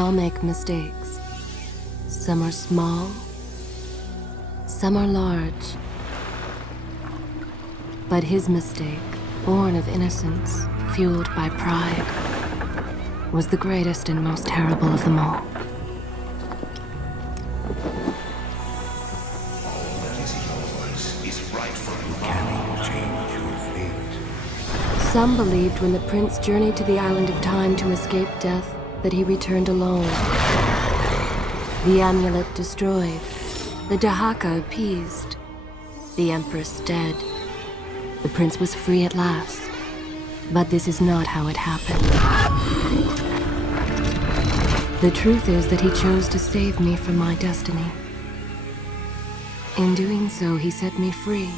all make mistakes. Some are small, some are large. But his mistake, born of innocence, fueled by pride, was the greatest and most terrible of them all. Some believed when the prince journeyed to the island of time to escape death that he returned alone. The amulet destroyed, the Dahaka appeased, the empress dead. The prince was free at last. But this is not how it happened. The truth is that he chose to save me from my destiny. In doing so, he set me free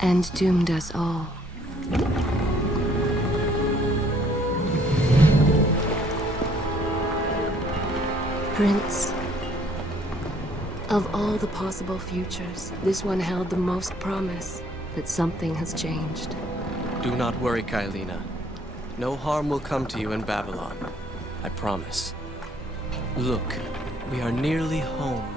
and doomed us all. Prince, of all the possible futures, this one held the most promise that something has changed. Do not worry, Kailina. No harm will come to you in Babylon. I promise. Look, we are nearly home.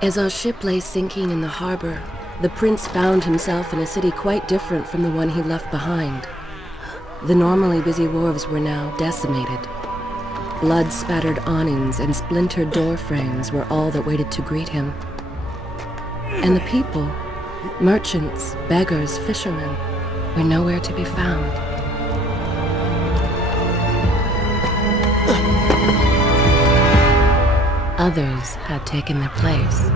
As our ship lay sinking in the harbor, the prince found himself in a city quite different from the one he left behind. The normally busy wharves were now decimated. Blood-spattered awnings and splintered door frames were all that waited to greet him. And the people, merchants, beggars, fishermen, were nowhere to be found. Others had taken their place.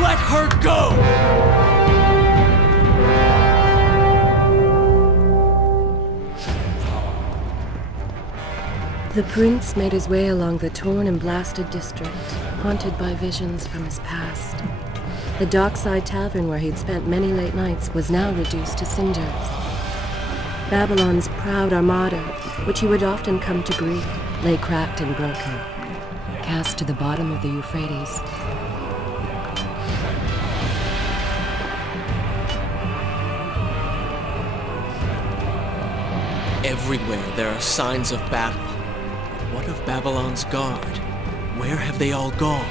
Let her go! The prince made his way along the torn and blasted district, haunted by visions from his past. The dockside tavern where he'd spent many late nights was now reduced to cinders. Babylon's proud armada, which he would often come to greet, lay cracked and broken, cast to the bottom of the Euphrates. Everywhere there are signs of battle. What of Babylon's guard? Where have they all gone?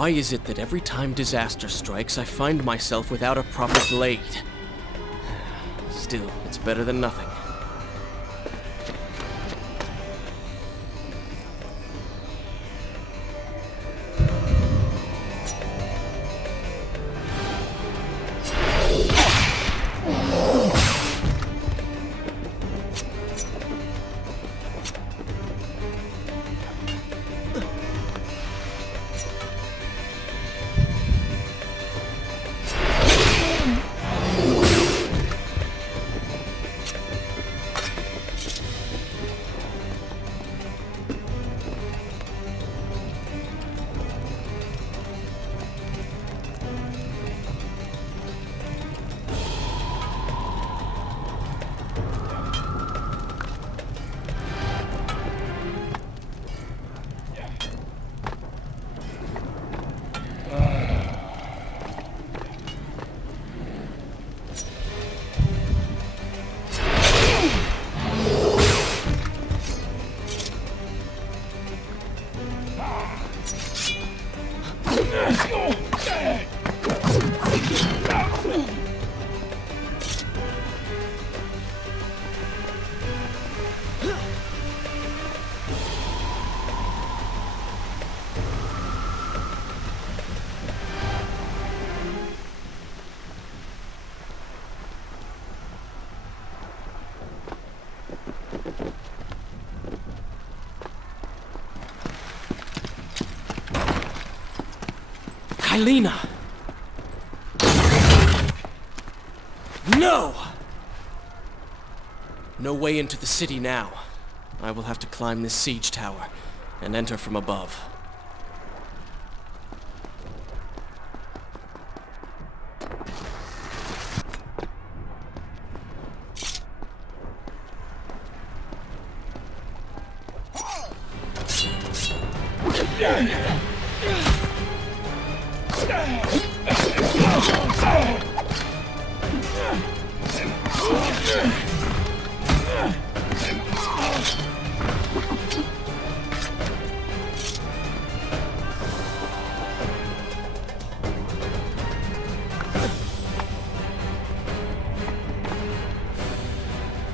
Why is it that every time disaster strikes, I find myself without a proper blade? Still, it's better than nothing. Kylina! No! No way into the city now. I will have to climb this siege tower and enter from above.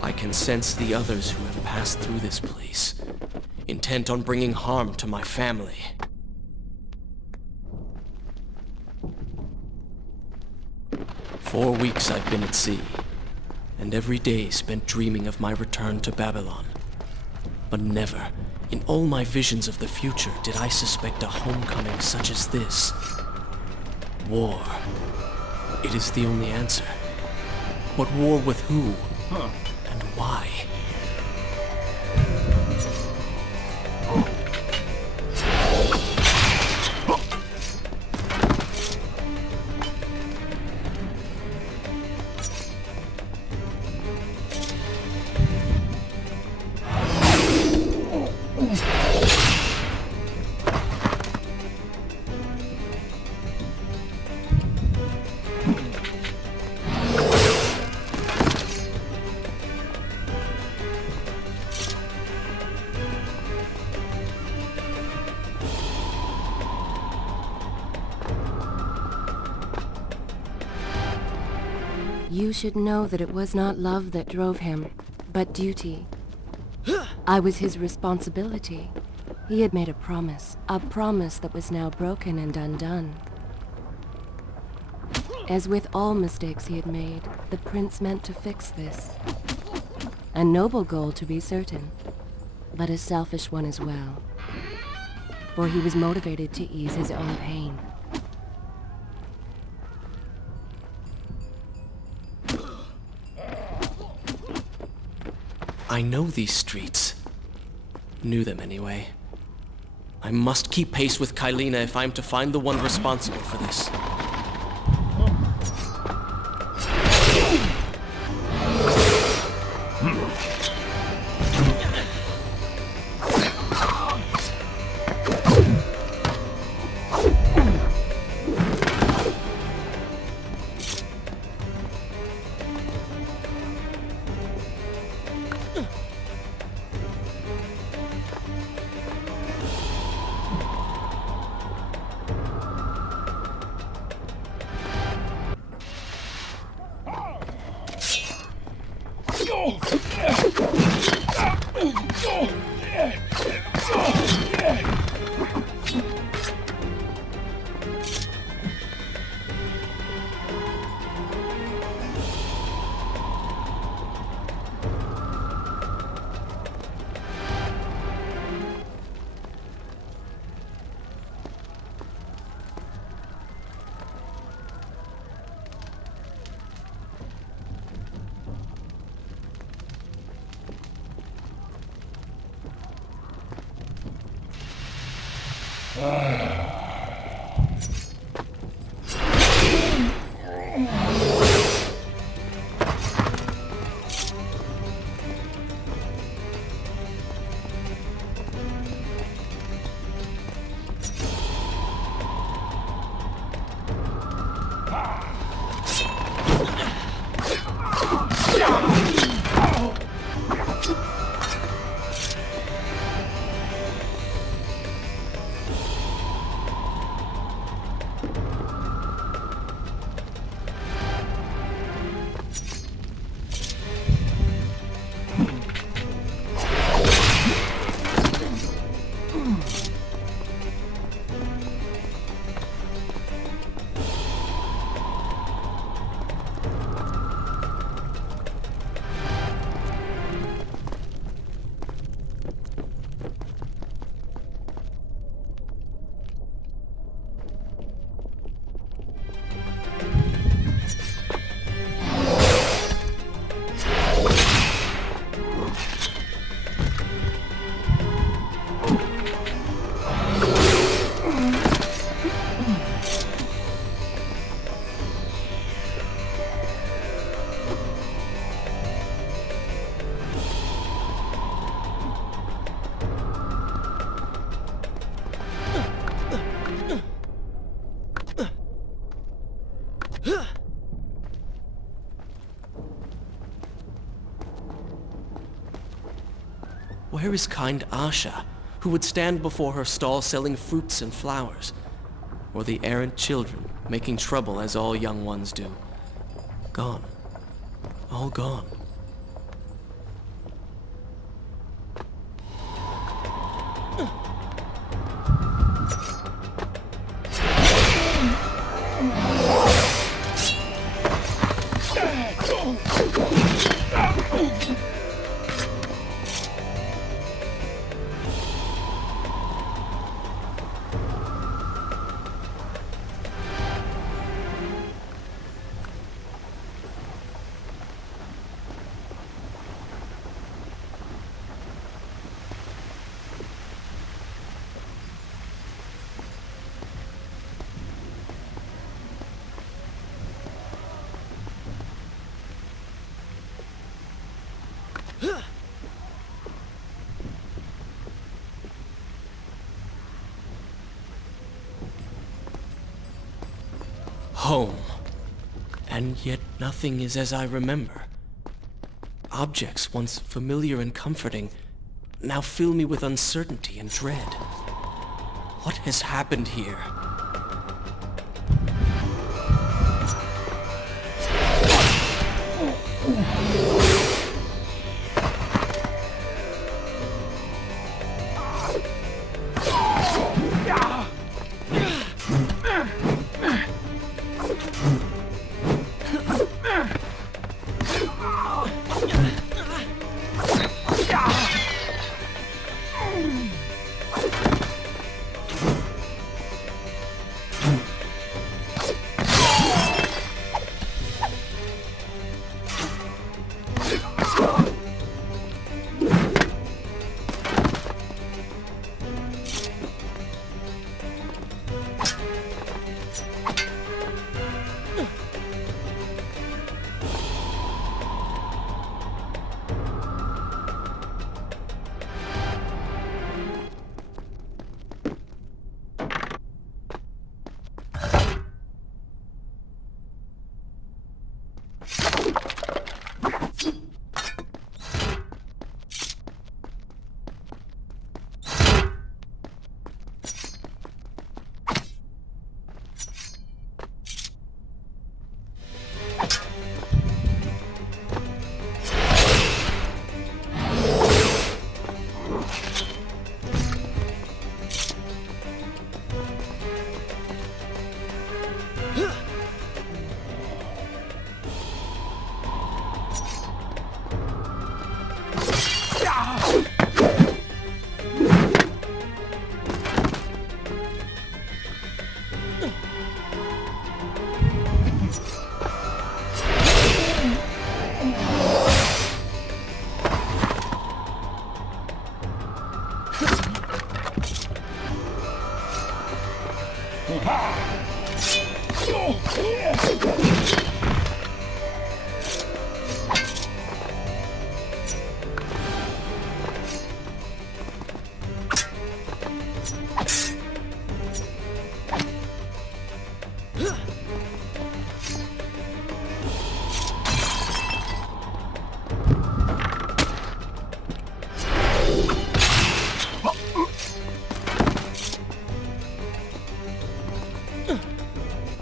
I can sense the others who have passed through this place, intent on bringing harm to my family. For 4 weeks I've been at sea, and every day spent dreaming of my return to Babylon. But never, in all my visions of the future, did I suspect a homecoming such as this. War. It is the only answer. But war with who? And why? You should know that it was not love that drove him, but duty. I was his responsibility. He had made a promise that was now broken and undone. As with all mistakes he had made, the prince meant to fix this. A noble goal, to be certain, but a selfish one as well. For he was motivated to ease his own pain. I know these streets. Knew them anyway. I must keep pace with Kylina if I'm to find the one responsible for this. Where is kind Asha, who would stand before her stall selling fruits and flowers? Or the errant children, making trouble as all young ones do? Gone. All gone. Home. And yet nothing is as I remember. Objects once familiar and comforting now fill me with uncertainty and dread. What has happened here?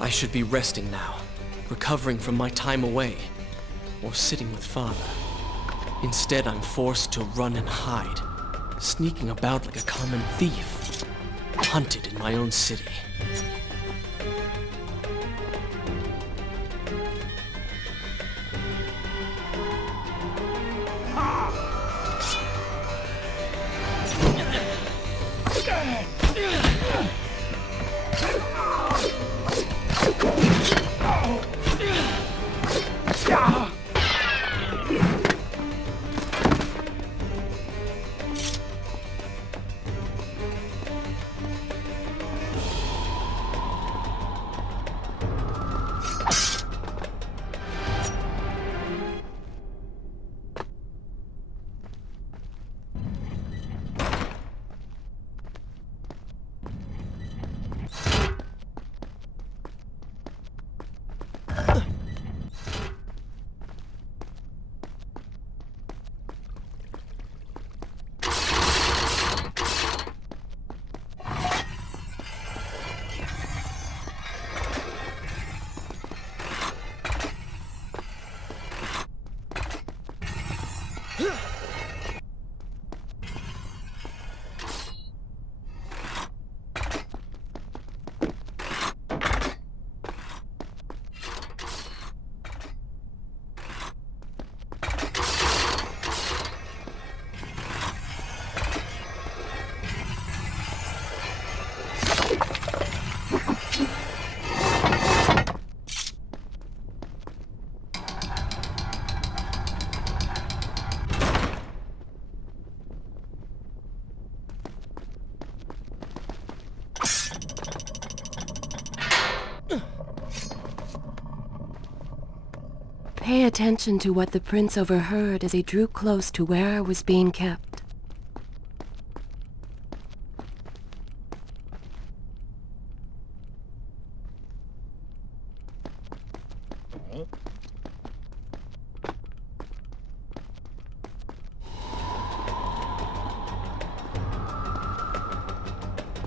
I should be resting now, recovering from my time away, or sitting with Father. Instead, I'm forced to run and hide, sneaking about like a common thief, hunted in my own city. Pay attention to what the prince overheard as he drew close to where I was being kept.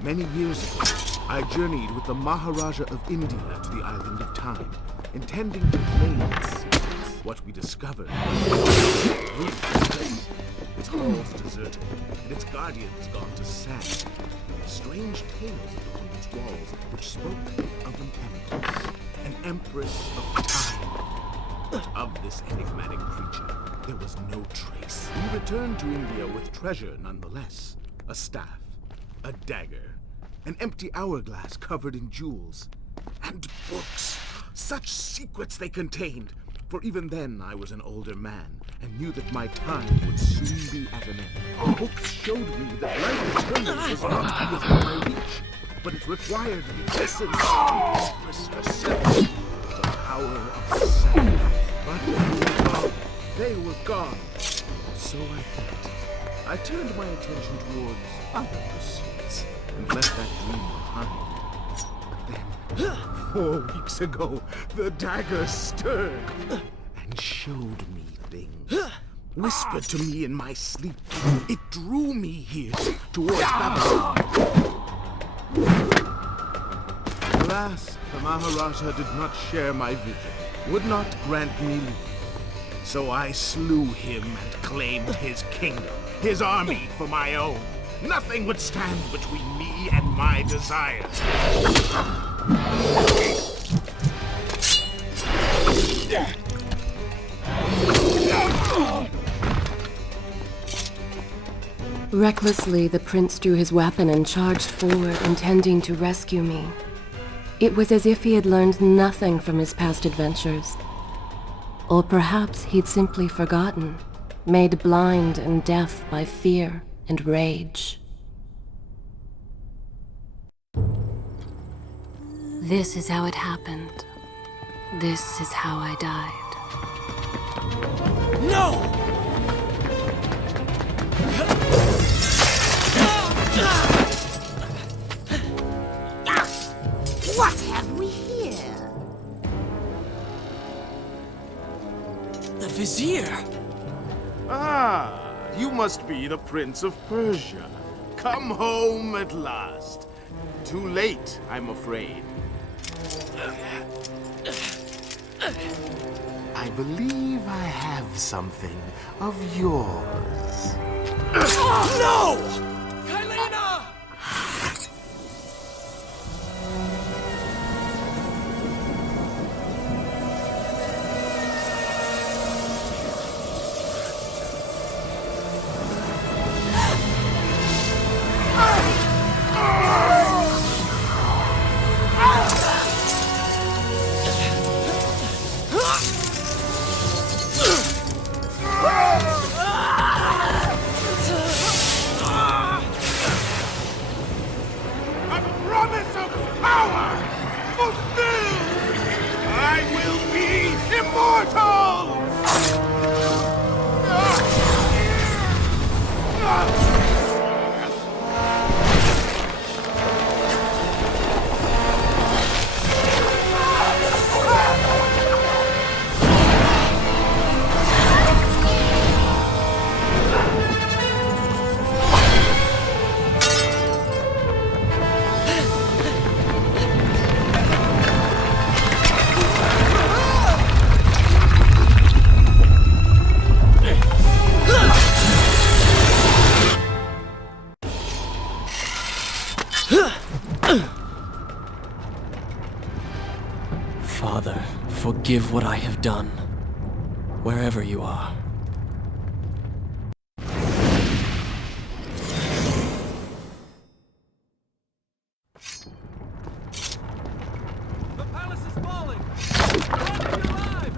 Many years ago, I journeyed with the Maharaja of India to the island of Time, intending to claim its secrets. What we discovered was its halls deserted, and its guardians gone to sand. Strange tales upon its walls which spoke of an empress of time. But of this enigmatic creature, there was no trace. We returned to India with treasure nonetheless. A staff, a dagger, an empty hourglass covered in jewels, and books. Such secrets they contained. For even then I was an older man, and knew that my time would soon be at an end. Books showed me that life eternal was not within my reach, but it required the essence of the Empress herself, the power of sand. But they were gone. So I thought. I turned my attention towards other pursuits, and left that dream behind. But then, 4 weeks ago, the dagger stirred and showed me things. Whispered to me in my sleep. It drew me here, towards Babylon. Alas, the Maharaja did not share my vision, would not grant me leave. So I slew him and claimed his kingdom, his army for my own. Nothing would stand between me and my desires. Recklessly, the prince drew his weapon and charged forward, intending to rescue me. It was as if he had learned nothing from his past adventures. Or perhaps he'd simply forgotten, made blind and deaf by fear and rage. This is how it happened. This is how I died. No! What have we here? The Vizier! Ah, you must be the Prince of Persia. Come home at last. Too late, I'm afraid. I believe I have something of yours. No! Kylena! A promise of power fulfilled! I will be immortal! Father, forgive what I have done, wherever you are. The palace is falling! Run if you're alive!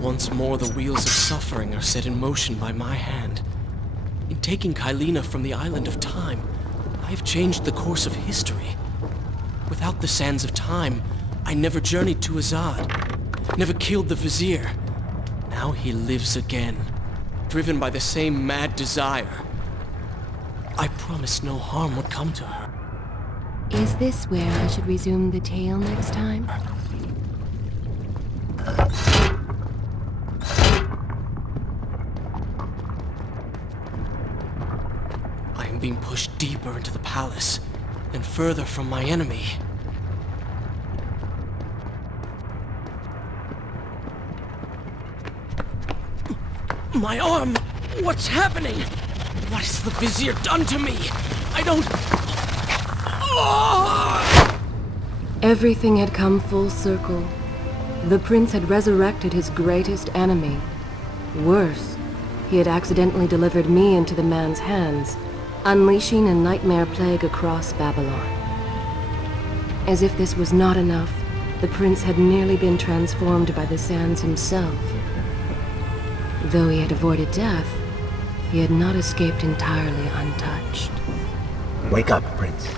Once more, the wheels of suffering are set in motion by my hand. In taking Kylina from the island of time, I have changed the course of history. Without the sands of time, I never journeyed to Azad, never killed the Vizier. Now he lives again, driven by the same mad desire. I promised no harm would come to her. Is this where I should resume the tale next time? I am being pushed deeper into the palace, and further from my enemy. My arm! What's happening? What has the Vizier done to me? I don't... Oh! Everything had come full circle. The prince had resurrected his greatest enemy. Worse, he had accidentally delivered me into the man's hands, unleashing a nightmare plague across Babylon. As if this was not enough, the prince had nearly been transformed by the sands himself. Though he had avoided death, he had not escaped entirely untouched. Wake up, Prince.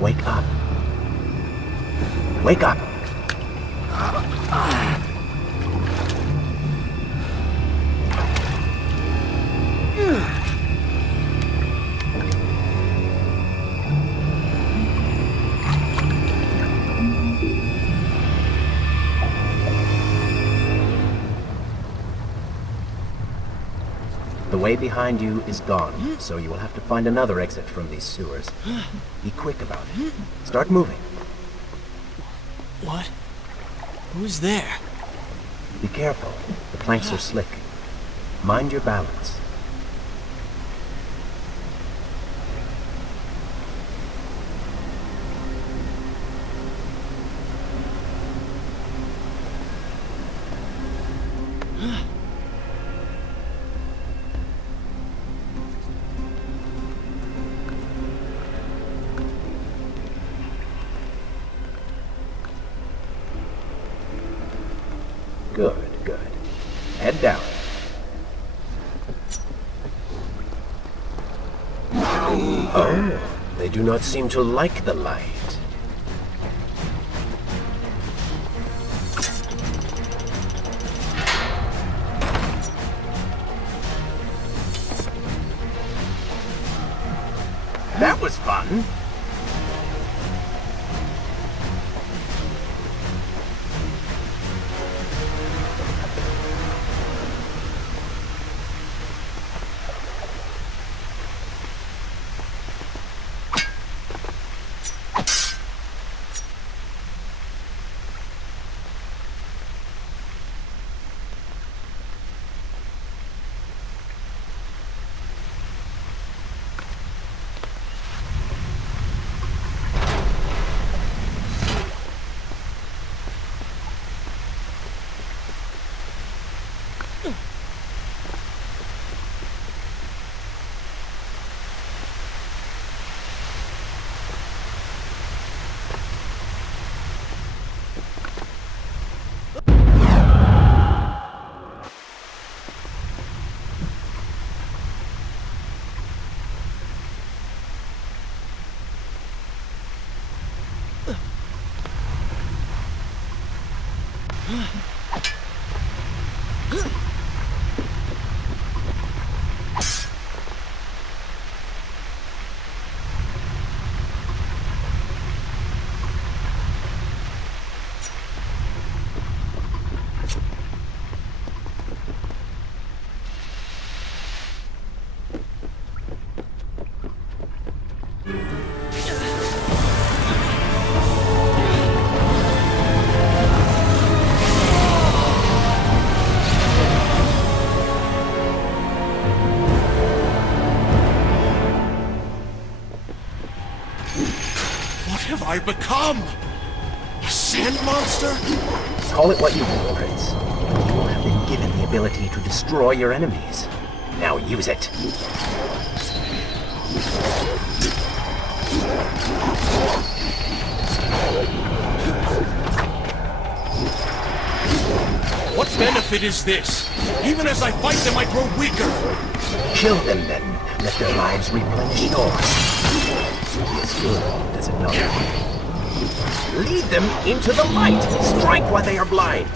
Wake up. Wake up! The way behind you is gone, so you will have to find another exit from these sewers. Be quick about it. Start moving. What? Who's there? Be careful. The planks are slick. Mind your balance. Good, good. Head down. Oh, they do not seem to like the light. That was fun. I become? A sand monster? Call it what you will, Prince, but you have been given the ability to destroy your enemies. Now use it. What benefit is this? Even as I fight them, I grow weaker. Kill them then. Let their lives replenish yours. Be as good as another. Lead them into the light. Strike while they are blind.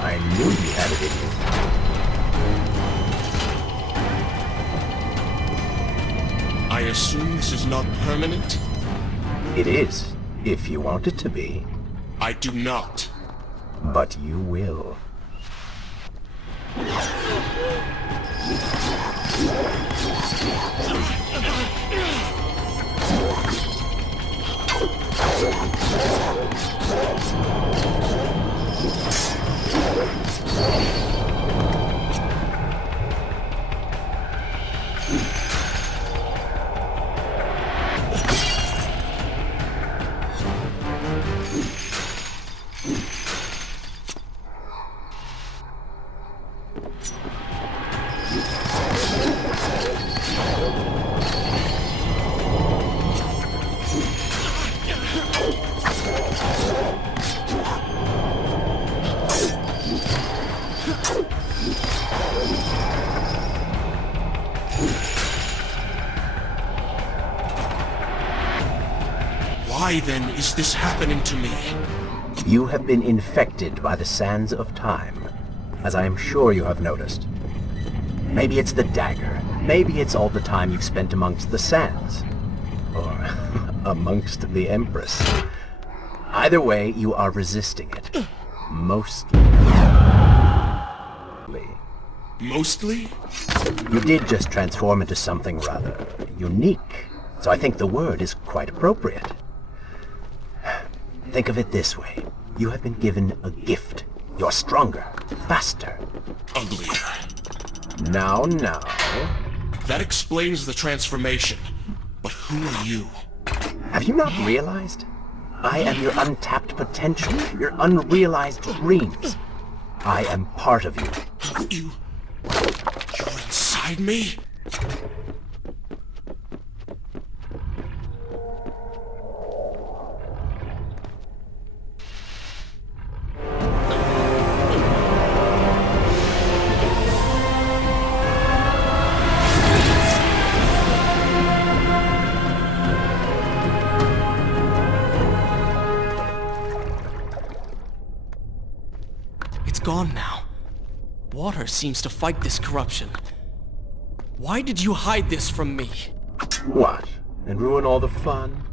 I knew you had it in you. I assume this is not permanent? It is, if you want it to be. I do not. But you will. Why then is this happening to me? You have been infected by the sands of time, as I am sure you have noticed. Maybe it's the dagger. Maybe it's all the time you've spent amongst the sands. Or amongst the Empress. Either way, you are resisting it. Mostly. Mostly? You did just transform into something rather unique, so I think the word is quite appropriate. Think of it this way. You have been given a gift. You're stronger, faster. Uglier. Now. That explains the transformation. But who are you? Have you not realized? I am your untapped potential, your unrealized dreams. I am part of you. You're inside me? Gone now. Water seems to fight this corruption. Why did you hide this from me? What? And ruin all the fun?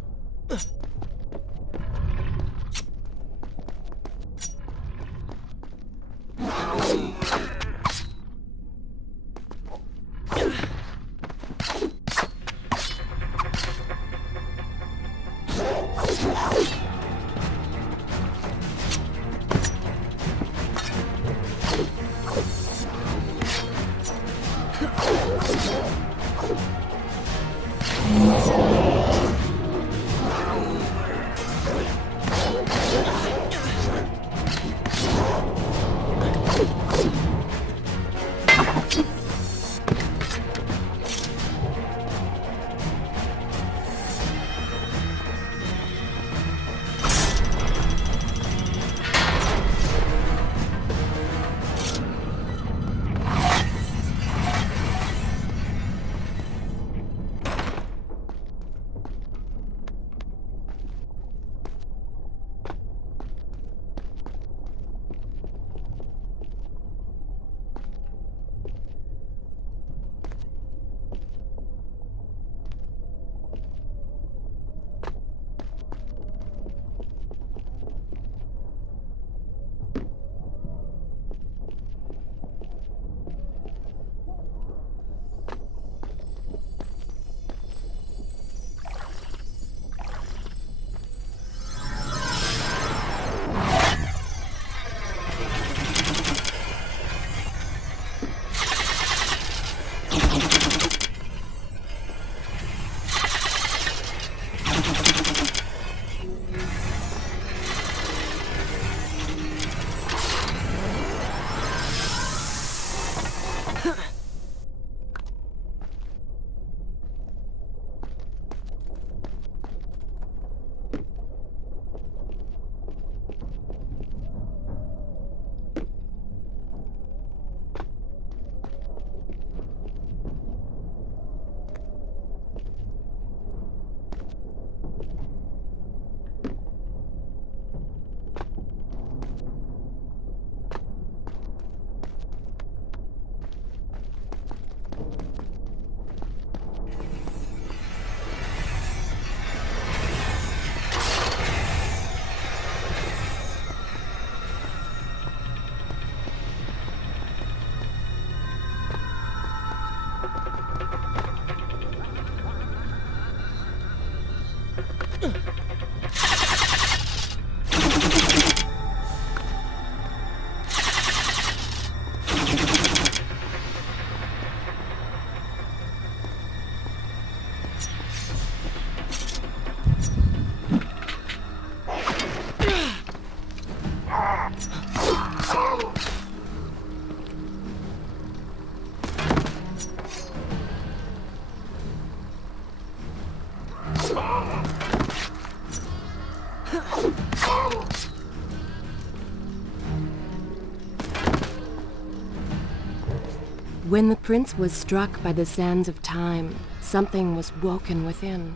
When the prince was struck by the sands of time, something was woken within.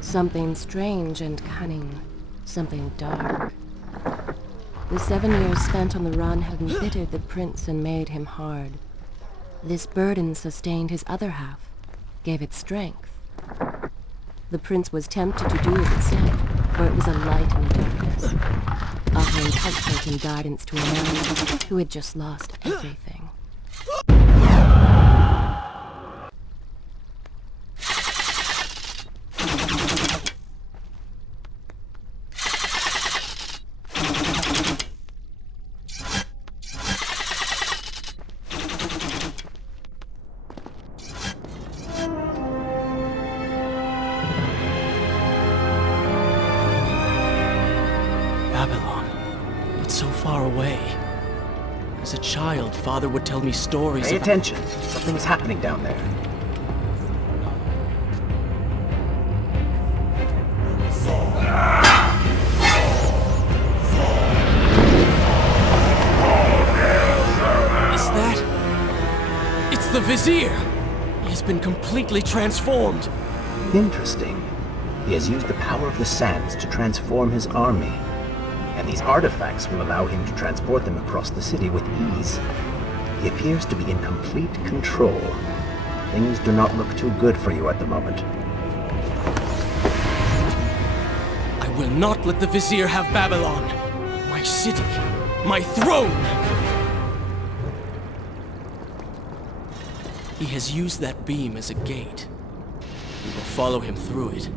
Something strange and cunning. Something dark. The 7 years spent on the run had embittered the prince and made him hard. This burden sustained his other half, gave it strength. The prince was tempted to do as it said, for it was a light in the darkness, offering comfort and guidance to a man who had just lost everything. As a child, Father would tell me stories Pay about... attention. Something is happening down there. Is that... It's the Vizier! He has been completely transformed. Interesting. He has used the power of the sands to transform his army. And these artifacts will allow him to transport them across the city with ease. He appears to be in complete control. Things do not look too good for you at the moment. I will not let the Vizier have Babylon. My city. My throne! He has used that beam as a gate. We will follow him through it.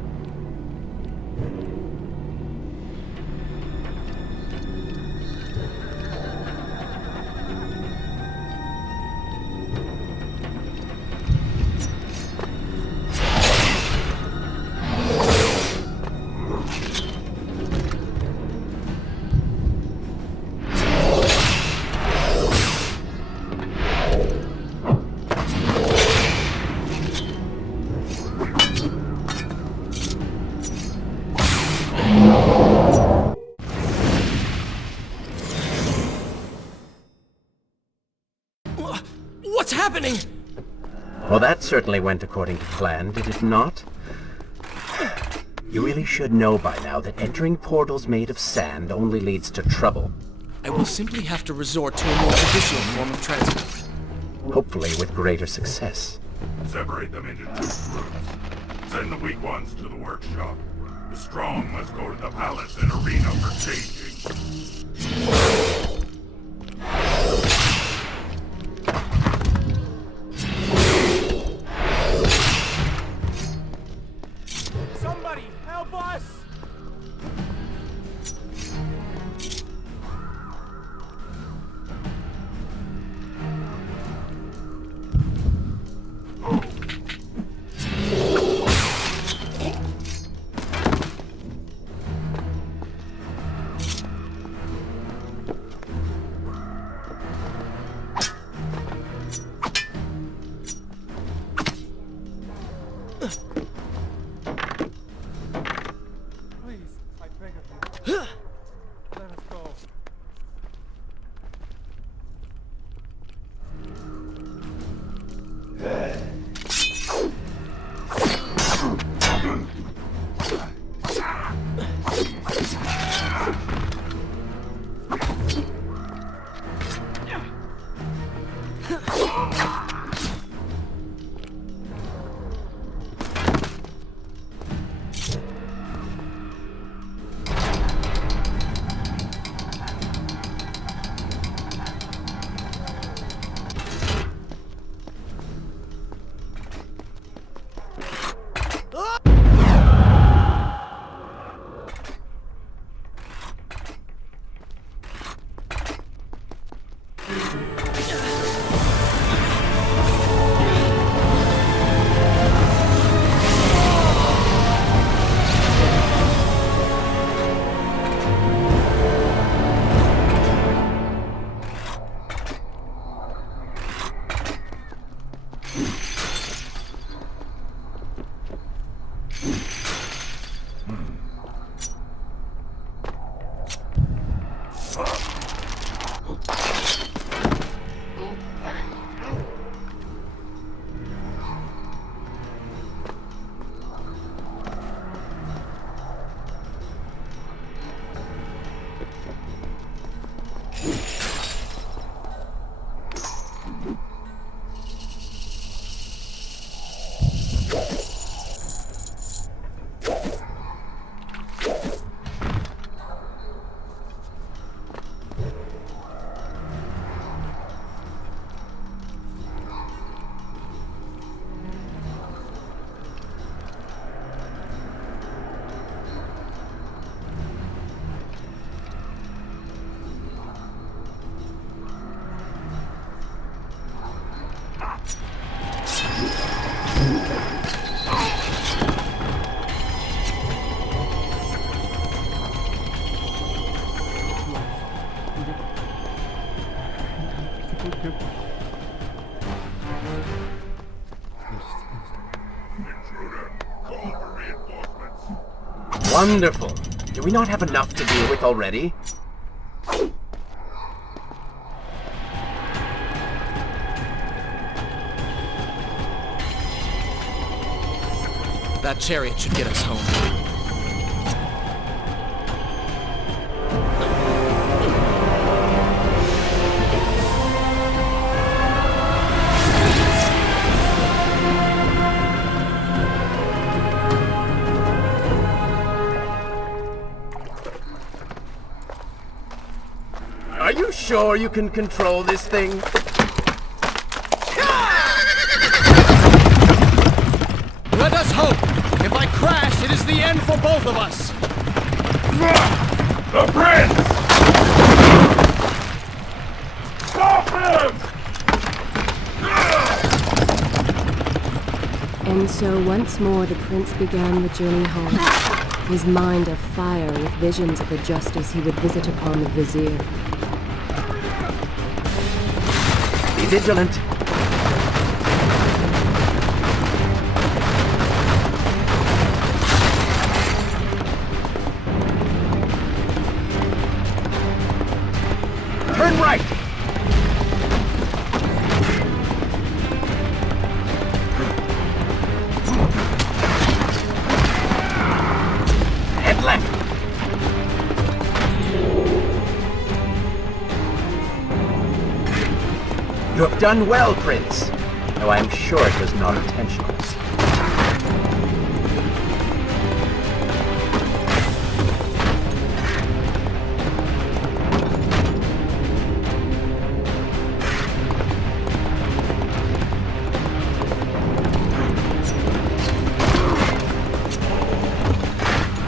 What's happening? Well, that certainly went according to plan, did it not? You really should know by now that entering portals made of sand only leads to trouble. I will simply have to resort to a more traditional form of transport. Hopefully with greater success. Separate them into 2 groups. Send the weak ones to the workshop. The strong must go to the palace and arena for staging. Somebody, help us! Please, I beg of you. Let us go. Wonderful. Do we not have enough to deal with already? That chariot should get us home. Are you sure you can control this thing? Let us hope! If I crash, it is the end for both of us! The prince! Stop him! And so once more the prince began the journey home, his mind afire with visions of the justice he would visit upon the Vizier. Be vigilant. Turn right! Head left! You have done well, Prince, though I am sure it was not intentional.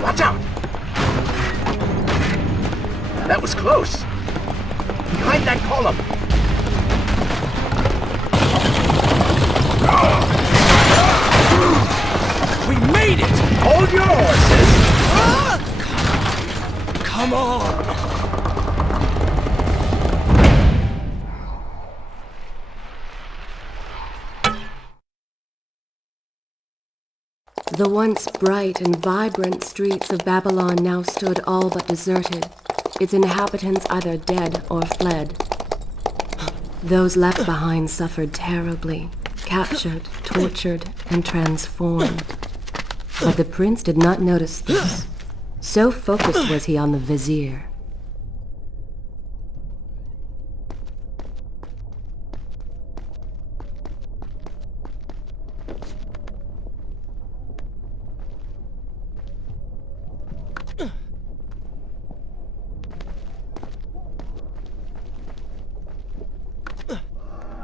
Watch out! That was close! Behind that column! We made it! Hold your horses! Come on! The once bright and vibrant streets of Babylon now stood all but deserted, its inhabitants either dead or fled. Those left behind suffered terribly, captured, tortured, and transformed. But the prince did not notice this. So focused was he on the Vizier.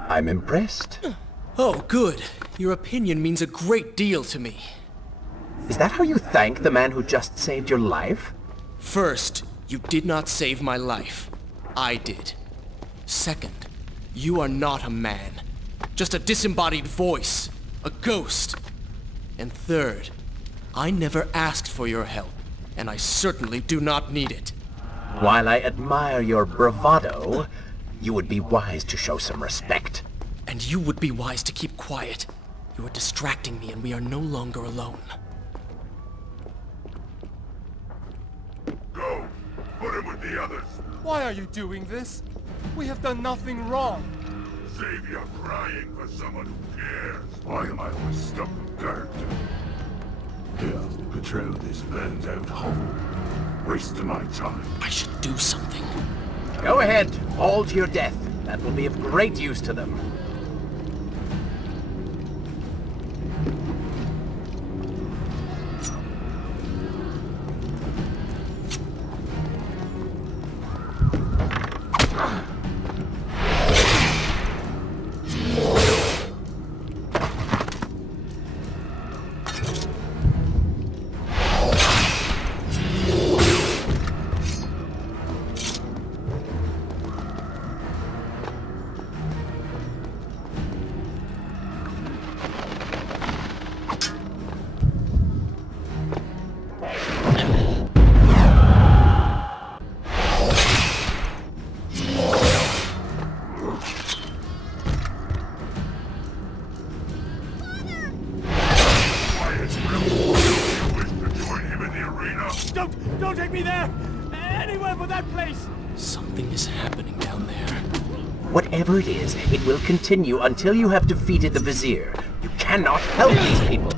I'm impressed. Oh, good. Your opinion means a great deal to me. Is that how you thank the man who just saved your life? First, you did not save my life. I did. Second, you are not a man. Just a disembodied voice. A ghost. And third, I never asked for your help, and I certainly do not need it. While I admire your bravado, you would be wise to show some respect. And you would be wise to keep quiet. You are distracting me and we are no longer alone. Go! Put him with the others! Why are you doing this? We have done nothing wrong. Save your crying for someone who cares. Why am I always stuck with guard? Here, patrol this burned-out hovel. Waste my time. I should do something. Go ahead, all to your death. That will be of great use to them. Take me there! Anywhere but that place! Something is happening down there. Whatever it is, it will continue until you have defeated the Vizier. You cannot help these people.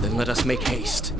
Then let us make haste.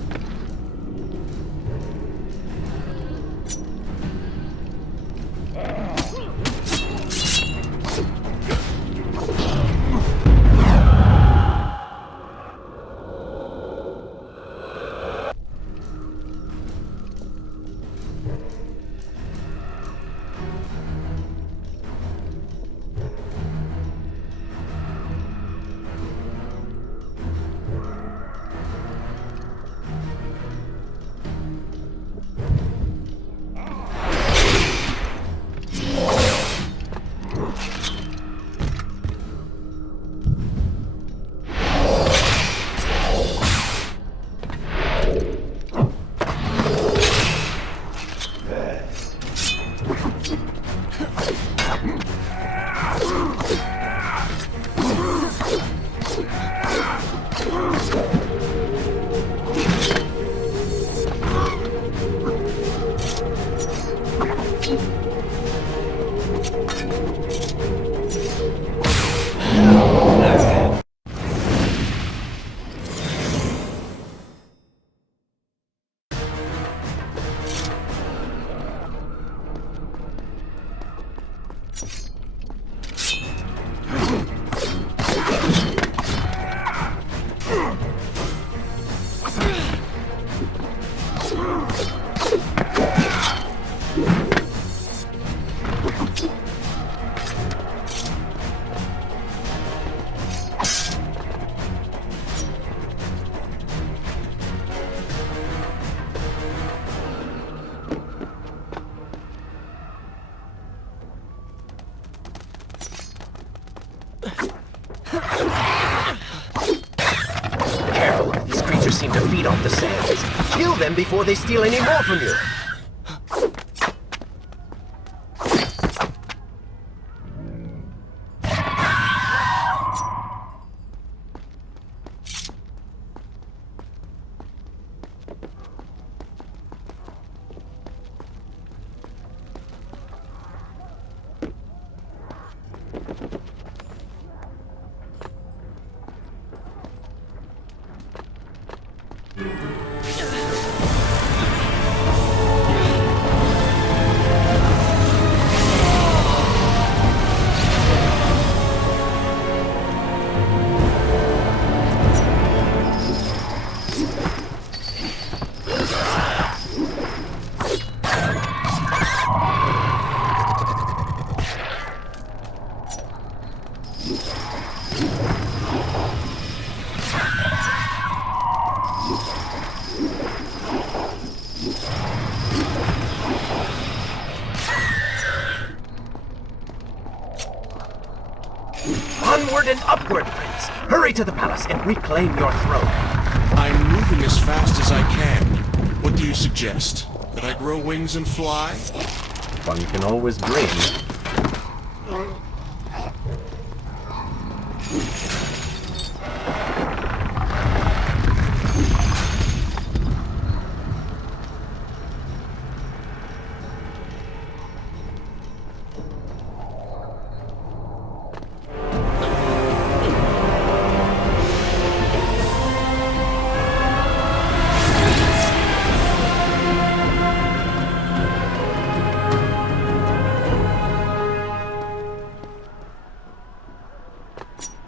Seem to feed off the sands. Kill them before they steal any more from you. Onward and upward, Prince! Hurry to the palace and reclaim your throne! I'm moving as fast as I can. What do you suggest? That I grow wings and fly? One can always dream.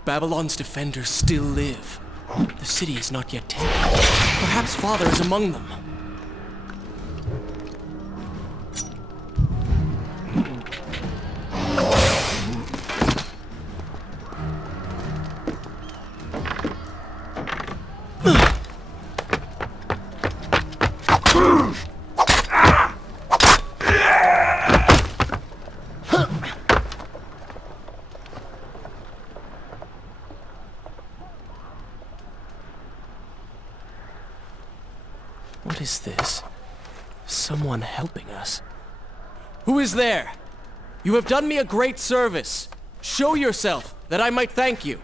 Babylon's defenders still live. The city is not yet taken. Perhaps Father is among them. What is this? Someone helping us. Who is there? You have done me a great service. Show yourself, that I might thank you.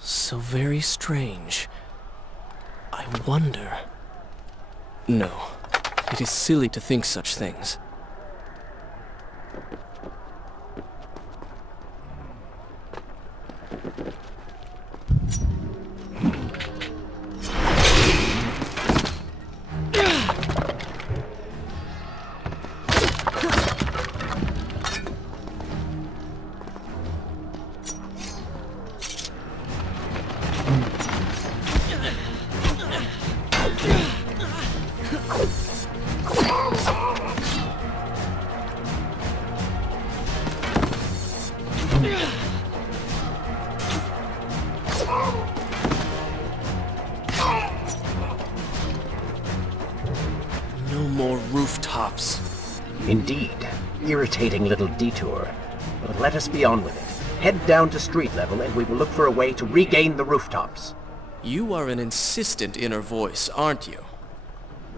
So very strange. I wonder... No, it is silly to think such things. No more rooftops. Indeed. Irritating little detour. But let us be on with it. Head down to street level and we will look for a way to regain the rooftops. You are an insistent inner voice, aren't you?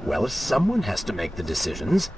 Well, someone has to make the decisions.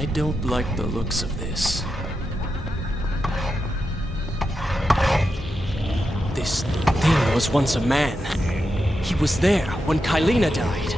I don't like the looks of this. This thing was once a man. He was there when Kylina died.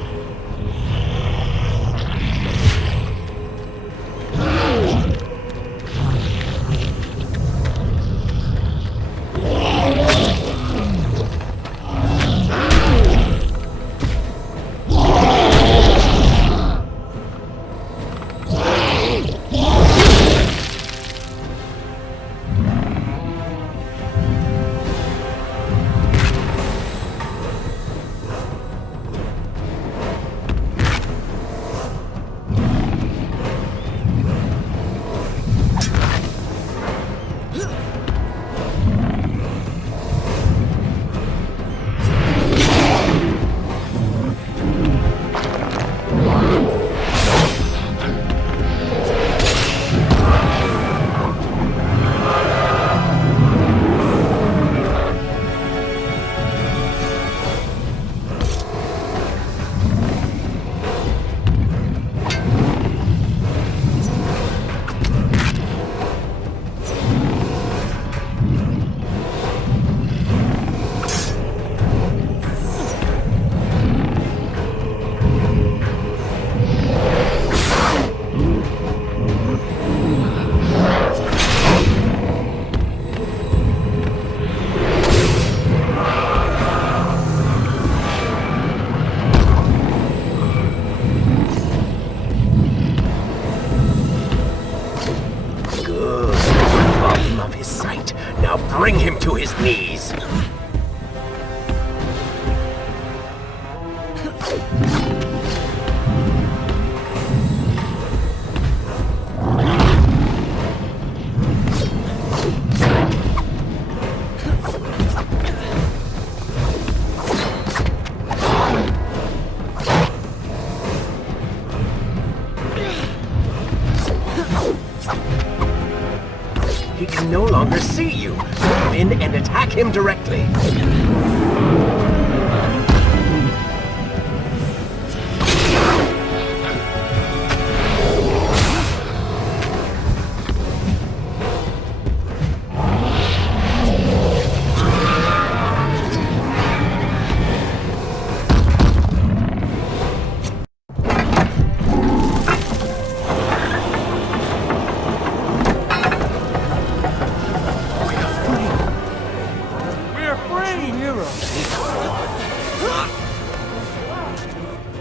no longer see you. Go in and attack him directly.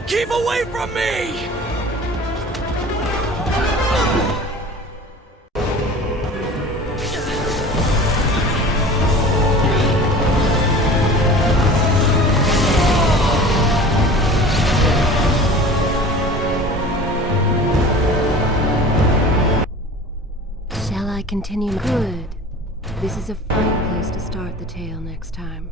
Keep away from me! Shall I continue? Good. This is a fine place to start the tale next time.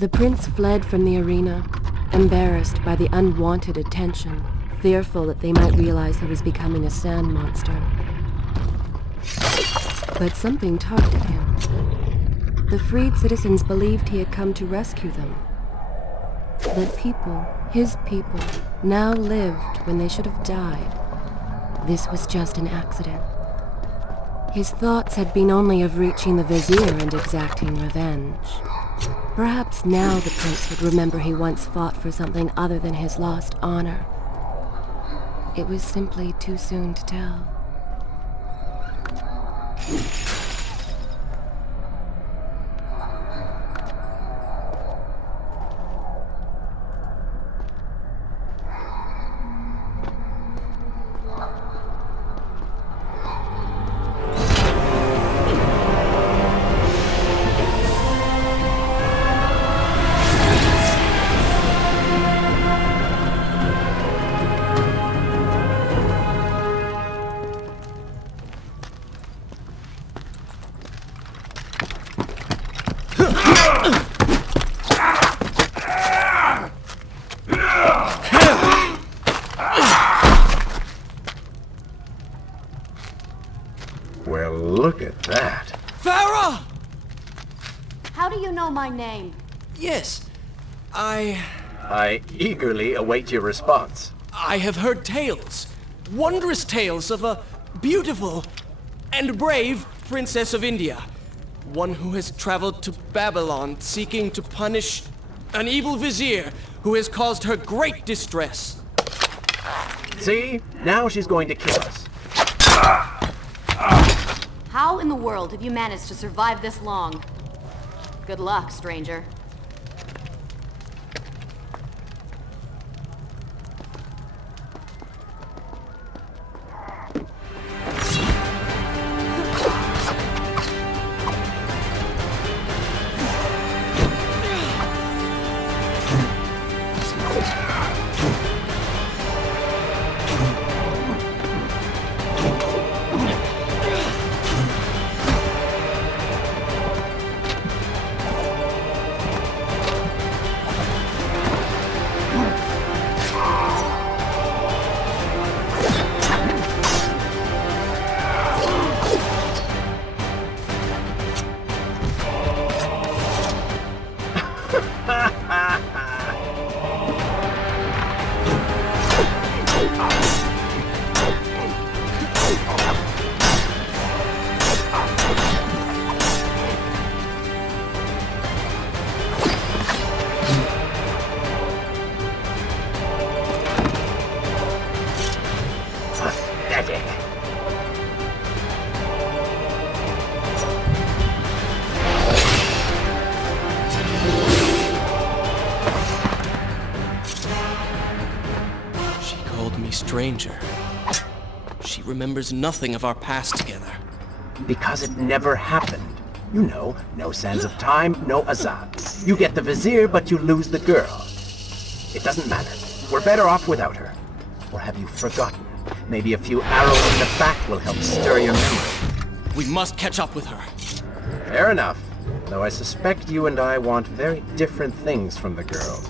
The prince fled from the arena, embarrassed by the unwanted attention, fearful that they might realize he was becoming a sand monster. But something tugged at him. The freed citizens believed he had come to rescue them. That people, his people, now lived when they should have died. This was just an accident. His thoughts had been only of reaching the Vizier and exacting revenge. Perhaps now the prince would remember he once fought for something other than his lost honor. It was simply too soon to tell. Well, look at that. Farah! How do you know my name? Yes, I eagerly await your response. I have heard tales, wondrous tales of a beautiful and brave princess of India. One who has traveled to Babylon seeking to punish an evil vizier who has caused her great distress. See? Now she's going to kill us. How in the world have you managed to survive this long? Good luck, stranger. stranger. She remembers nothing of our past together. Because it never happened. You know, no sands of time, no Azad. You get the Vizier, but you lose the girl. It doesn't matter. We're better off without her. Or have you forgotten? Maybe a few arrows in the back will help stir your memory. We must catch up with her. Fair enough. Though I suspect you and I want very different things from the girl.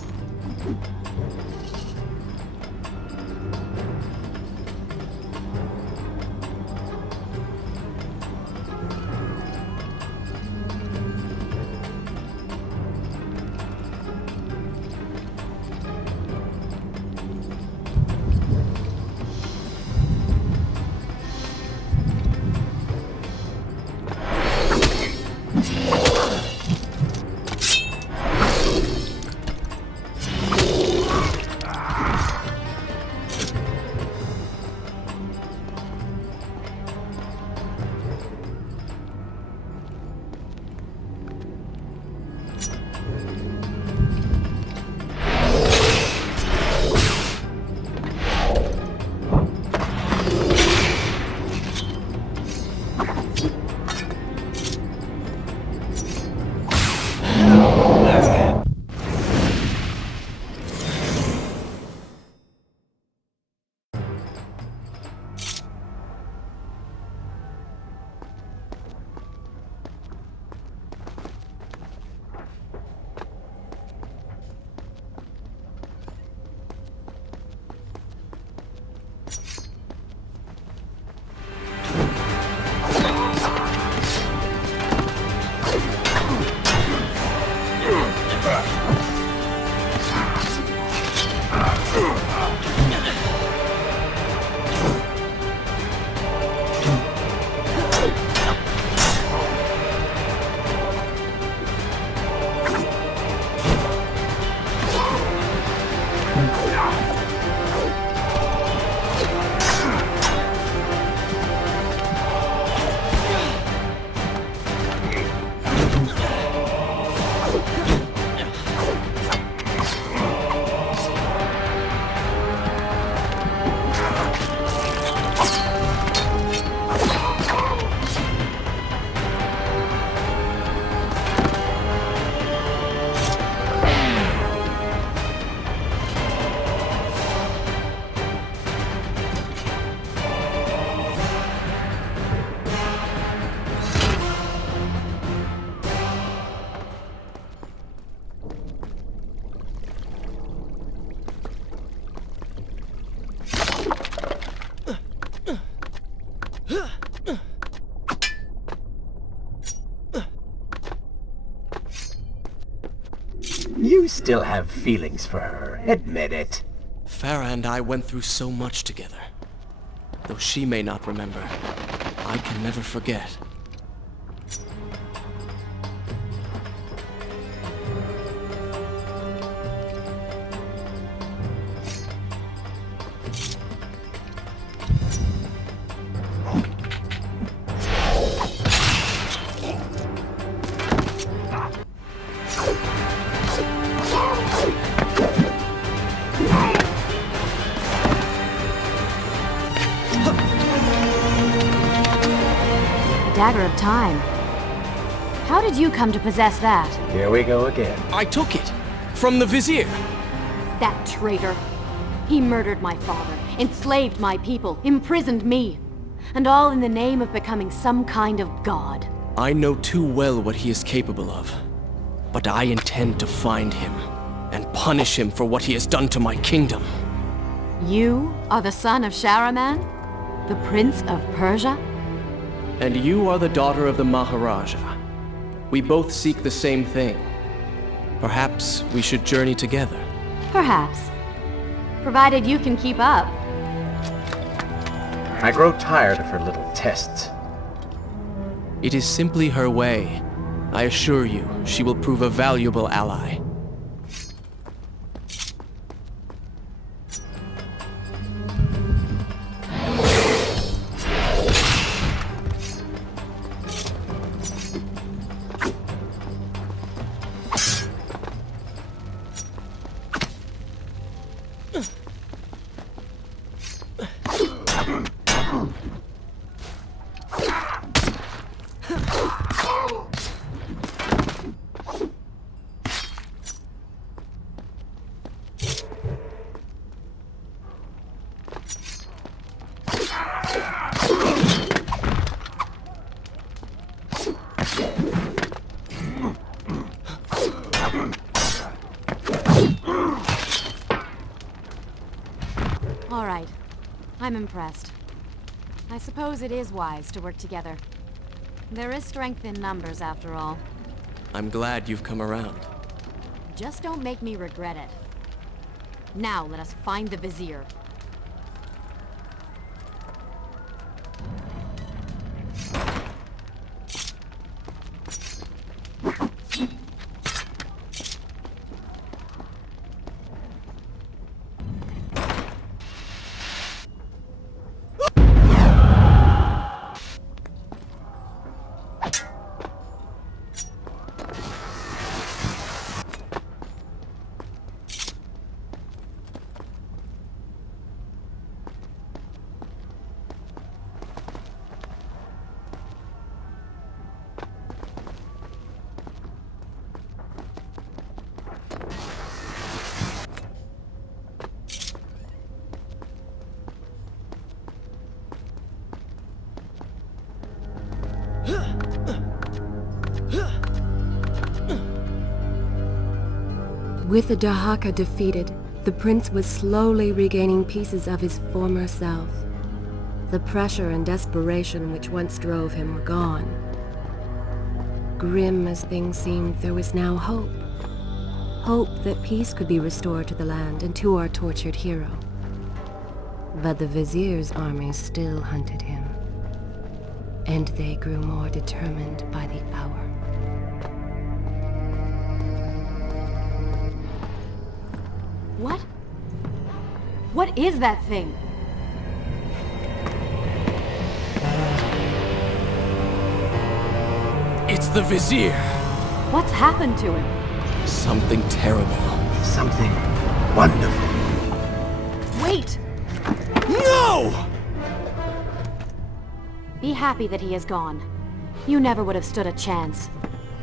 You still have feelings for her. Admit it. Farah and I went through so much together. Though she may not remember, I can never forget. Dagger of Time. How did you come to possess that? Here we go again. I took it! From the Vizier! That traitor. He murdered my father, enslaved my people, imprisoned me. And all in the name of becoming some kind of god. I know too well what he is capable of. But I intend to find him, and punish him for what he has done to my kingdom. You are the son of Shahraman? The Prince of Persia? And you are the daughter of the Maharaja. We both seek the same thing. Perhaps we should journey together. Perhaps. Provided you can keep up. I grow tired of her little tests. It is simply her way. I assure you, she will prove a valuable ally. I'm impressed. I suppose it is wise to work together. There is strength in numbers, after all. I'm glad you've come around. Just don't make me regret it. Now let us find the Vizier. With the Dahaka defeated, the prince was slowly regaining pieces of his former self. The pressure and desperation which once drove him were gone. Grim as things seemed, there was now hope. Hope that peace could be restored to the land and to our tortured hero. But the Vizier's armies still hunted him, and they grew more determined by the hour. What? What is that thing? It's the Vizier! What's happened to him? Something terrible. Something wonderful. Wait! No! Be happy that he is gone. You never would have stood a chance.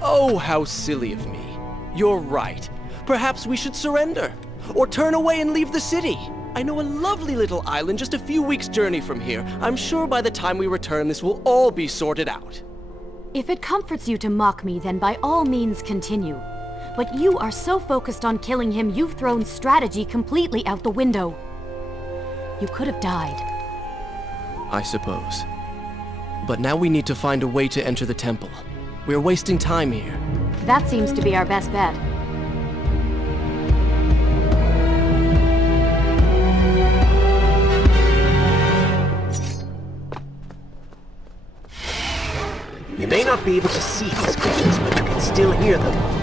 Oh, how silly of me. You're right. Perhaps we should surrender. Or turn away and leave the city. I know a lovely little island just a few weeks' journey from here. I'm sure by the time we return, this will all be sorted out. If it comforts you to mock me, then by all means continue. But you are so focused on killing him, you've thrown strategy completely out the window. You could have died. I suppose. But now we need to find a way to enter the temple. We're wasting time here. That seems to be our best bet. You may not be able to see these creatures, but you can still hear them.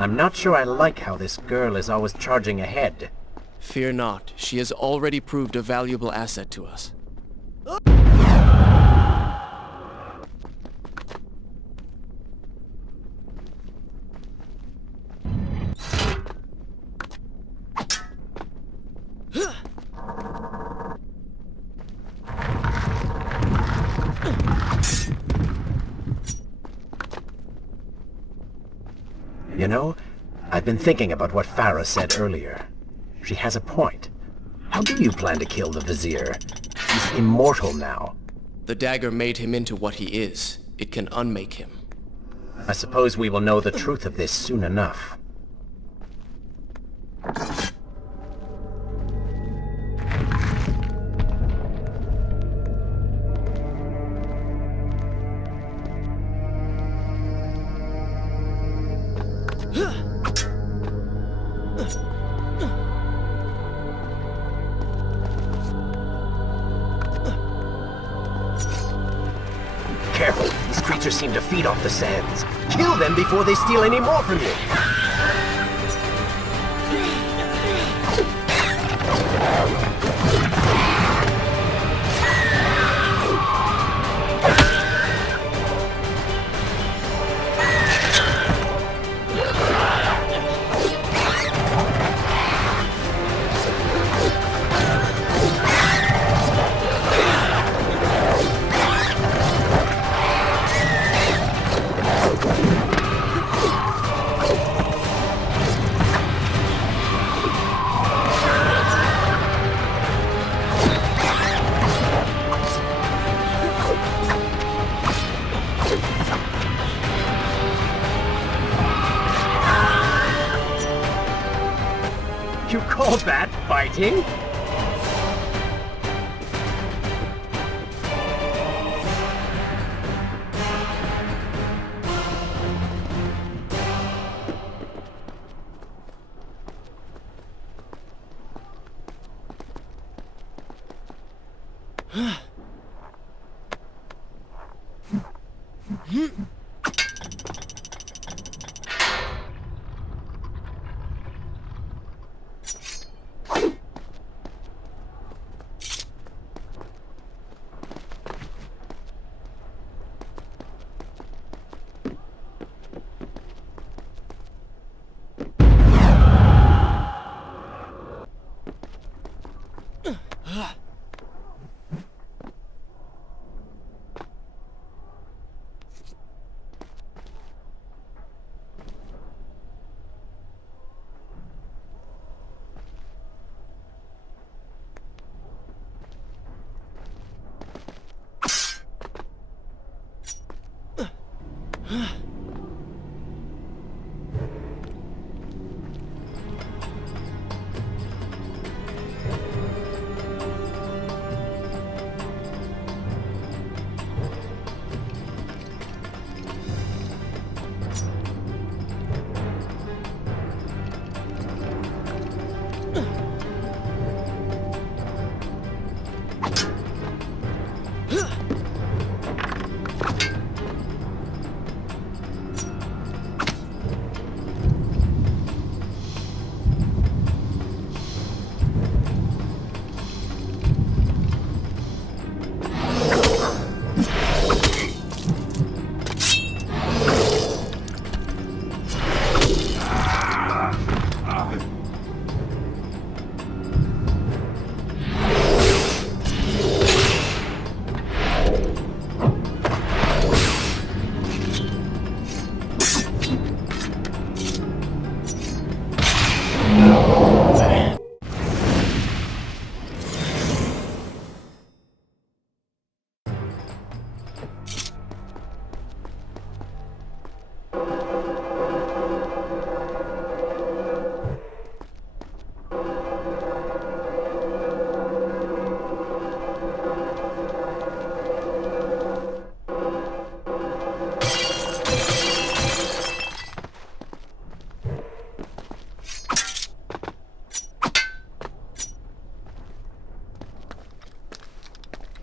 I'm not sure I like how this girl is always charging ahead. Fear not, she has already proved a valuable asset to us. You know, I've been thinking about what Farah said earlier. She has a point. How do you plan to kill the Vizier? He's immortal now. The dagger made him into what he is. It can unmake him. I suppose we will know the truth of this soon enough. creatures seem to feed off the sands. Kill them before they steal any more from you. You call that fighting?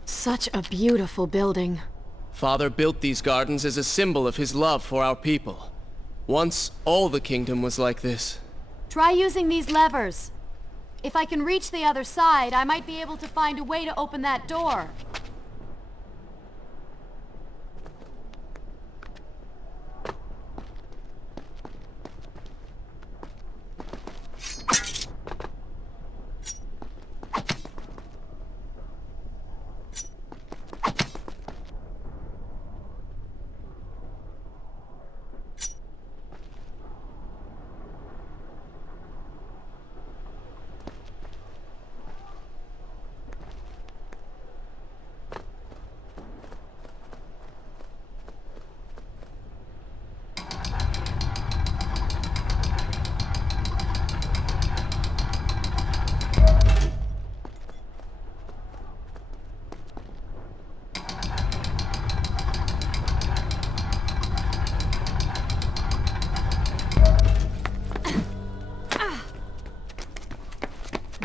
Such a beautiful building. Father built these gardens as a symbol of his love for our people. Once, all the kingdom was like this. Try using these levers. If I can reach the other side, I might be able to find a way to open that door.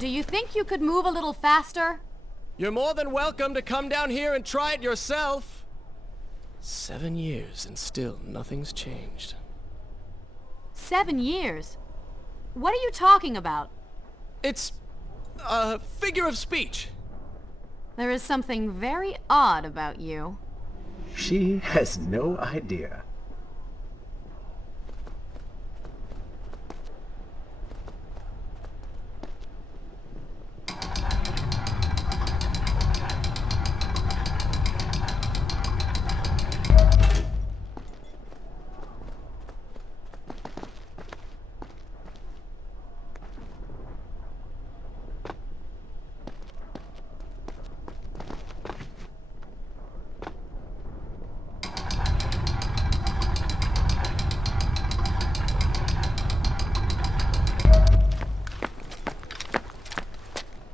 Do you think you could move a little faster? You're more than welcome to come down here and try it yourself. 7 years and still nothing's changed. 7 years? What are you talking about? It's a figure of speech. There is something very odd about you. She has no idea.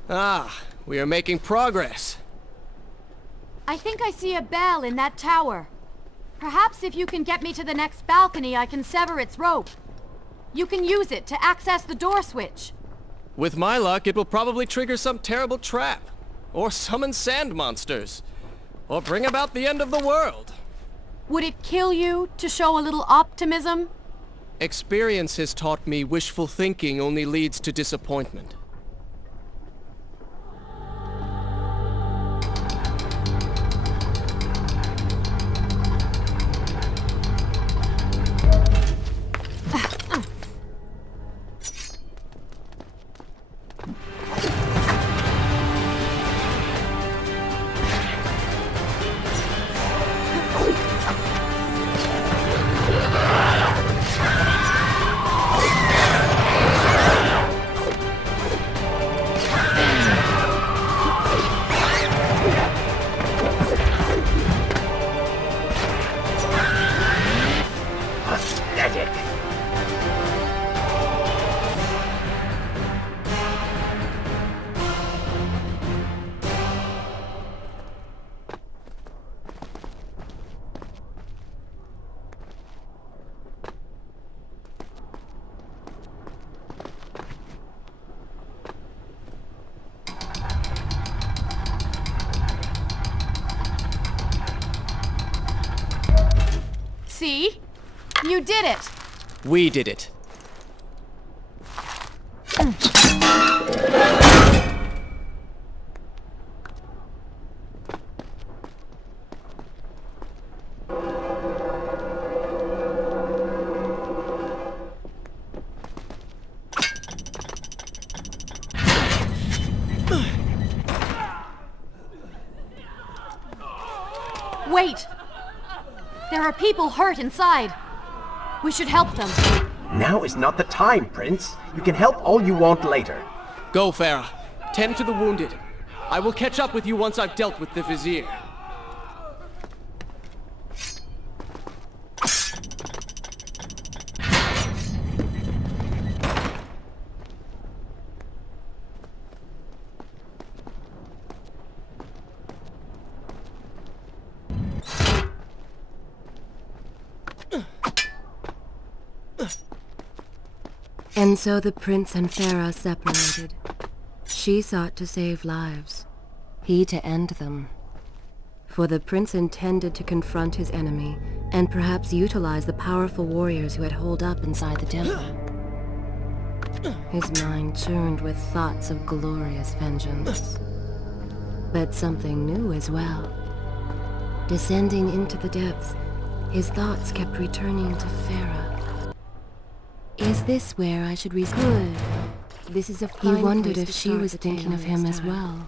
Ah, we are making progress. I think I see a bell in that tower. Perhaps if you can get me to the next balcony, I can sever its rope. You can use it to access the door switch. With my luck, it will probably trigger some terrible trap. Or summon sand monsters. Or bring about the end of the world. Would it kill you to show a little optimism? Experience has taught me wishful thinking only leads to disappointment. See? You did it! We did it. Wait! There are people hurt inside. We should help them. Now is not the time, Prince. You can help all you want later. Go, Farah. Tend to the wounded. I will catch up with you once I've dealt with the Vizier. And so the prince and Farah separated. She sought to save lives, he to end them. For the prince intended to confront his enemy, and perhaps utilize the powerful warriors who had holed up inside the temple. His mind churned with thoughts of glorious vengeance. But something new as well. Descending into the depths, his thoughts kept returning to Farah. Is this where I should Good. This is a fine He wondered if she was thinking of him as well.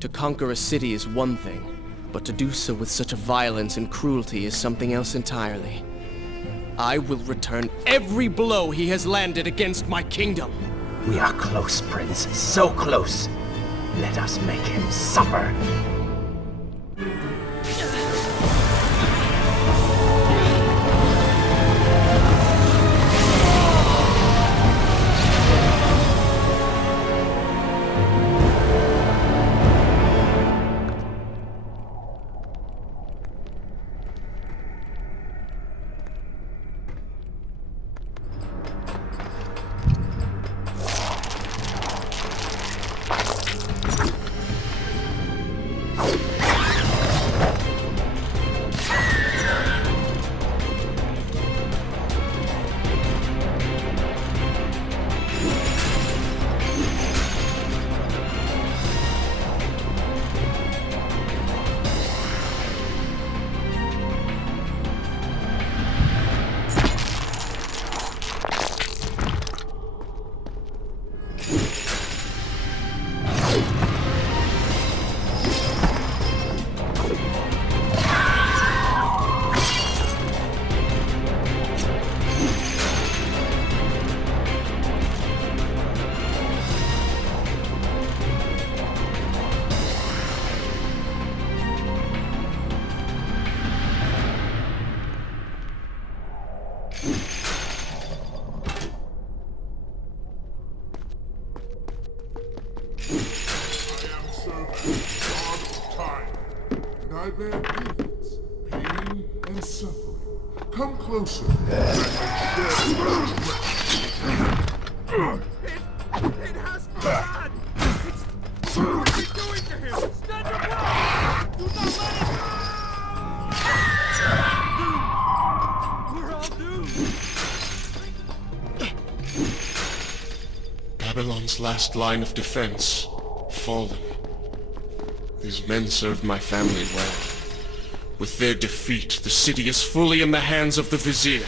To conquer a city is one thing, but to do so with such a violence and cruelty is something else entirely. I will return every blow he has landed against my kingdom. We are close, Prince. So close. Let us make him suffer. I bear grievance, pain, and suffering. Come closer, that It has blood! What are you doing to him? Stand your ground! Do not let him! We're all doomed! Babylon's last line of defense, fallen. These men served my family well. With their defeat, the city is fully in the hands of the Vizier.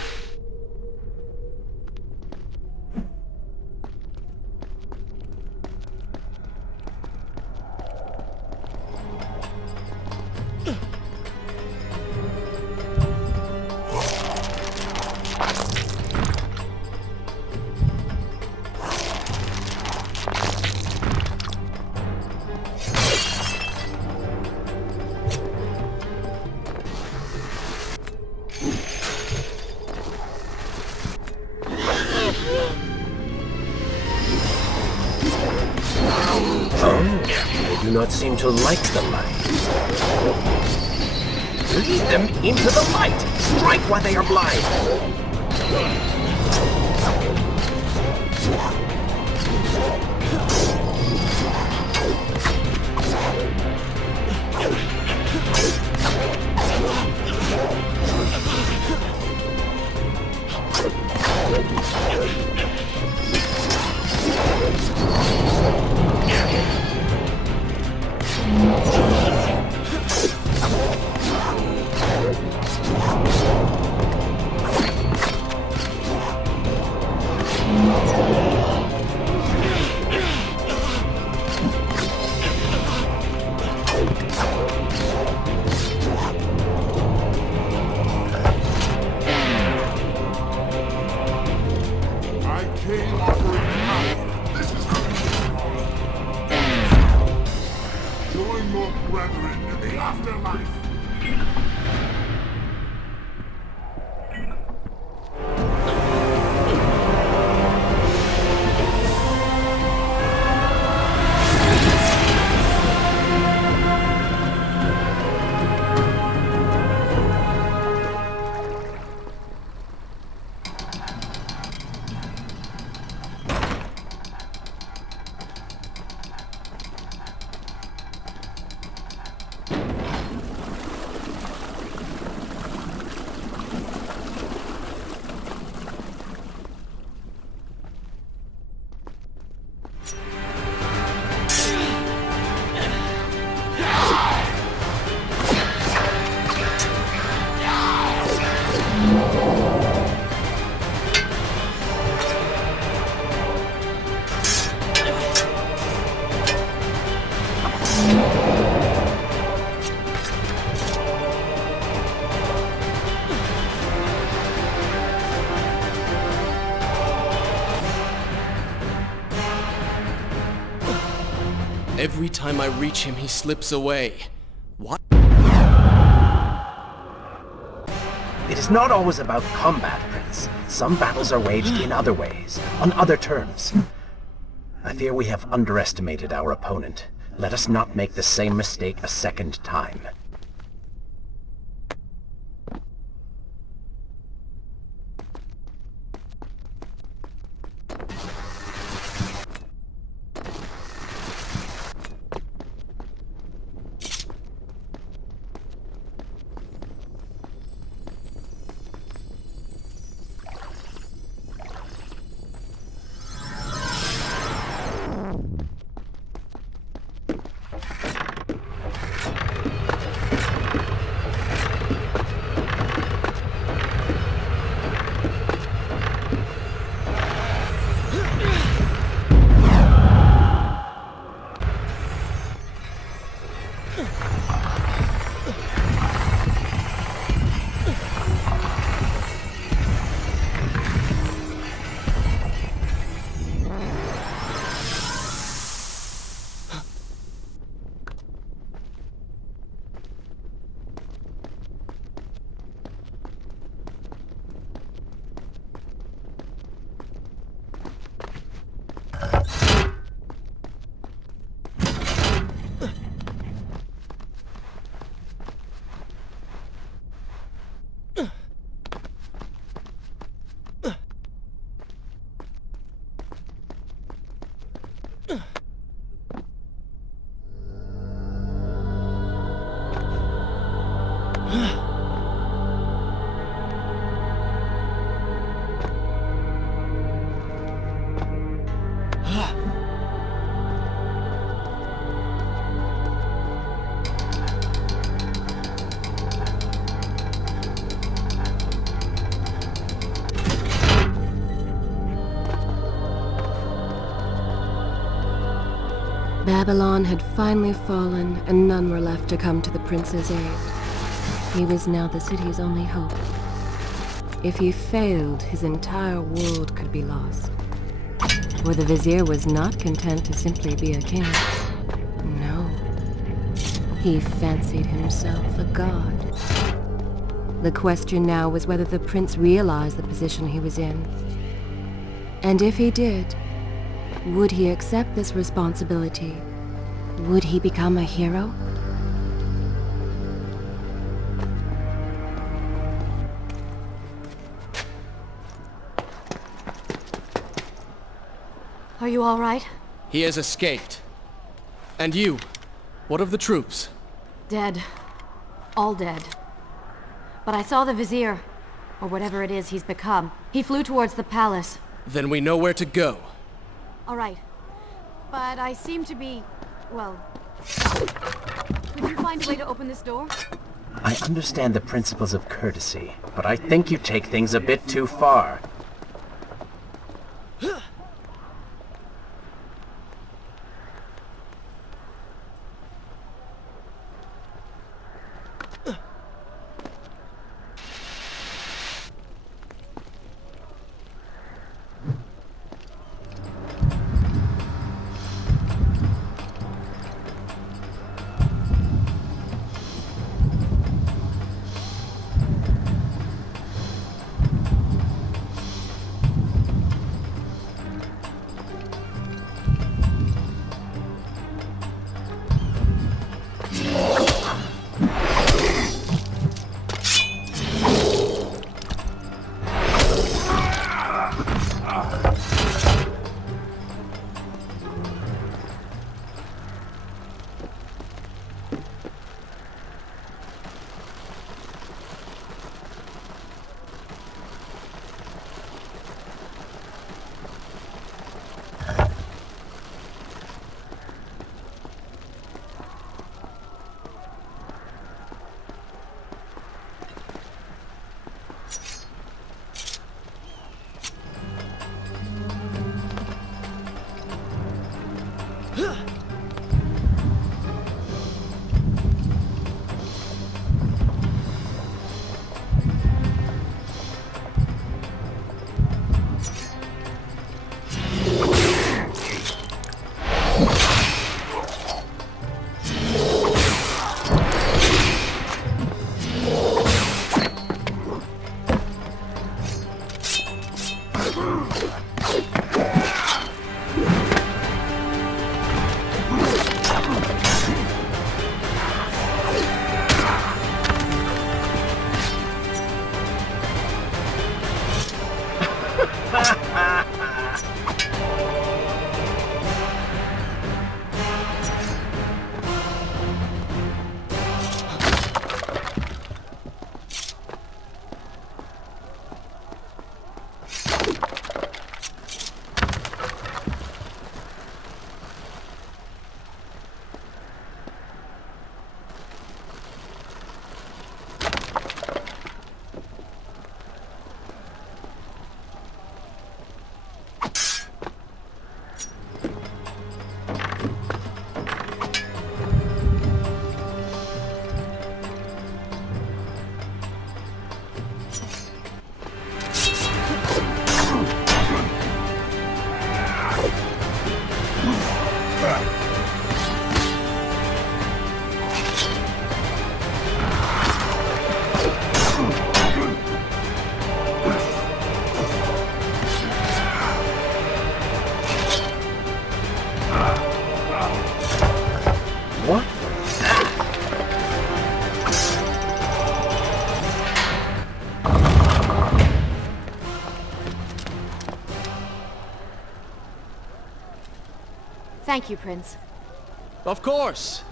They do not seem to like the light. Lead them into the light! Strike while they are blind! Every time I reach him, he slips away. What? It is not always about combat, Prince. Some battles are waged in other ways, on other terms. I fear we have underestimated our opponent. Let us not make the same mistake a second time. Babylon had finally fallen, and none were left to come to the prince's aid. He was now the city's only hope. If he failed, his entire world could be lost. For the Vizier was not content to simply be a king. No. He fancied himself a god. The question now was whether the prince realized the position he was in. And if he did, would he accept this responsibility? Would he become a hero? Are you all right? He has escaped. And you? What of the troops? Dead. All dead. But I saw the Vizier, or whatever it is he's become. He flew towards the palace. Then we know where to go. All right. But I seem to be, well, could you find a way to open this door? I understand the principles of courtesy, but I think you take things a bit too far. Thank you, Prince. Of course.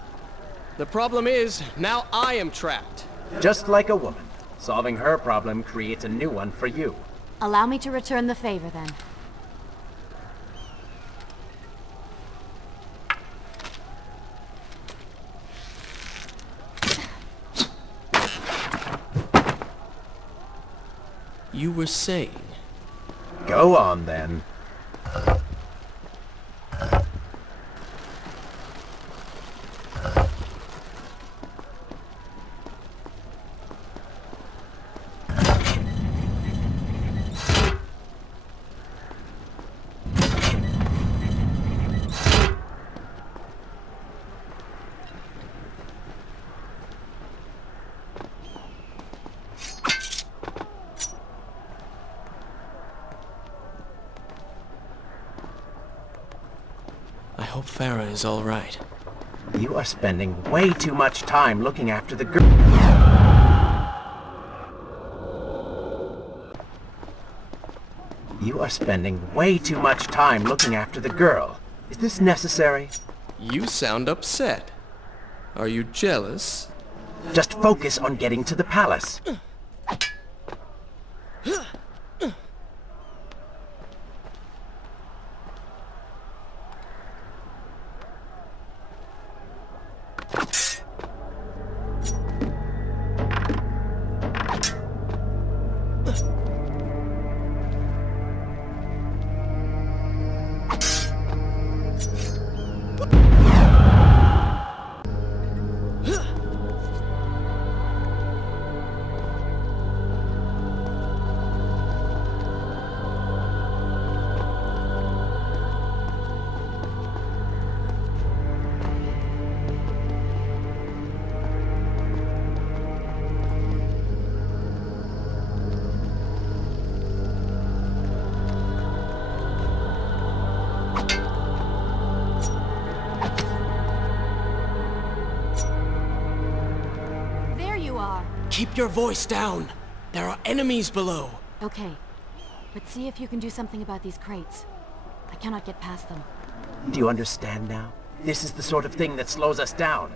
The problem is, now I am trapped. Just like a woman. Solving her problem creates a new one for you. Allow me to return the favor, then. You were saying? Go on, then. I hope Farah is all right. You are spending way too much time looking after the girl. You are spending way too much time looking after the girl. Is this necessary? You sound upset. Are you jealous? Just focus on getting to the palace. Keep your voice down. There are enemies below. Okay, but see if you can do something about these crates. I cannot get past them. Do you understand now? This is the sort of thing that slows us down.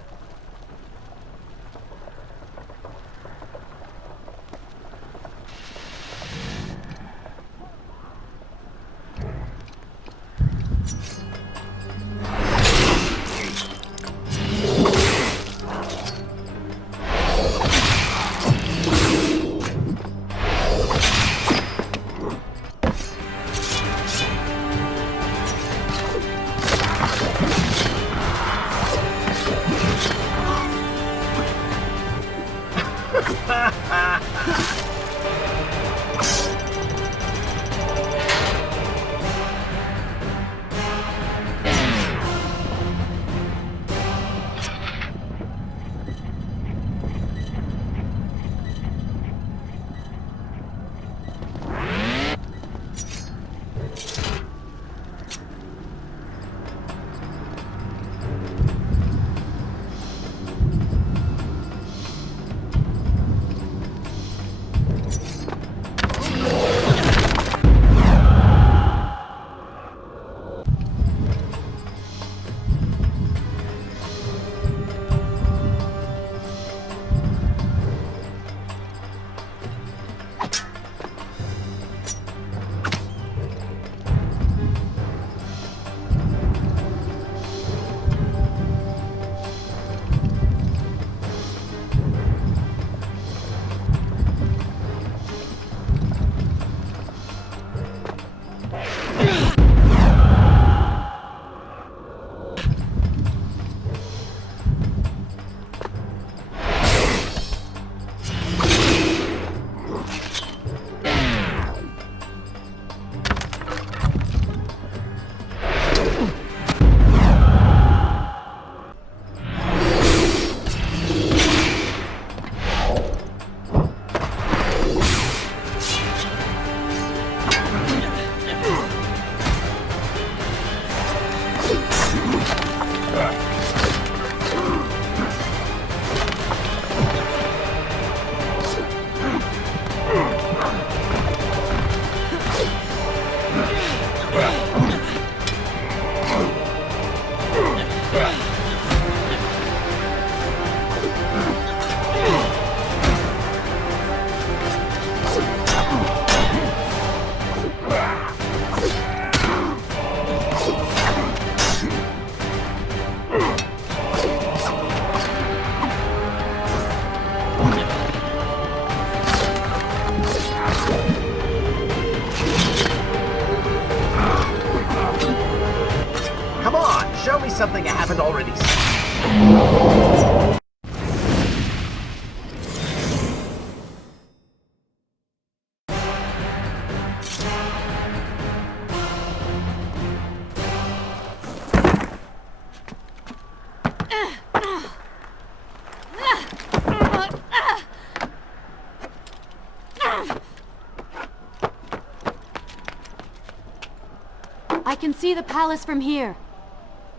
can see the palace from here.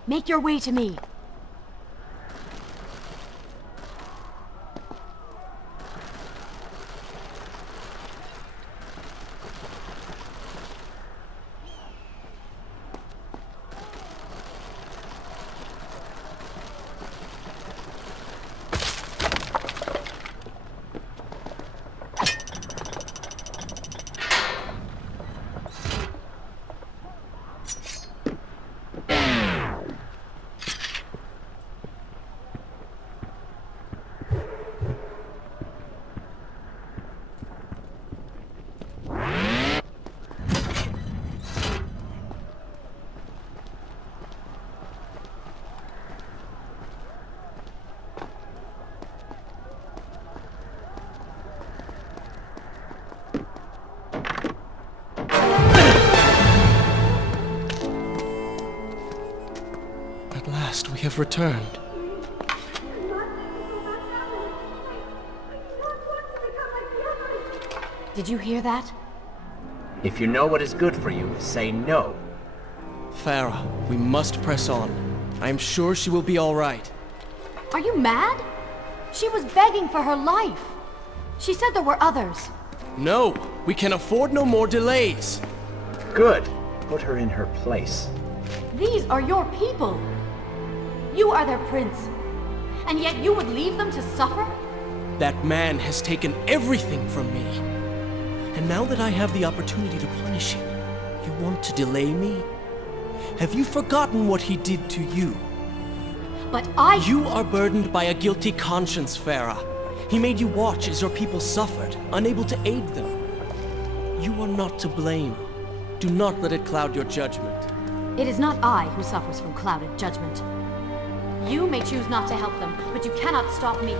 Make your way to me. We have returned. Did you hear that? If you know what is good for you, say no. Farah, we must press on. I am sure she will be all right. Are you mad? She was begging for her life. She said there were others. No, we can afford no more delays. Good. Put her in her place. These are your people. You are their prince. And yet you would leave them to suffer? That man has taken everything from me. And now that I have the opportunity to punish him, you want to delay me? Have you forgotten what he did to you? But You are burdened by a guilty conscience, Farah. He made you watch as your people suffered, unable to aid them. You are not to blame. Do not let it cloud your judgment. It is not I who suffers from clouded judgment. You may choose not to help them, but you cannot stop me.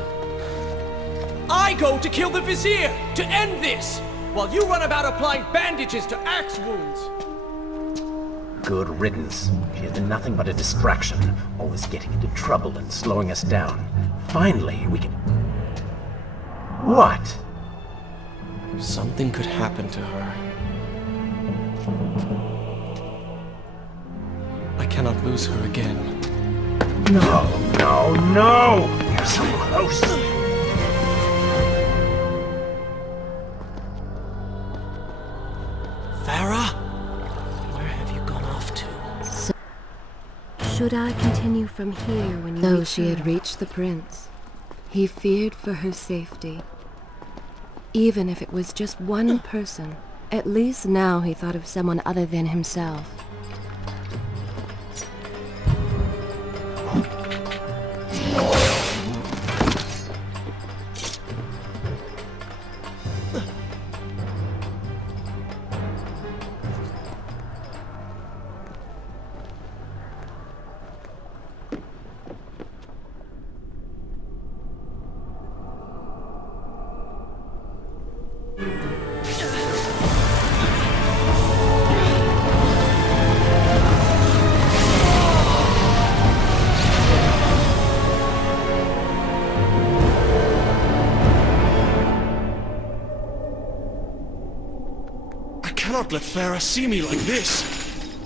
I go to kill the Vizier, to end this, while you run about applying bandages to axe wounds. Good riddance. She has been nothing but a distraction, always getting into trouble and slowing us down. Finally, we can... What? Something could happen to her. I cannot lose her again. No, no, no! We're so close! Farah? Where have you gone off to? Should I continue from here when you... Though she had reached the prince, he feared for her safety. Even if it was just one person, at least now he thought of someone other than himself. Let Farah see me like this.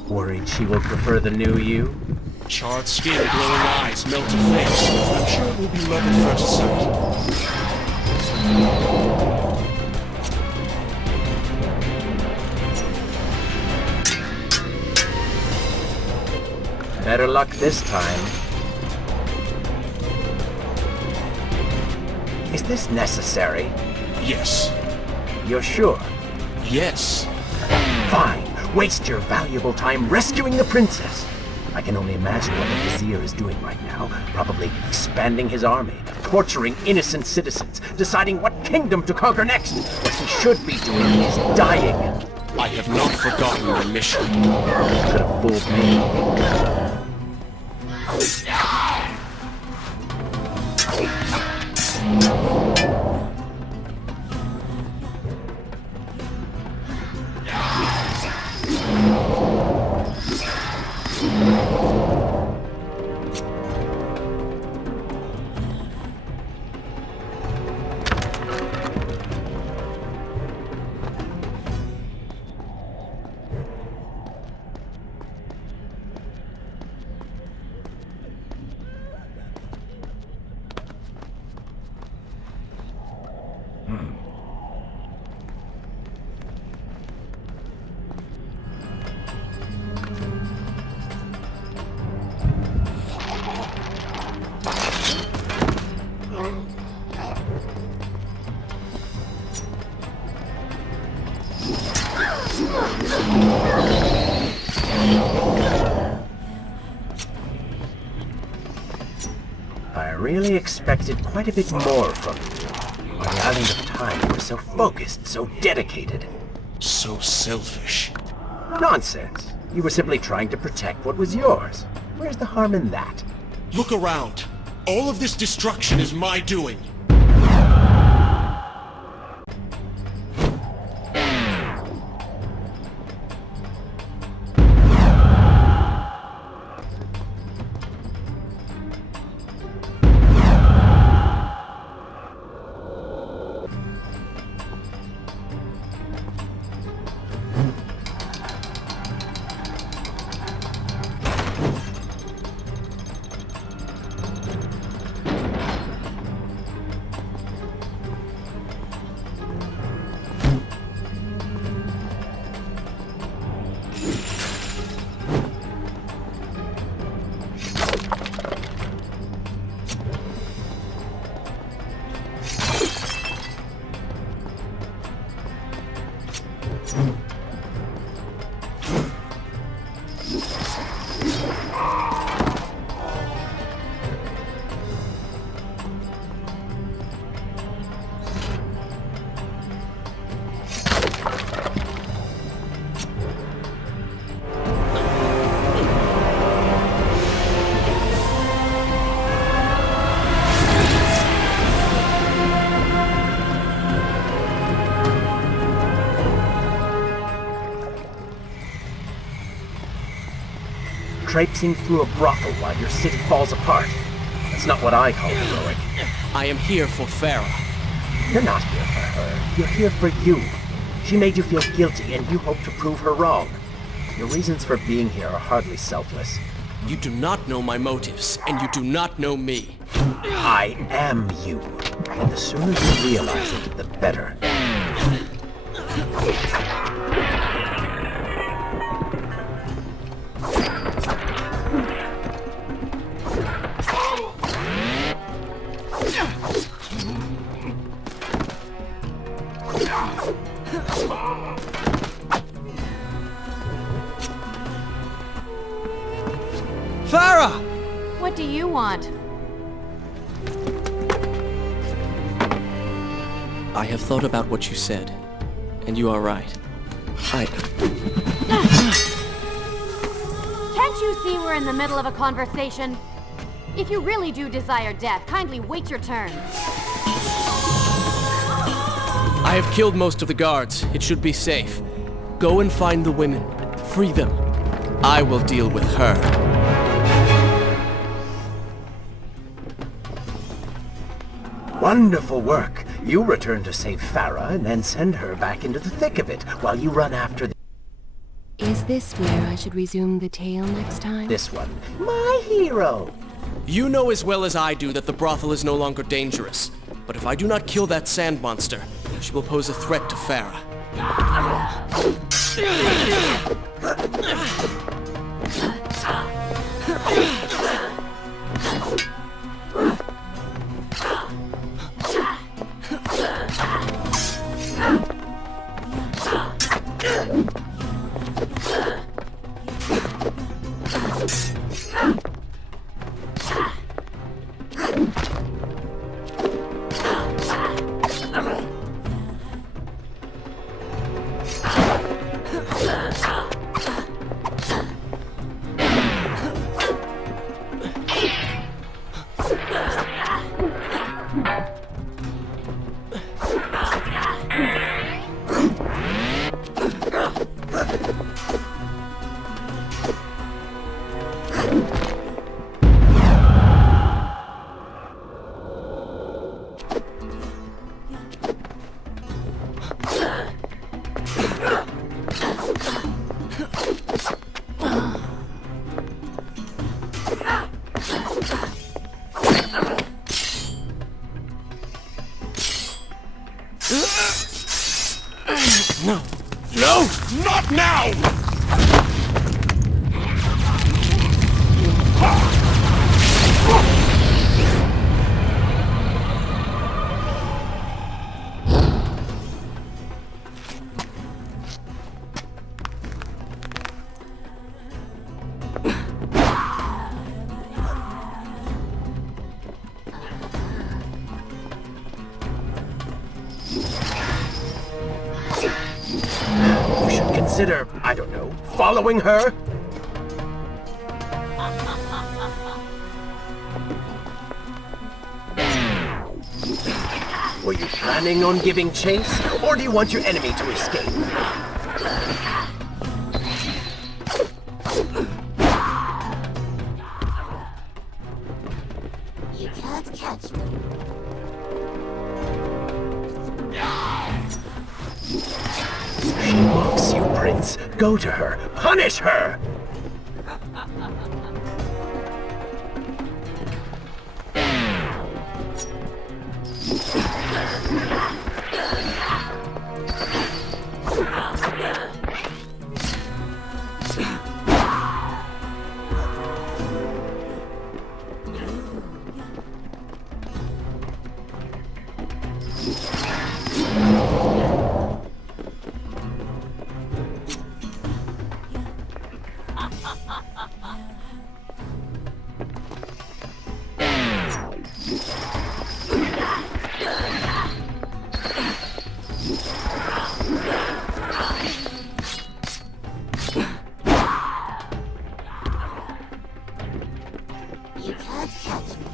Worried she will prefer the new you? Charred skin, glowing eyes, melted face. I'm sure it will be love at first sight. Better luck this time. Is this necessary? Yes. You're sure? Yes. Fine. Waste your valuable time rescuing the princess. I can only imagine what the Vizier is doing right now. Probably expanding his army, torturing innocent citizens, deciding what kingdom to conquer next. What he should be doing is dying. I have not forgotten your mission. Could have fooled me. I really expected quite a bit more from you. On the Island of Time, you were so focused, so dedicated. So selfish. Nonsense. You were simply trying to protect what was yours. Where's the harm in that? Look around. All of this destruction is my doing. Traipsing through a brothel while your city falls apart. That's not what I call heroic. I am here for Farah. You're not here for her. You're here for you. She made you feel guilty, and you hope to prove her wrong. Your reasons for being here are hardly selfless. You do not know my motives, and you do not know me. I am you. And the sooner you realize it, the better. Farah! What do you want? I have thought about what you said, and you are right. Can't you see we're in the middle of a conversation? If you really do desire death, kindly wait your turn. I have killed most of the guards. It should be safe. Go and find the women. Free them. I will deal with her. Wonderful work. You return to save Farah and then send her back into the thick of it while you run after Is this where I should resume the tale next time? this one. My hero! You know as well as I do that the brothel is no longer dangerous. But if I do not kill that sand monster, she will pose a threat to Farah. No! No! Not now! You should consider, I don't know, following her? Were you planning on giving chase, or do you want your enemy to escape? You can't catch me. She mocks you, Prince. Go to her. Punish her! You can't catch me.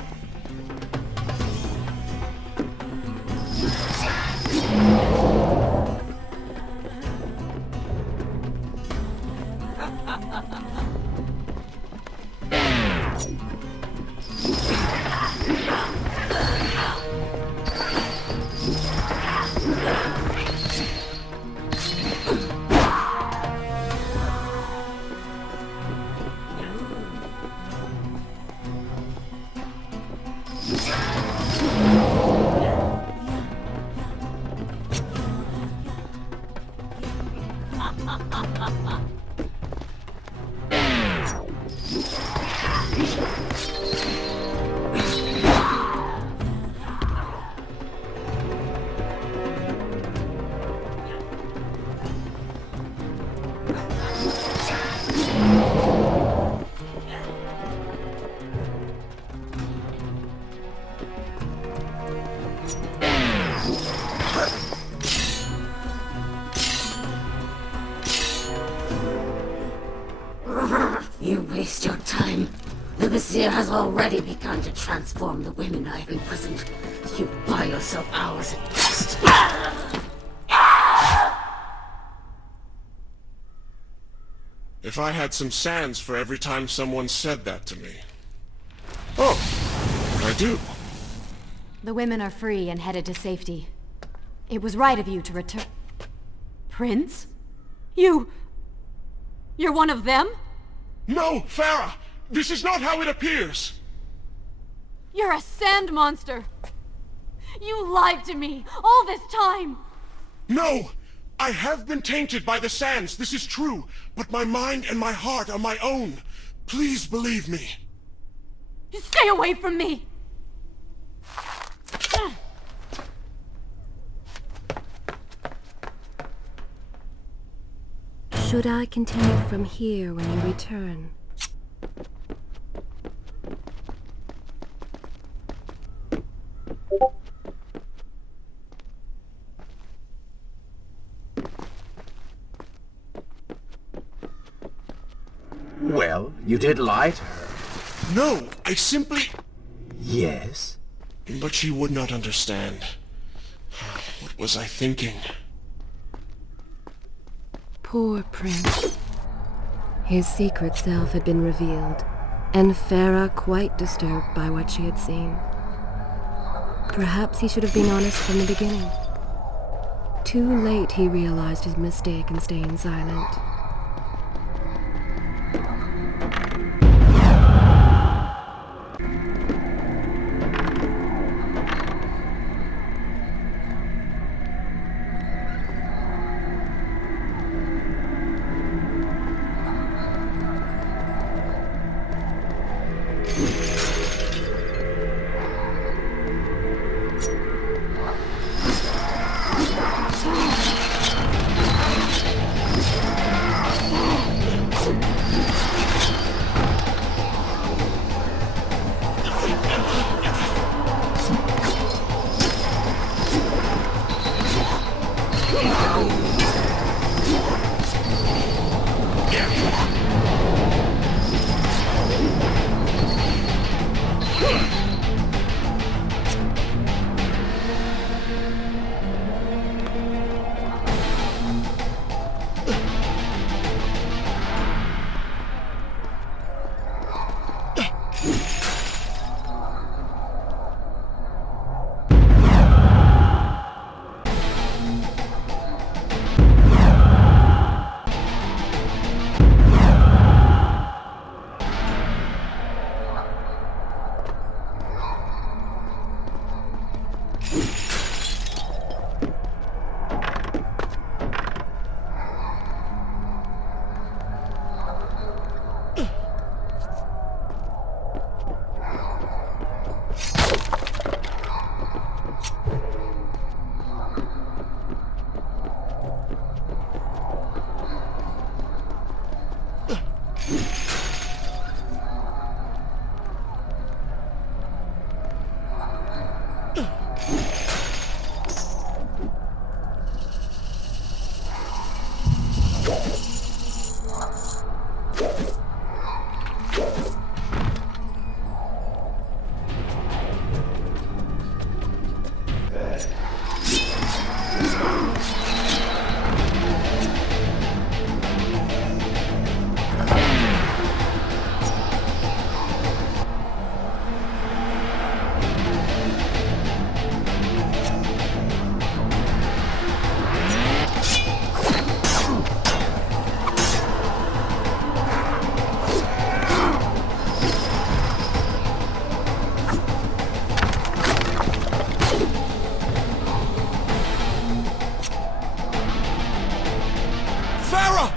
You waste your time. The Vizier has already begun to transform the women I've imprisoned. You buy yourself hours at best. If I had some sands for every time someone said that to me. Oh, I do. The women are free and headed to safety. It was right of you to return... Prince? You're one of them? No, Farah! This is not how it appears! You're a sand monster! You lied to me all this time! No! I have been tainted by the sands, this is true, but my mind and my heart are my own. Please believe me. Stay away from me! Should I continue from here when you return? Well, you did lie to her. No, I simply... Yes? But she would not understand. What was I thinking? Poor Prince. His secret self had been revealed, and Farah quite disturbed by what she had seen. Perhaps he should have been honest from the beginning. Too late he realized his mistake in staying silent.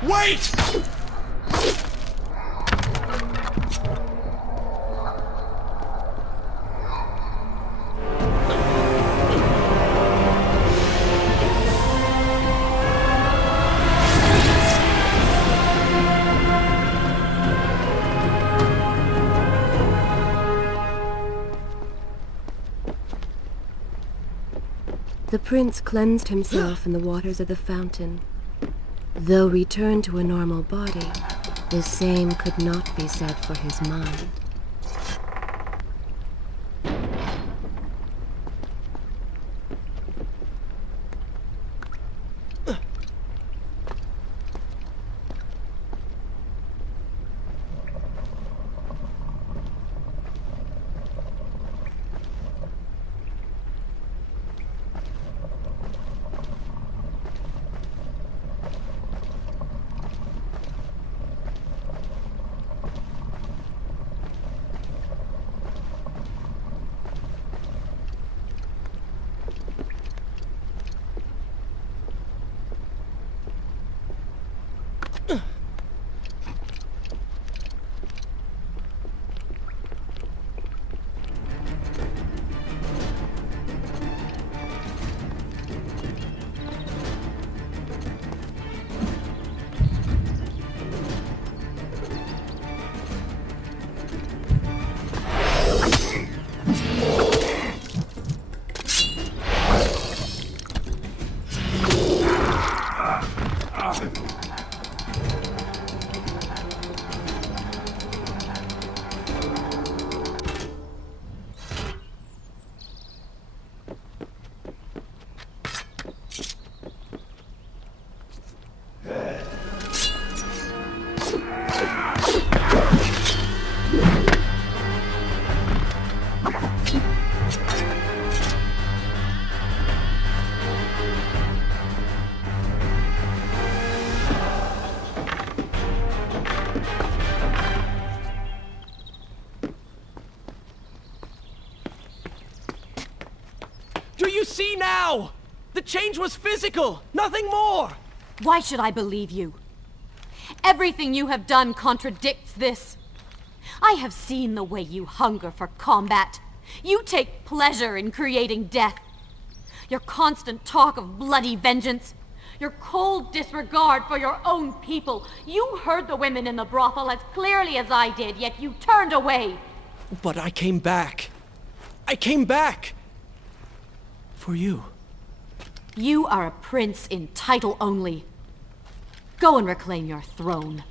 Wait! The prince cleansed himself in the waters of the fountain. Though returned to a normal body, the same could not be said for his mind. Do you see now? The change was physical, nothing more! Why should I believe you? Everything you have done contradicts this. I have seen the way you hunger for combat. You take pleasure in creating death. Your constant talk of bloody vengeance. Your cold disregard for your own people. You heard the women in the brothel as clearly as I did, yet you turned away. But I came back. I came back! For you. You are a prince in title only. Go and reclaim your throne.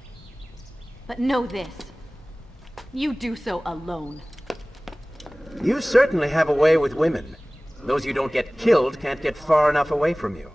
But know this. You do so alone. You certainly have a way with women. Those who don't get killed can't get far enough away from you.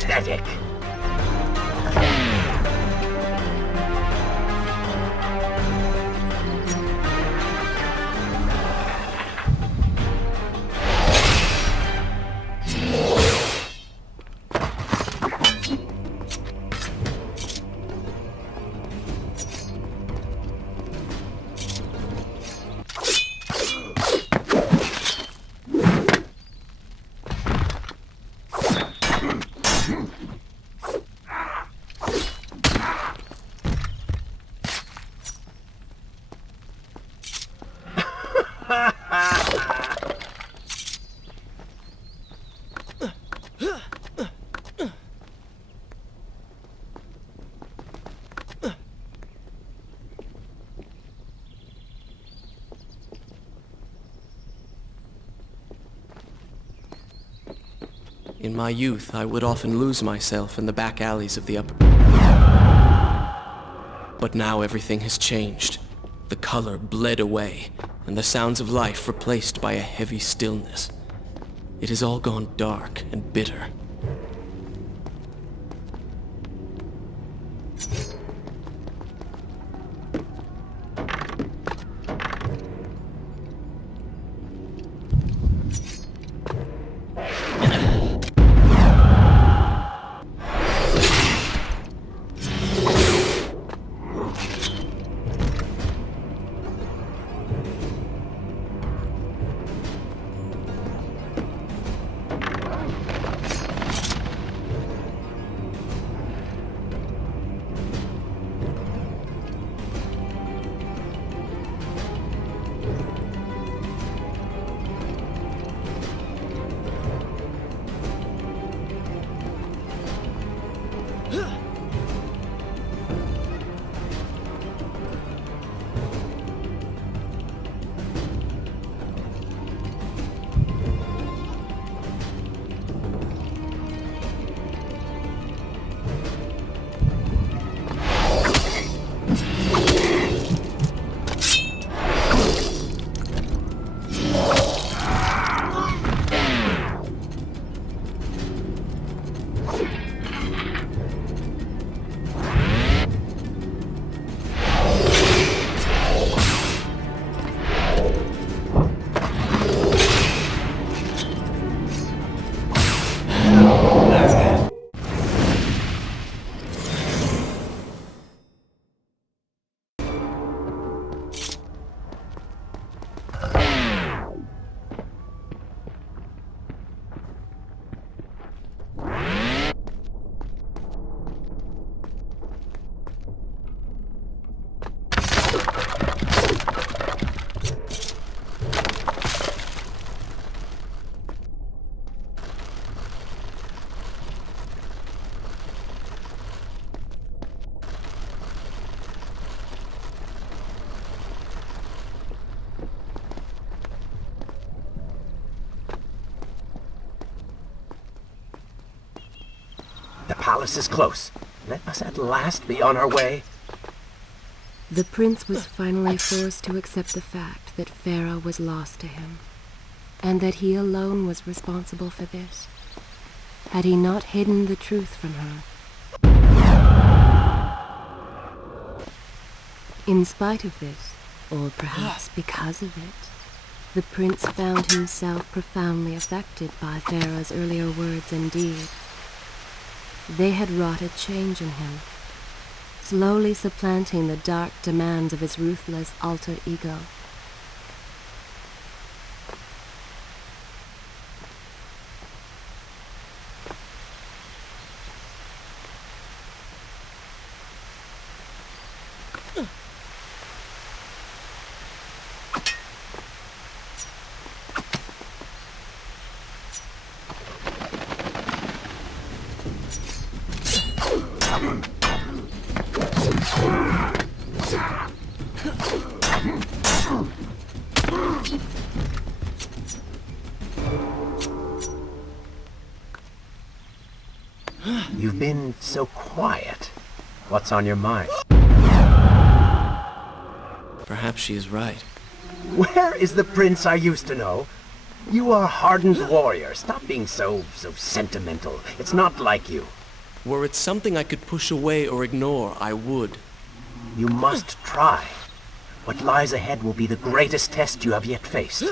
Pathetic. In my youth, I would often lose myself in the back alleys of the upper... But now everything has changed. The color bled away, and the sounds of life replaced by a heavy stillness. It has all gone dark and bitter. The palace is close. Let us at last be on our way. The prince was finally forced to accept the fact that Farah was lost to him, and that he alone was responsible for this. Had he not hidden the truth from her? In spite of this, or perhaps because of it, the prince found himself profoundly affected by Farah's earlier words and deeds. They had wrought a change in him, slowly supplanting the dark demands of his ruthless alter ego. You've been so quiet. What's on your mind? Perhaps she is right. Where is the prince I used to know? You are a hardened warrior. Stop being so sentimental. It's not like you. Were it something I could push away or ignore, I would. You must try. What lies ahead will be the greatest test you have yet faced.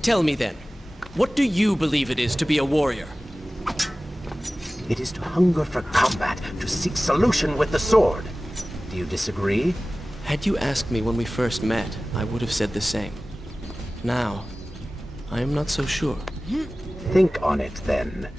Tell me then, what do you believe it is to be a warrior? It is to hunger for combat, to seek solution with the sword. Do you disagree? Had you asked me when we first met, I would have said the same. Now, I am not so sure. Think on it, then.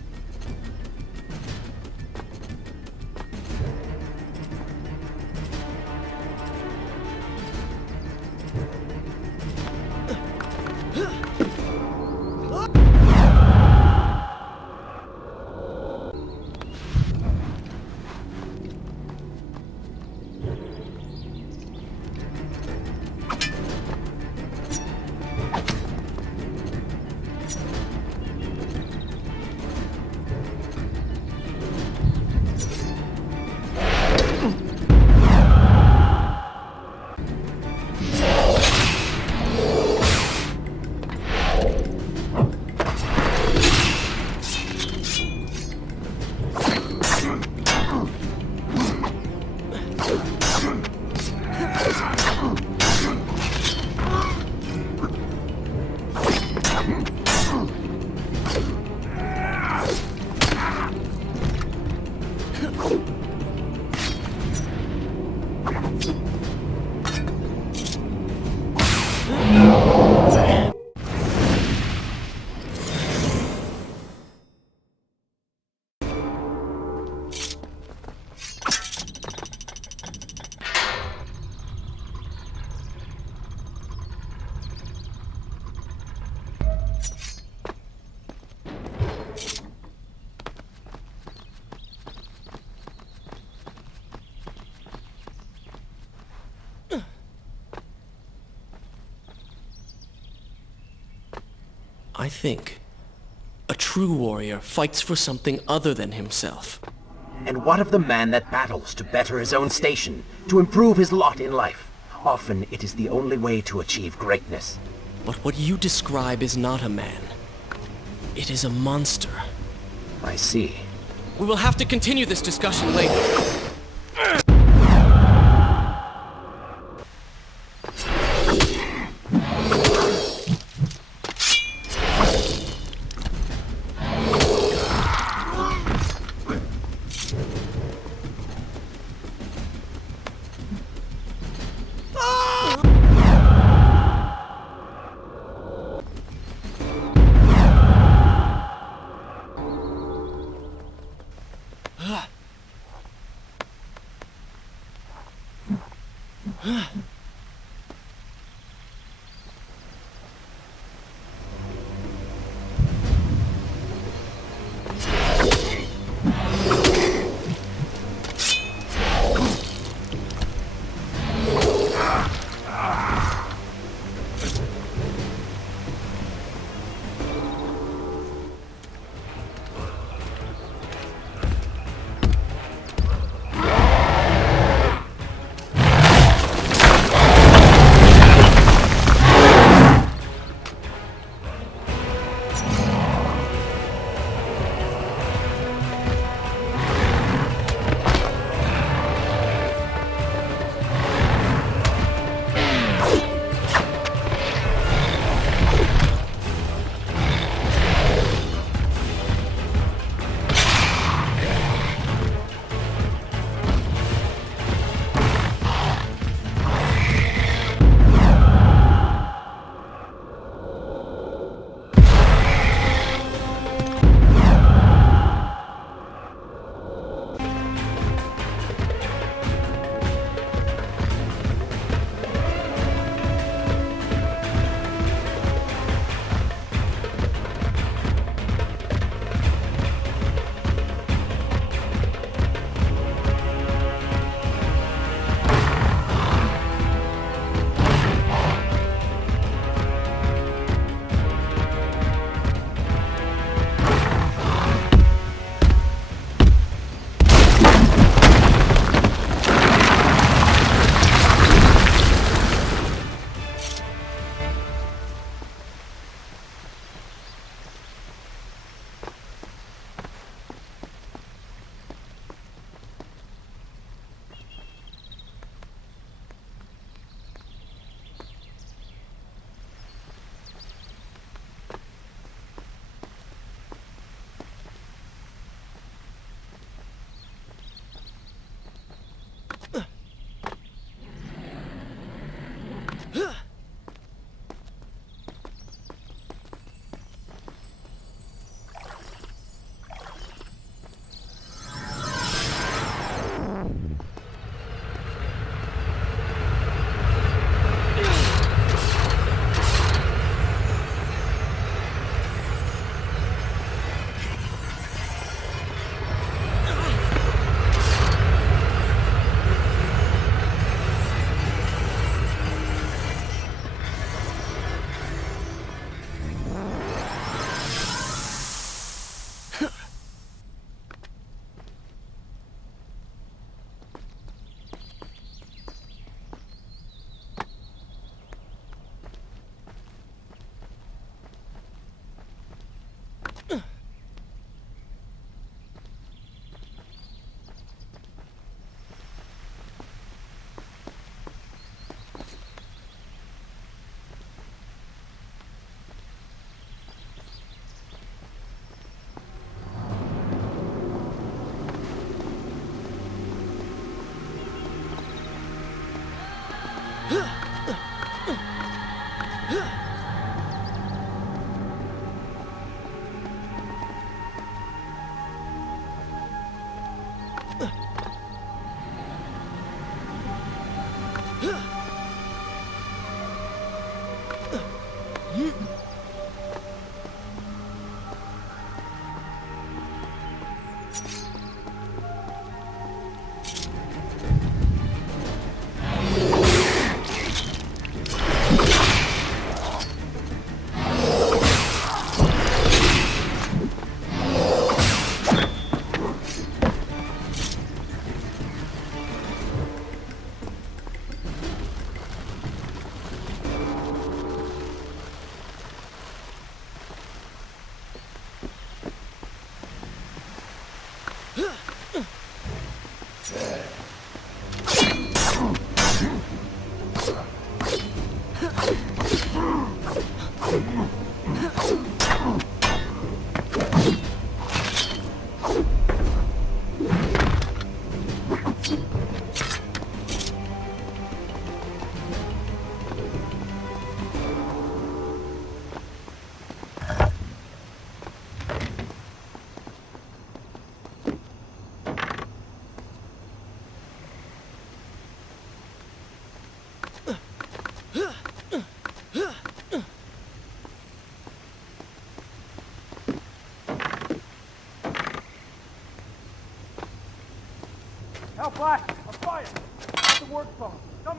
I think a true warrior fights for something other than himself. And what of the man that battles to better his own station, to improve his lot in life? Often it is the only way to achieve greatness. But what you describe is not a man. It is a monster. I see. We will have to continue this discussion later.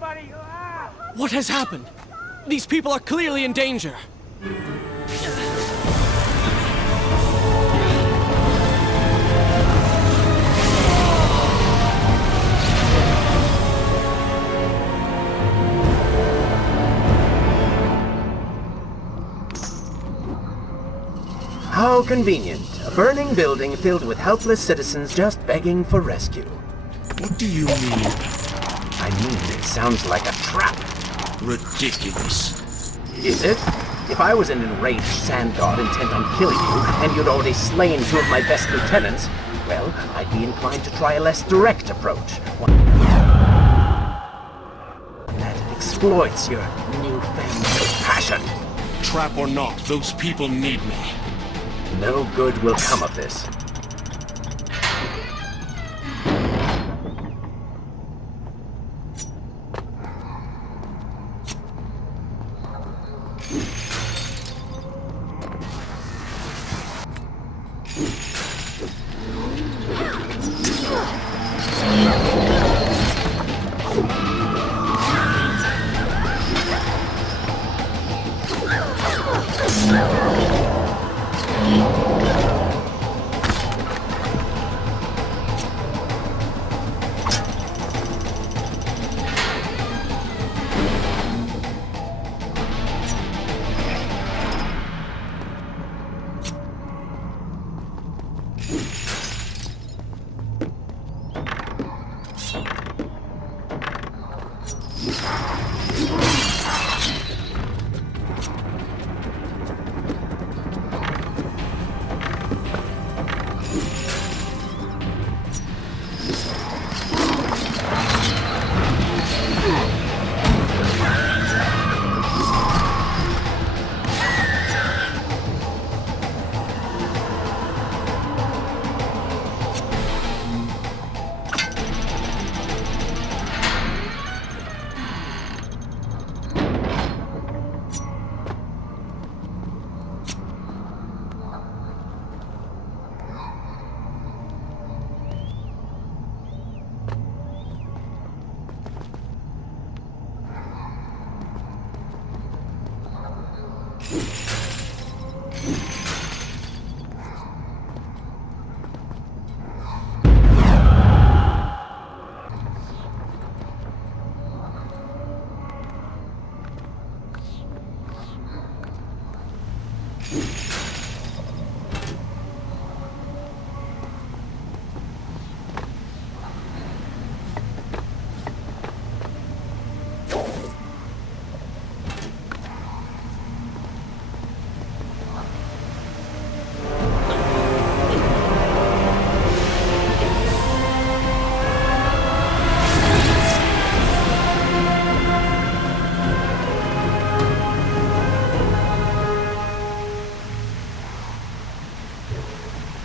somebody! Ah! What has happened? These people are clearly in danger. How convenient. A burning building filled with helpless citizens just begging for rescue. What do you mean? I mean, it sounds like a trap. Ridiculous. Is it? If I was an enraged sand god intent on killing you, and you'd already slain two of my best lieutenants, well, I'd be inclined to try a less direct approach. One that exploits your newfound passion. Trap or not, those people need me. No good will come of this.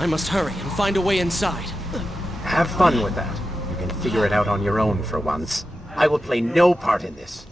I must hurry and find a way inside. Have fun with that. You can figure it out on your own for once. I will play no part in this.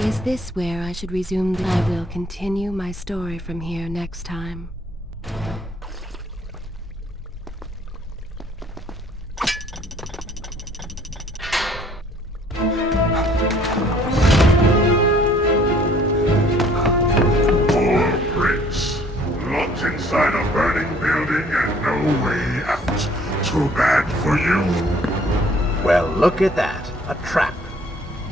Is this where I should resume? I will continue my story from here next time. Locked inside a burning building and no way out. Too bad for you. Well, look at that. A trap.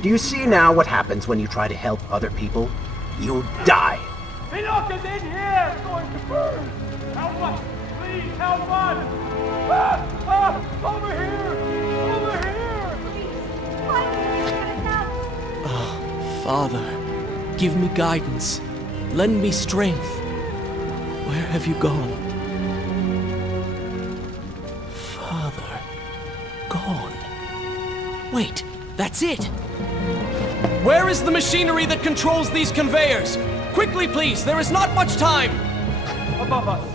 Do you see now what happens when you try to help other people? You die. Enoch is in here! It's going to burn! Help us! Please, help us! Over here! Over here! Please, finally, get us out! Oh, Father, give me guidance. Lend me strength. Where have you gone? Father, gone. Wait, that's it! Where is the machinery that controls these conveyors? Quickly, please, there is not much time! Above us.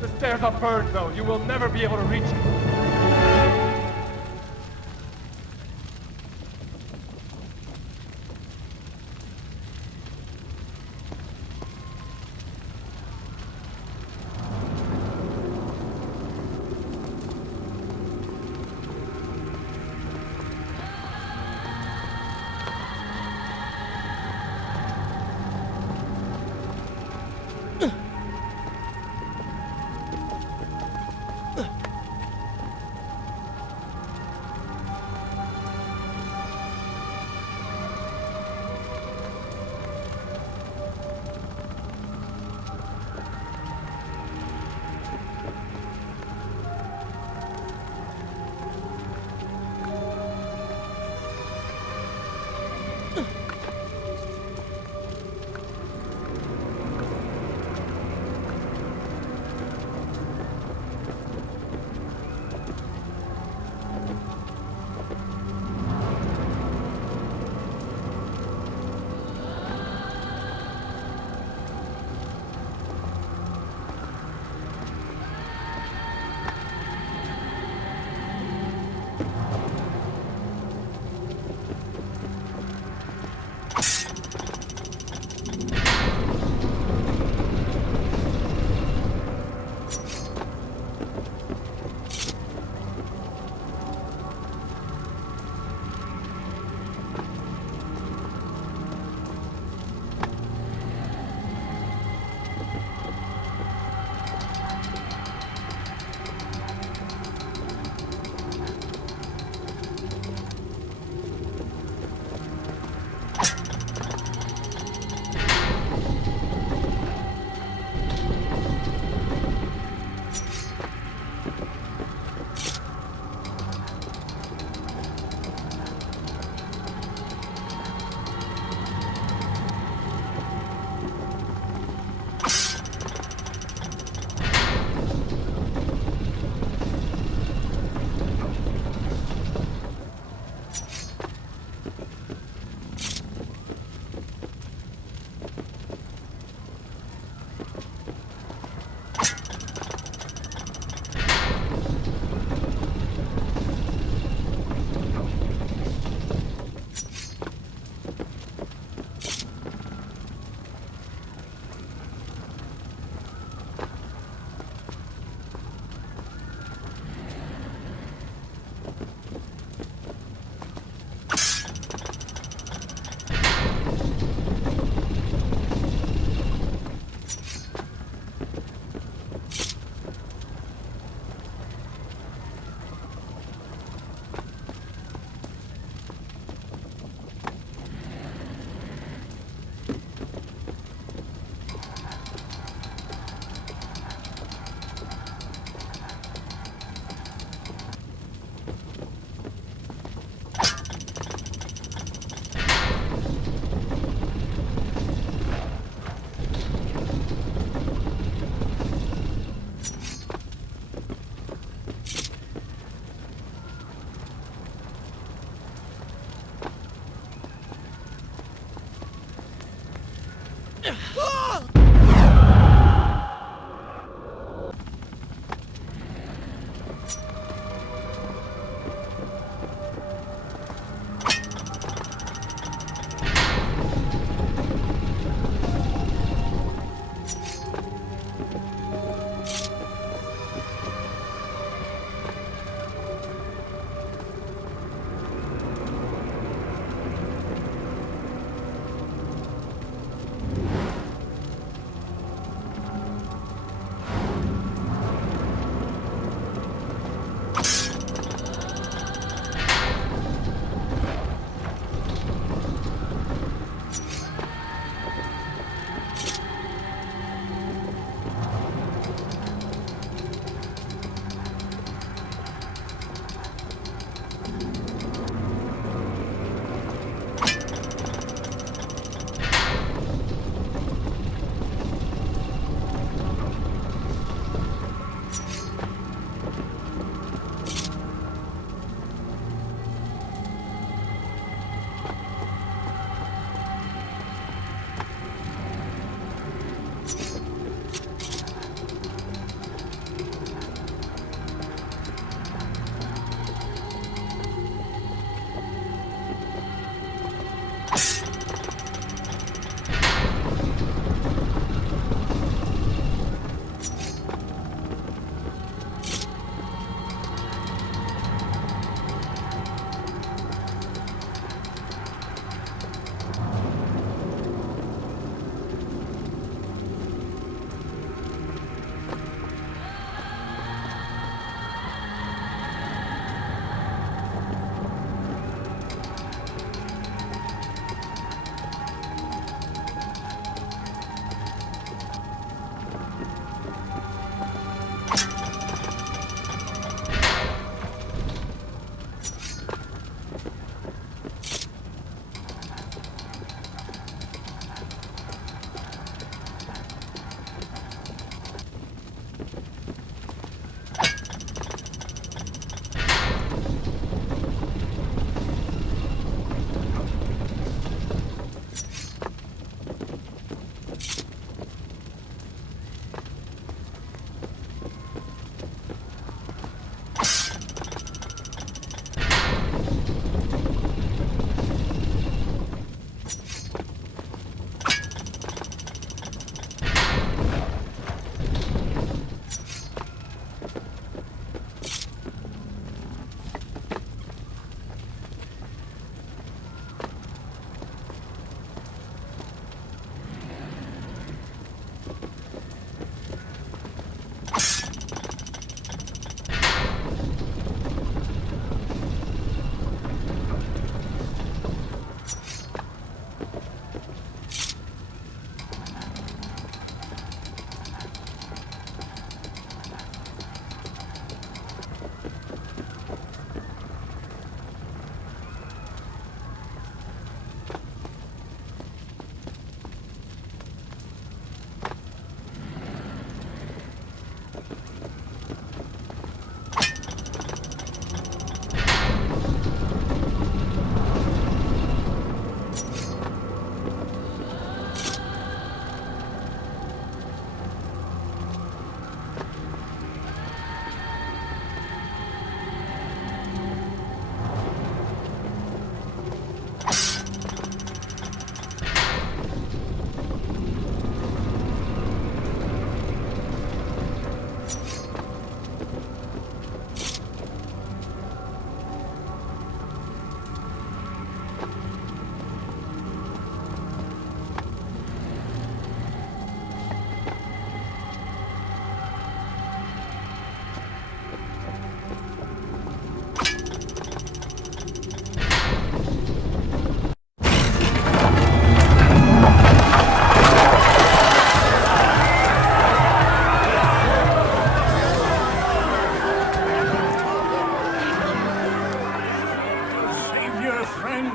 The stairs are burned, though. You will never be able to reach it.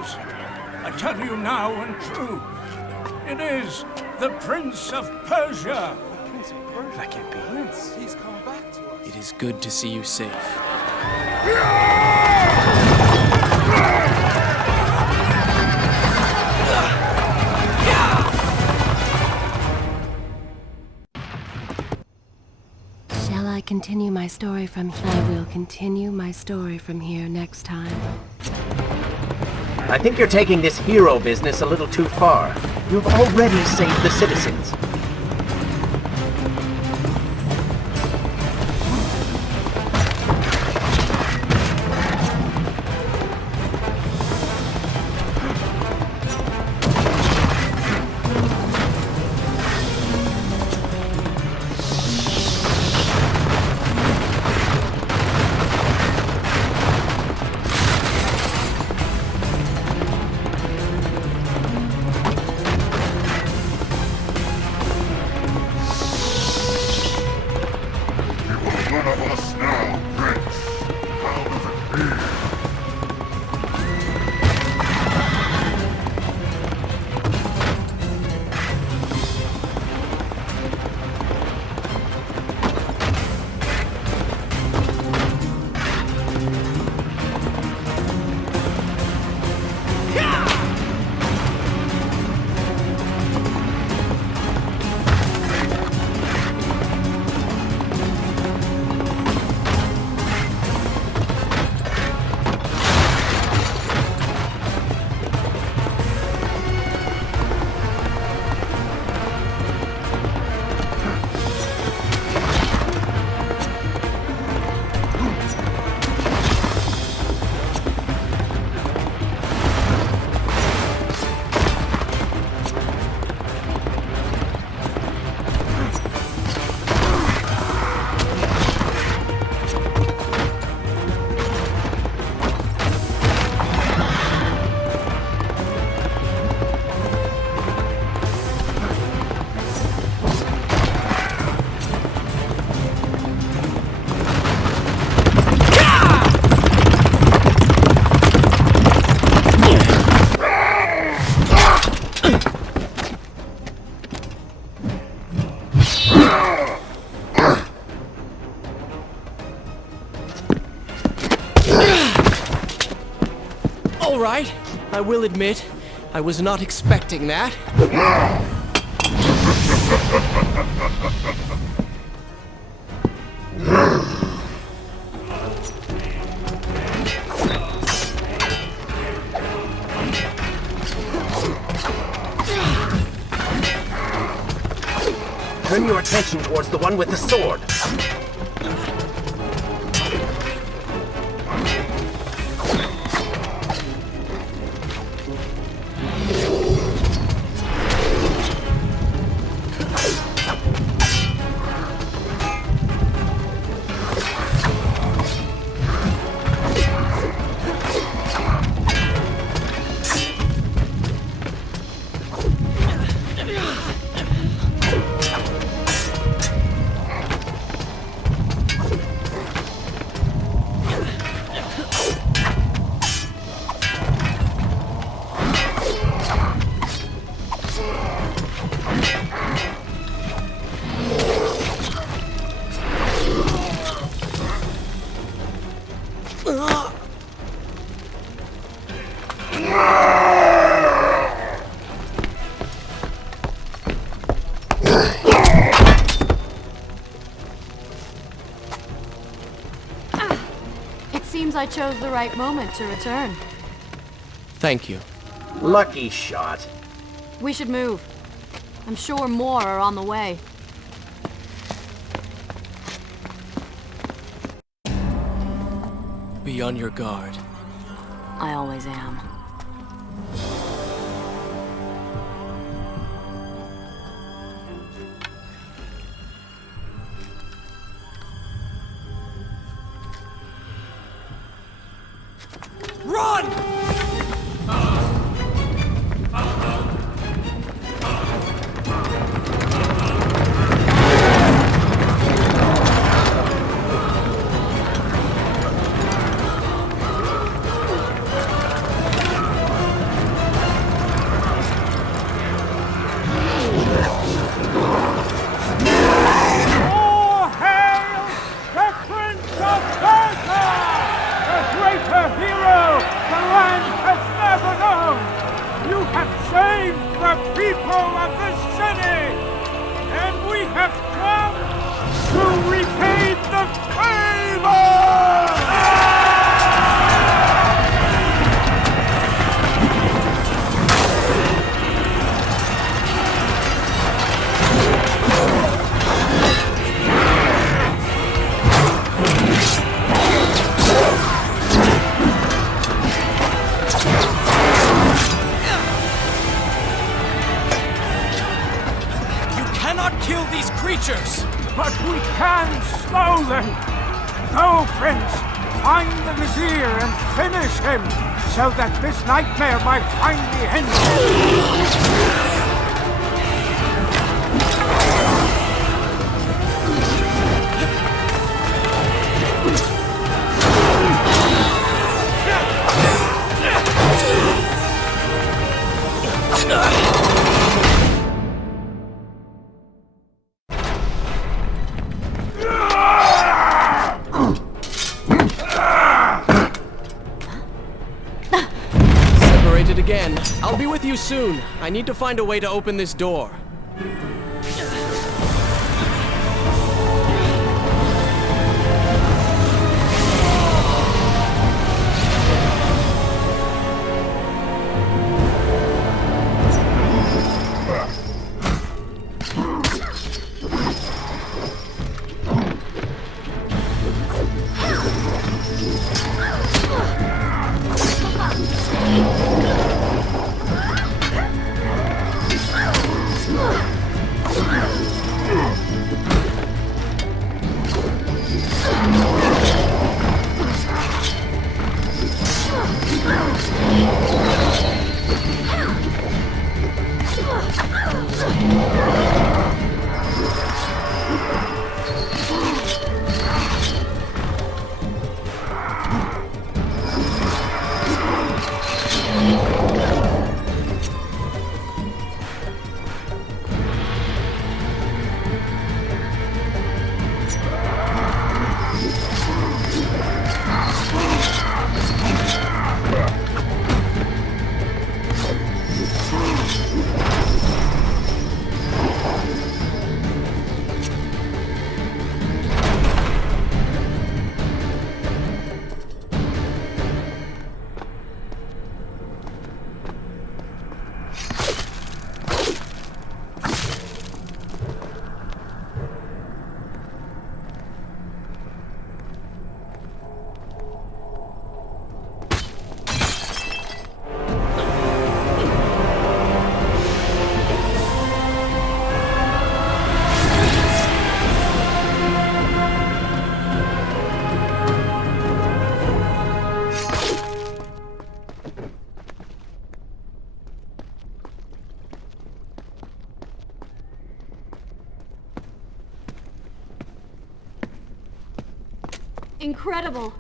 news. I tell you now and true. It is the Prince of Persia. That can't be. Prince, he's come back to us. It is good to see you safe. Shall I continue my story from here? I will continue my story from here next time. I think you're taking this hero business a little too far. You've already saved the citizens. All right, I will admit, I was not expecting that. Turn your attention towards the one with the sword. I chose the right moment to return. Thank you. Lucky shot. We should move. I'm sure more are on the way. Be on your guard. I always am. Run! a hero the land has never known! You have saved the people of the city! And we have come to repay the favor! Kill these creatures! But we can slow them! Go, Prince! Find the Vizier and finish him, so that this nightmare might finally end! Again. I'll be with you soon. I need to find a way to open this door. Incredible.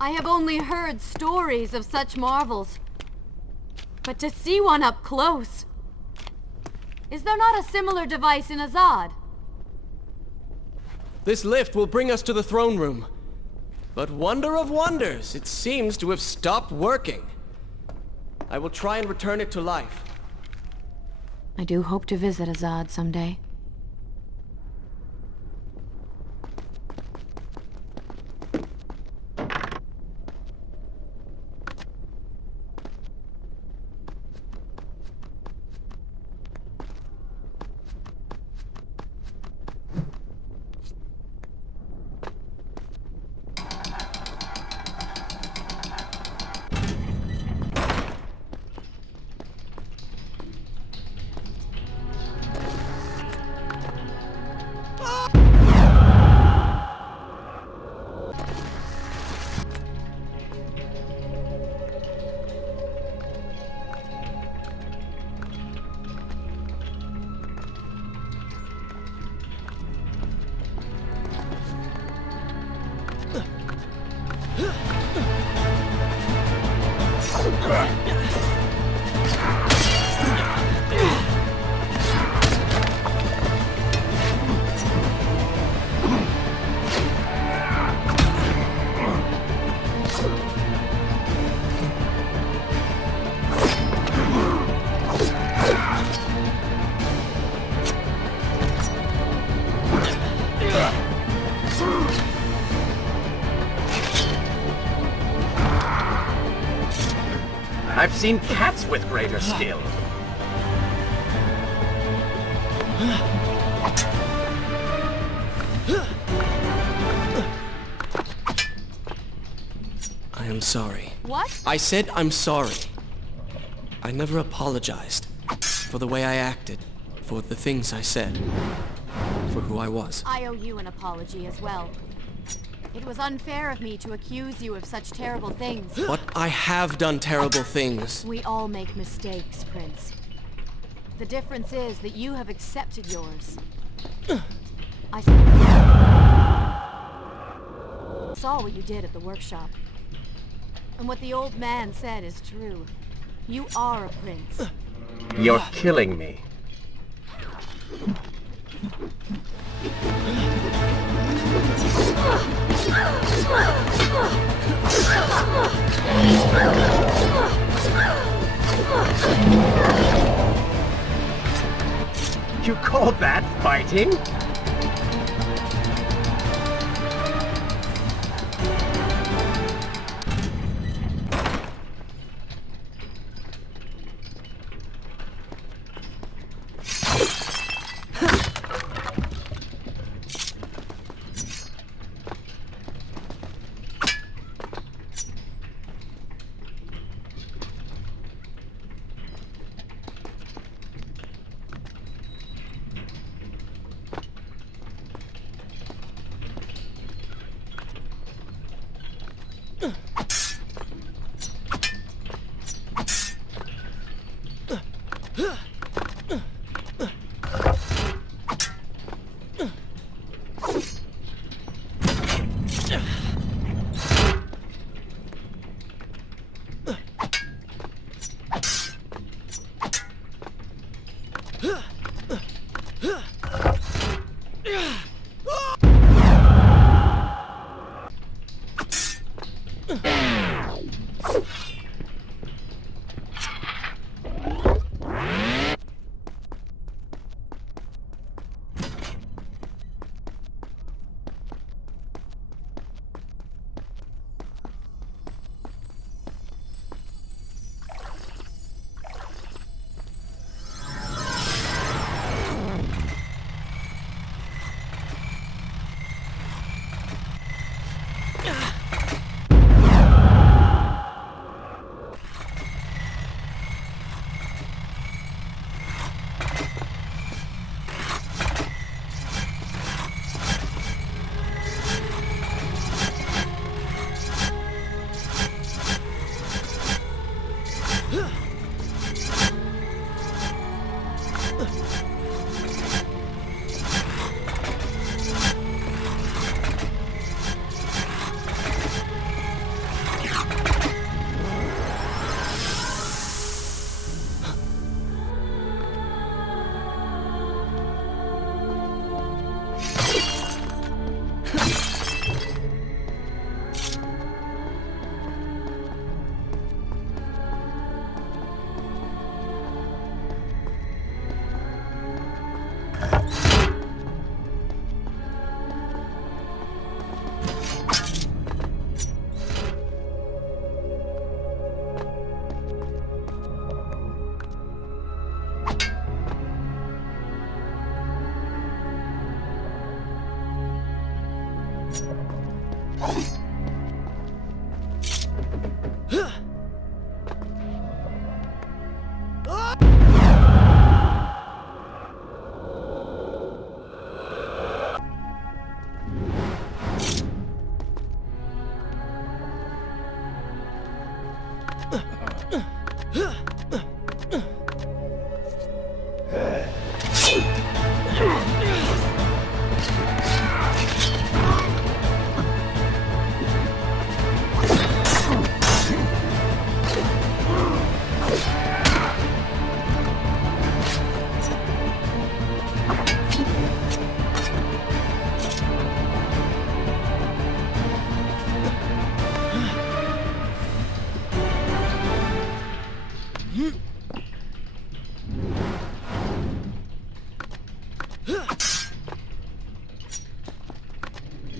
I have only heard stories of such marvels. But to see one up close... Is there not a similar device in Azad? This lift will bring us to the throne room. But wonder of wonders, it seems to have stopped working. I will try and return it to life. I do hope to visit Azad someday. I've seen cats with greater skill. I am sorry. What? I said I'm sorry. I never apologized for the way I acted, for the things I said, for who I was. I owe you an apology as well. It was unfair of me to accuse you of such terrible things. But I have done terrible things. We all make mistakes, Prince. The difference is that you have accepted yours. I saw what you did at the workshop. And what the old man said is true. You are a prince. You're killing me. You call that fighting?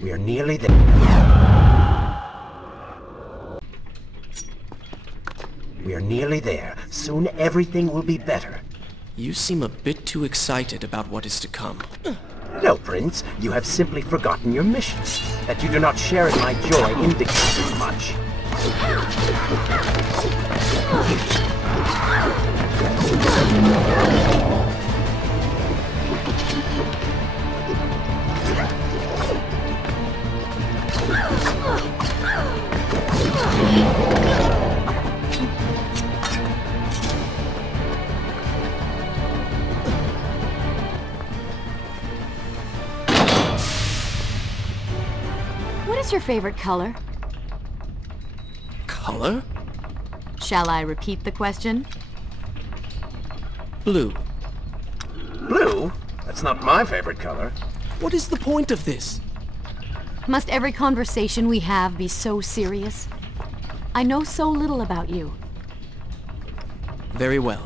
We are nearly there. We are nearly there. Soon everything will be better. You seem a bit too excited about what is to come. No, Prince. You have simply forgotten your mission. That you do not share in my joy indicates as much. What is your favorite color? Color? Shall I repeat the question? Blue. Blue? That's not my favorite color. What is the point of this? Must every conversation we have be so serious? I know so little about you. Very well.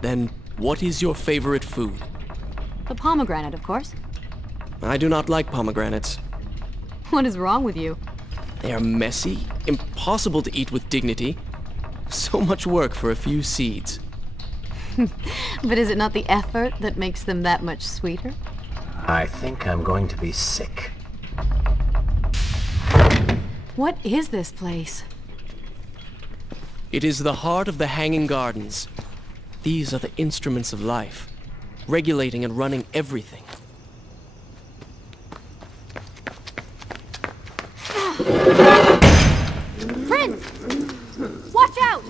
Then, what is your favorite food? The pomegranate, of course. I do not like pomegranates. What is wrong with you? They are messy, impossible to eat with dignity. So much work for a few seeds. But is it not the effort that makes them that much sweeter? I think I'm going to be sick. What is this place? It is the heart of the Hanging Gardens. These are the instruments of life, regulating and running everything. Prince! Watch out!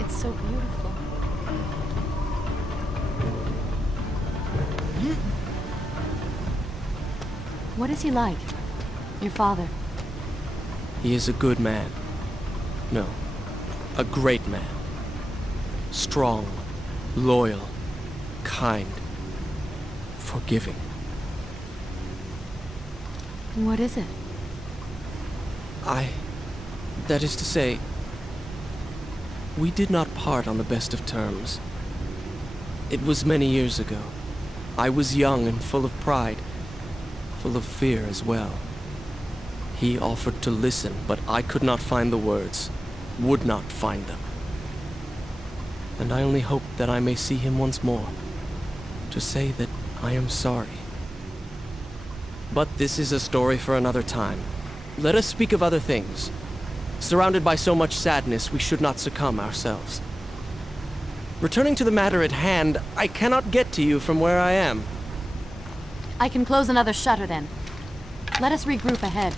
It's so beautiful. What is he like? Your father? He is a good man. No, a great man. Strong, loyal, kind, forgiving. What is it? That is to say, we did not part on the best of terms. It was many years ago. I was young and full of pride, full of fear as well. He offered to listen, but I could not find the words, would not find them. And I only hope that I may see him once more, to say that I am sorry. But this is a story for another time. Let us speak of other things. Surrounded by so much sadness, we should not succumb ourselves. Returning to the matter at hand, I cannot get to you from where I am. I can close another shutter then. Let us regroup ahead.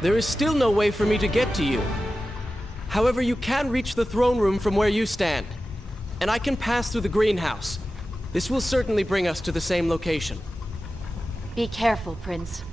There is still no way for me to get to you. However, you can reach the throne room from where you stand. And I can pass through the greenhouse. This will certainly bring us to the same location. Be careful, Prince.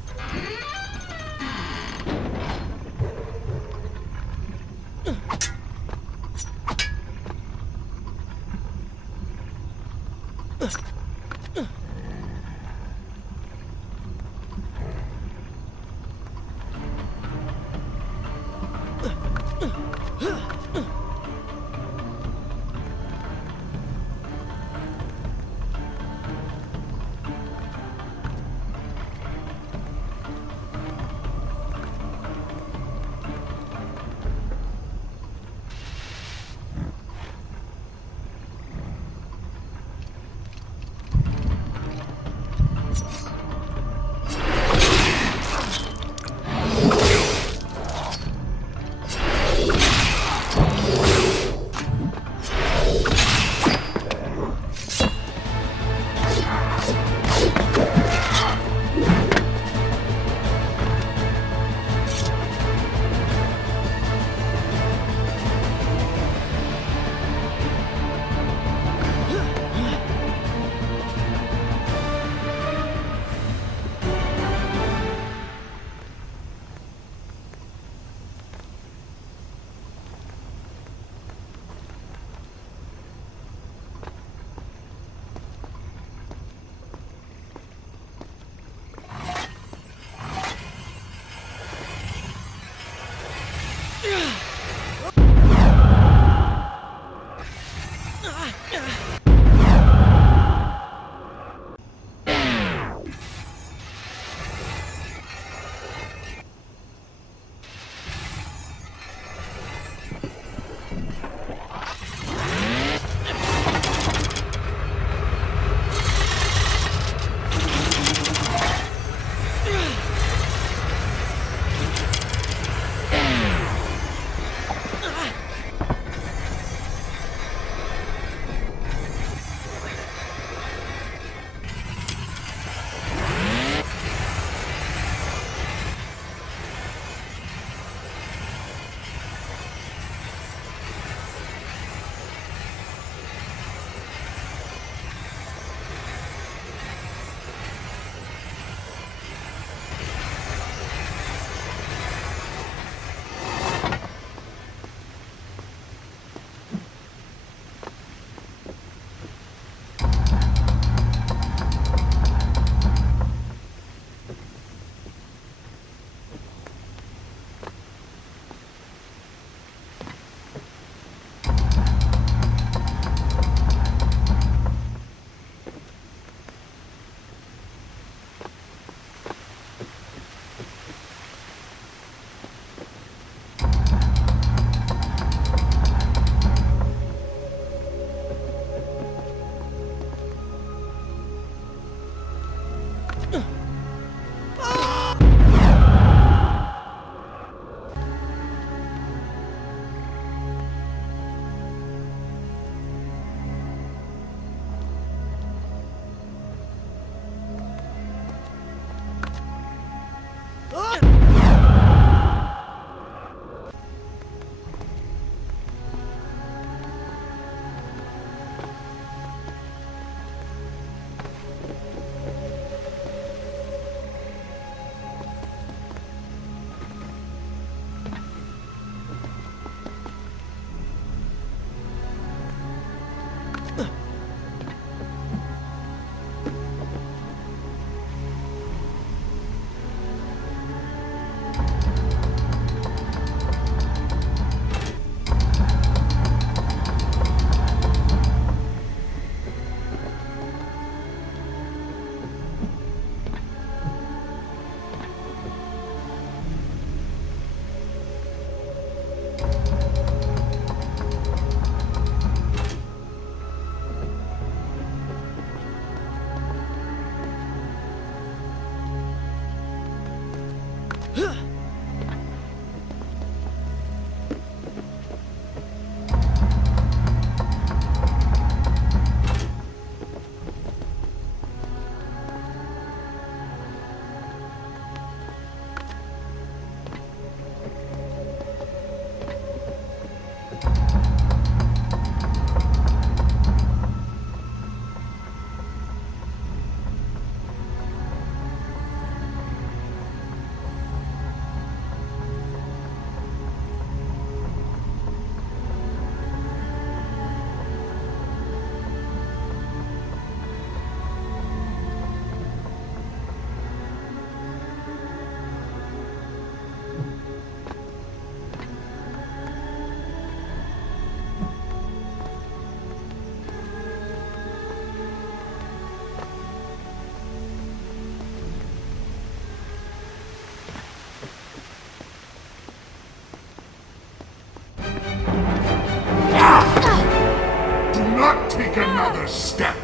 another step.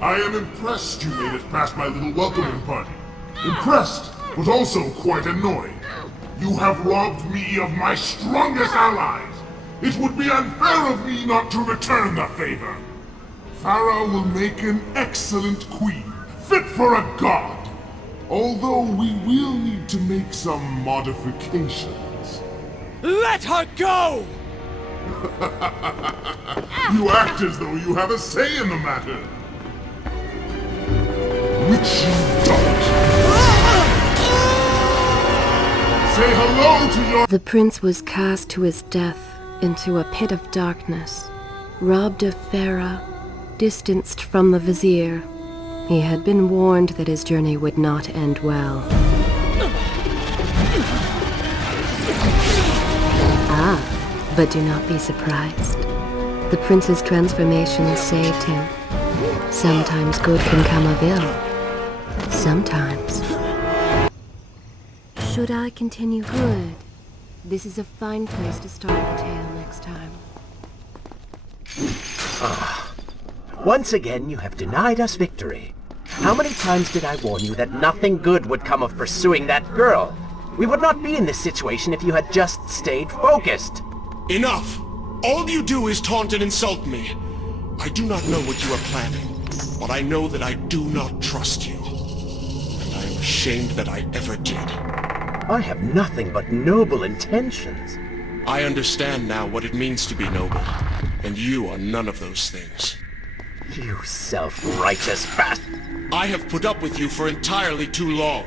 I am impressed you made it past my little welcoming party. Impressed, but also quite annoyed. You have robbed me of my strongest allies. It would be unfair of me not to return the favor. Farah will make an excellent queen, fit for a god. Although we will need to make some modifications. Let her go! You act as though you have a say in the matter. Which you don't. Say hello to your— The prince was cast to his death into a pit of darkness, robbed of Farah, distanced from the Vizier. He had been warned that his journey would not end well. But do not be surprised. The prince's transformation saved him. Sometimes good can come of ill. Sometimes. Should I continue? Good. This is a fine place to start the tale next time. Once again, you have denied us victory. How many times did I warn you that nothing good would come of pursuing that girl? We would not be in this situation if you had just stayed focused. Enough! All you do is taunt and insult me. I do not know what you are planning, but I know that I do not trust you. And I am ashamed that I ever did. I have nothing but noble intentions. I understand now what it means to be noble, and you are none of those things. You self-righteous bastard! I have put up with you for entirely too long.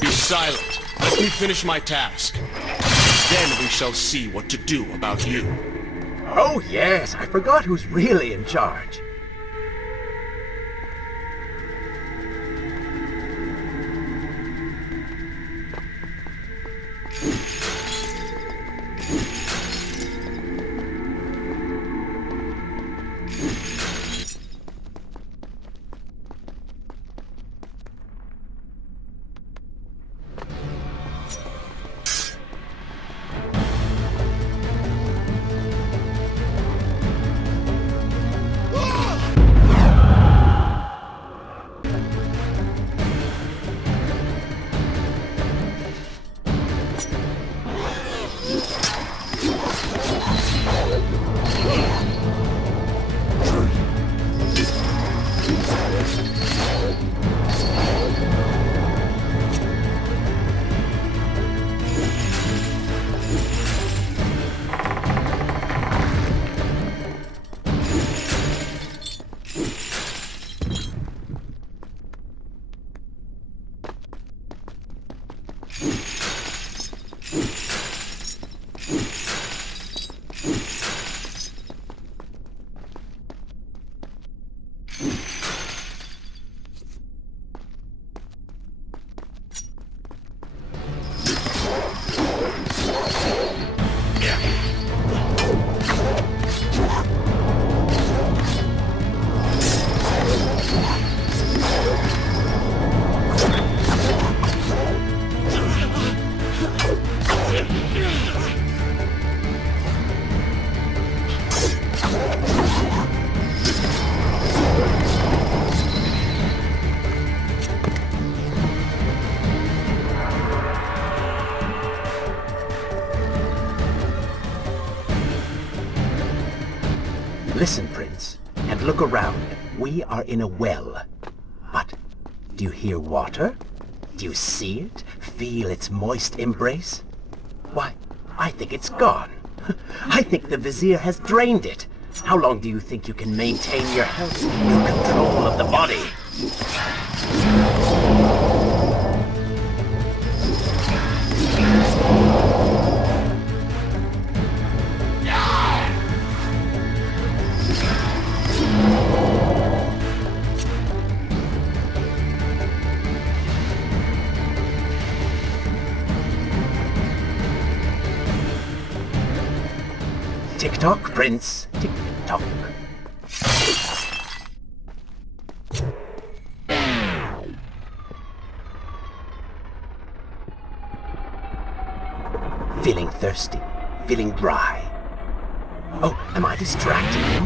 Be silent. Let me finish my task. Then we shall see what to do about you. Oh yes, I forgot who's really in charge. Listen, Prince, and look around. We are in a well. But do you hear water? Do you see it? Feel its moist embrace? Why, I think it's gone. I think the Vizier has drained it. How long do you think you can maintain your health, your control of the body? Tick-tock, Prince. Tick-tock. Feeling thirsty. Feeling dry. Oh, am I distracting him?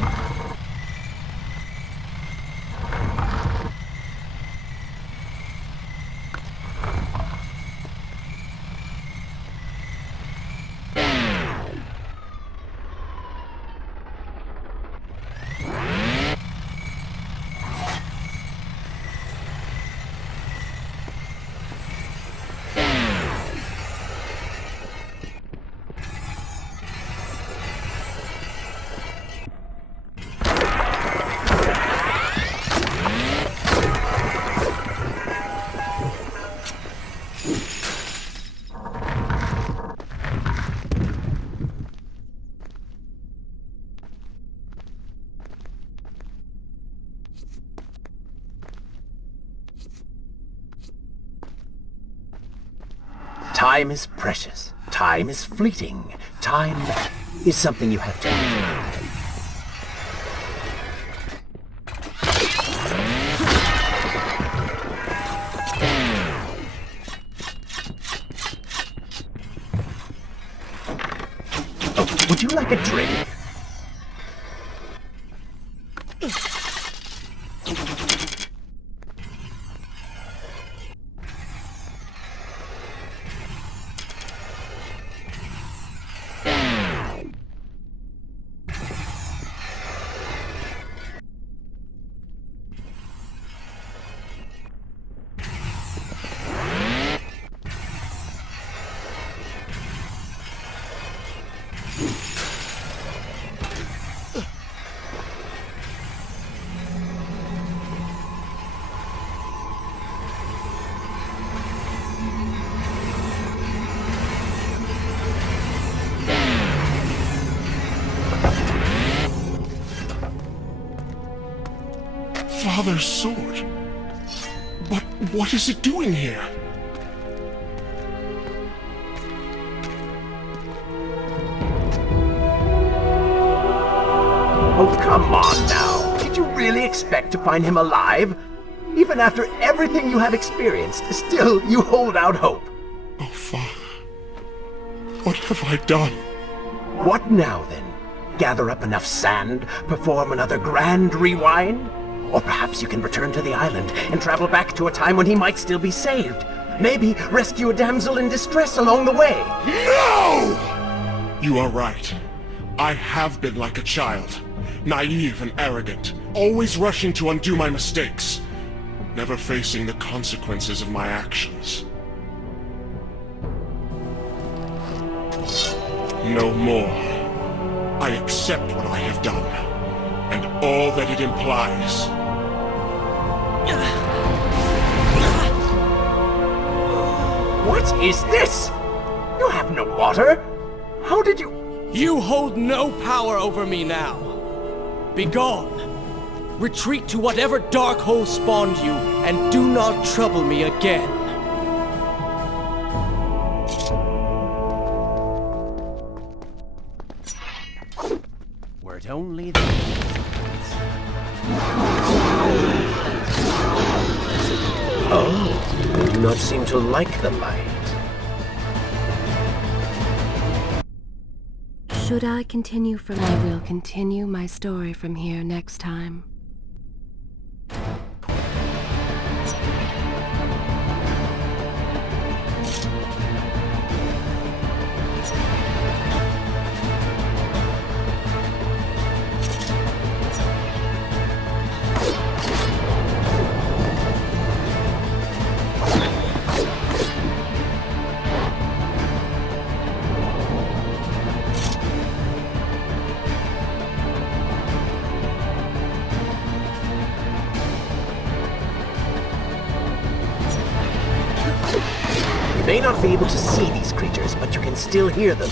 Time is precious. Time is fleeting. Time is something you have to enjoy. Oh, would you like a drink? Father's sword. But what is it doing here? Oh, come on now. Did you really expect to find him alive? Even after everything you have experienced, still you hold out hope. Oh, Father. What have I done? What now, then? Gather up enough sand, perform another grand rewind? Or perhaps you can return to the island and travel back to a time when he might still be saved. Maybe rescue a damsel in distress along the way. No! You are right. I have been like a child. Naive and arrogant, always rushing to undo my mistakes, never facing the consequences of my actions. No more. I accept what I have done, and all that it implies. What is this? You have no water? How did you... You hold no power over me now. Begone. Retreat to whatever dark hole spawned you, and do not trouble me again. Were it only the... Oh, you do not seem to like the light. Should I continue from... I will continue my story from here next time. You may not be able to see these creatures, but you can still hear them.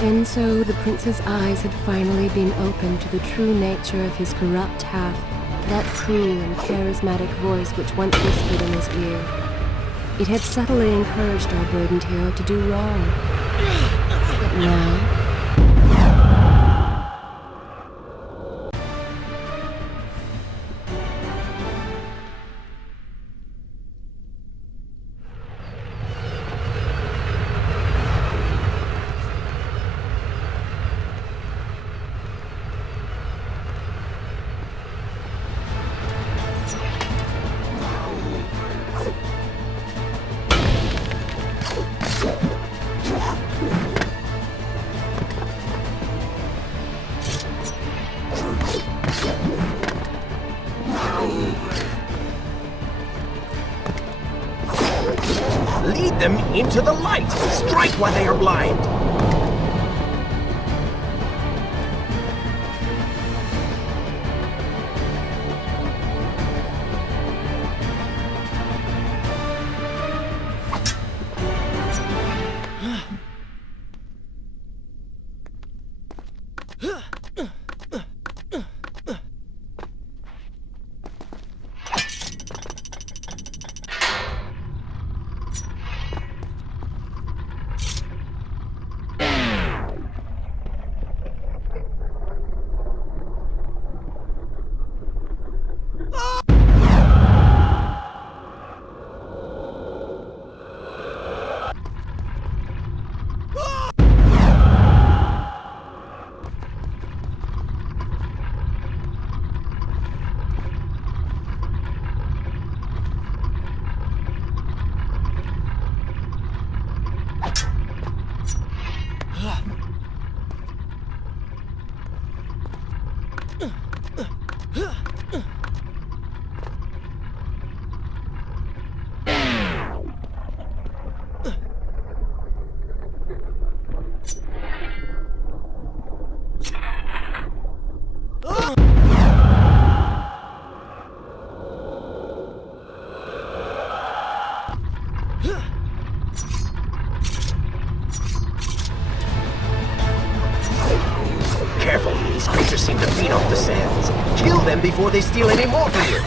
And so the prince's eyes had finally been opened to the true nature of his corrupt half, that cruel and charismatic voice which once whispered in his ear. It had subtly encouraged our burdened hero to do wrong. But now... Lead them into the light! Strike while they are blind! Careful, these creatures seem to feed off the sands. Kill them before they steal any more from you.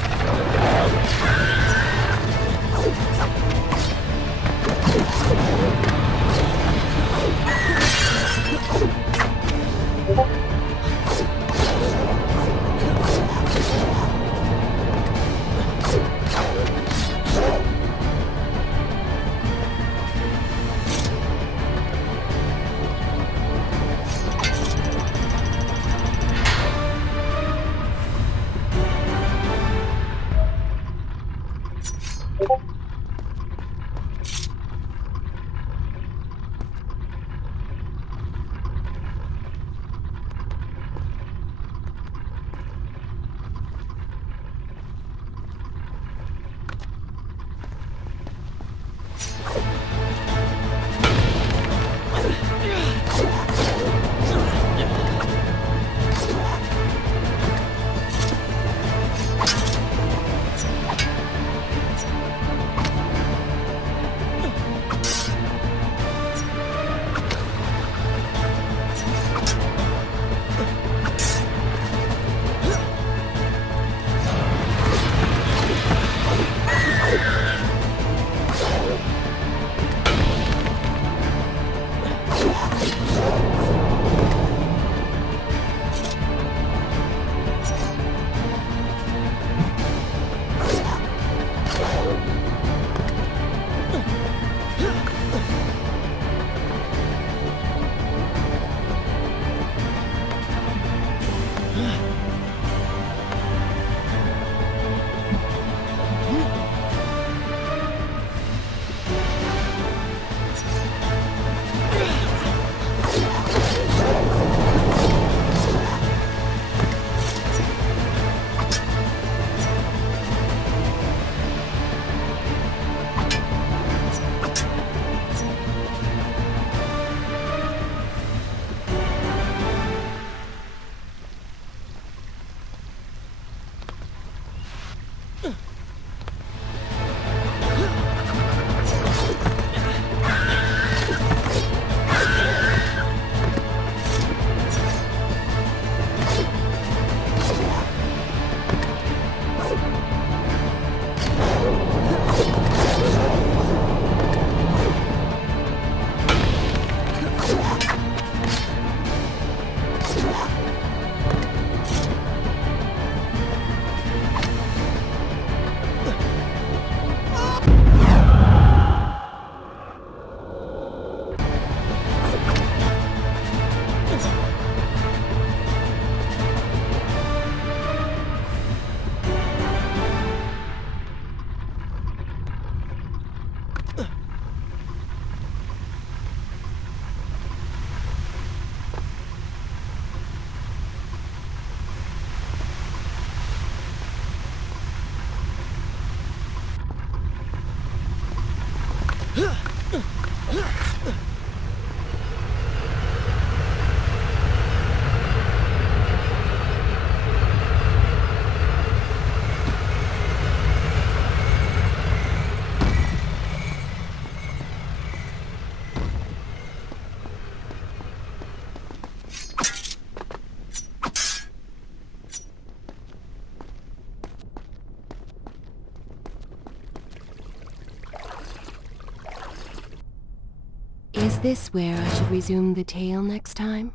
Is this where I should resume the tale next time?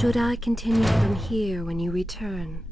Should I continue from here when you return?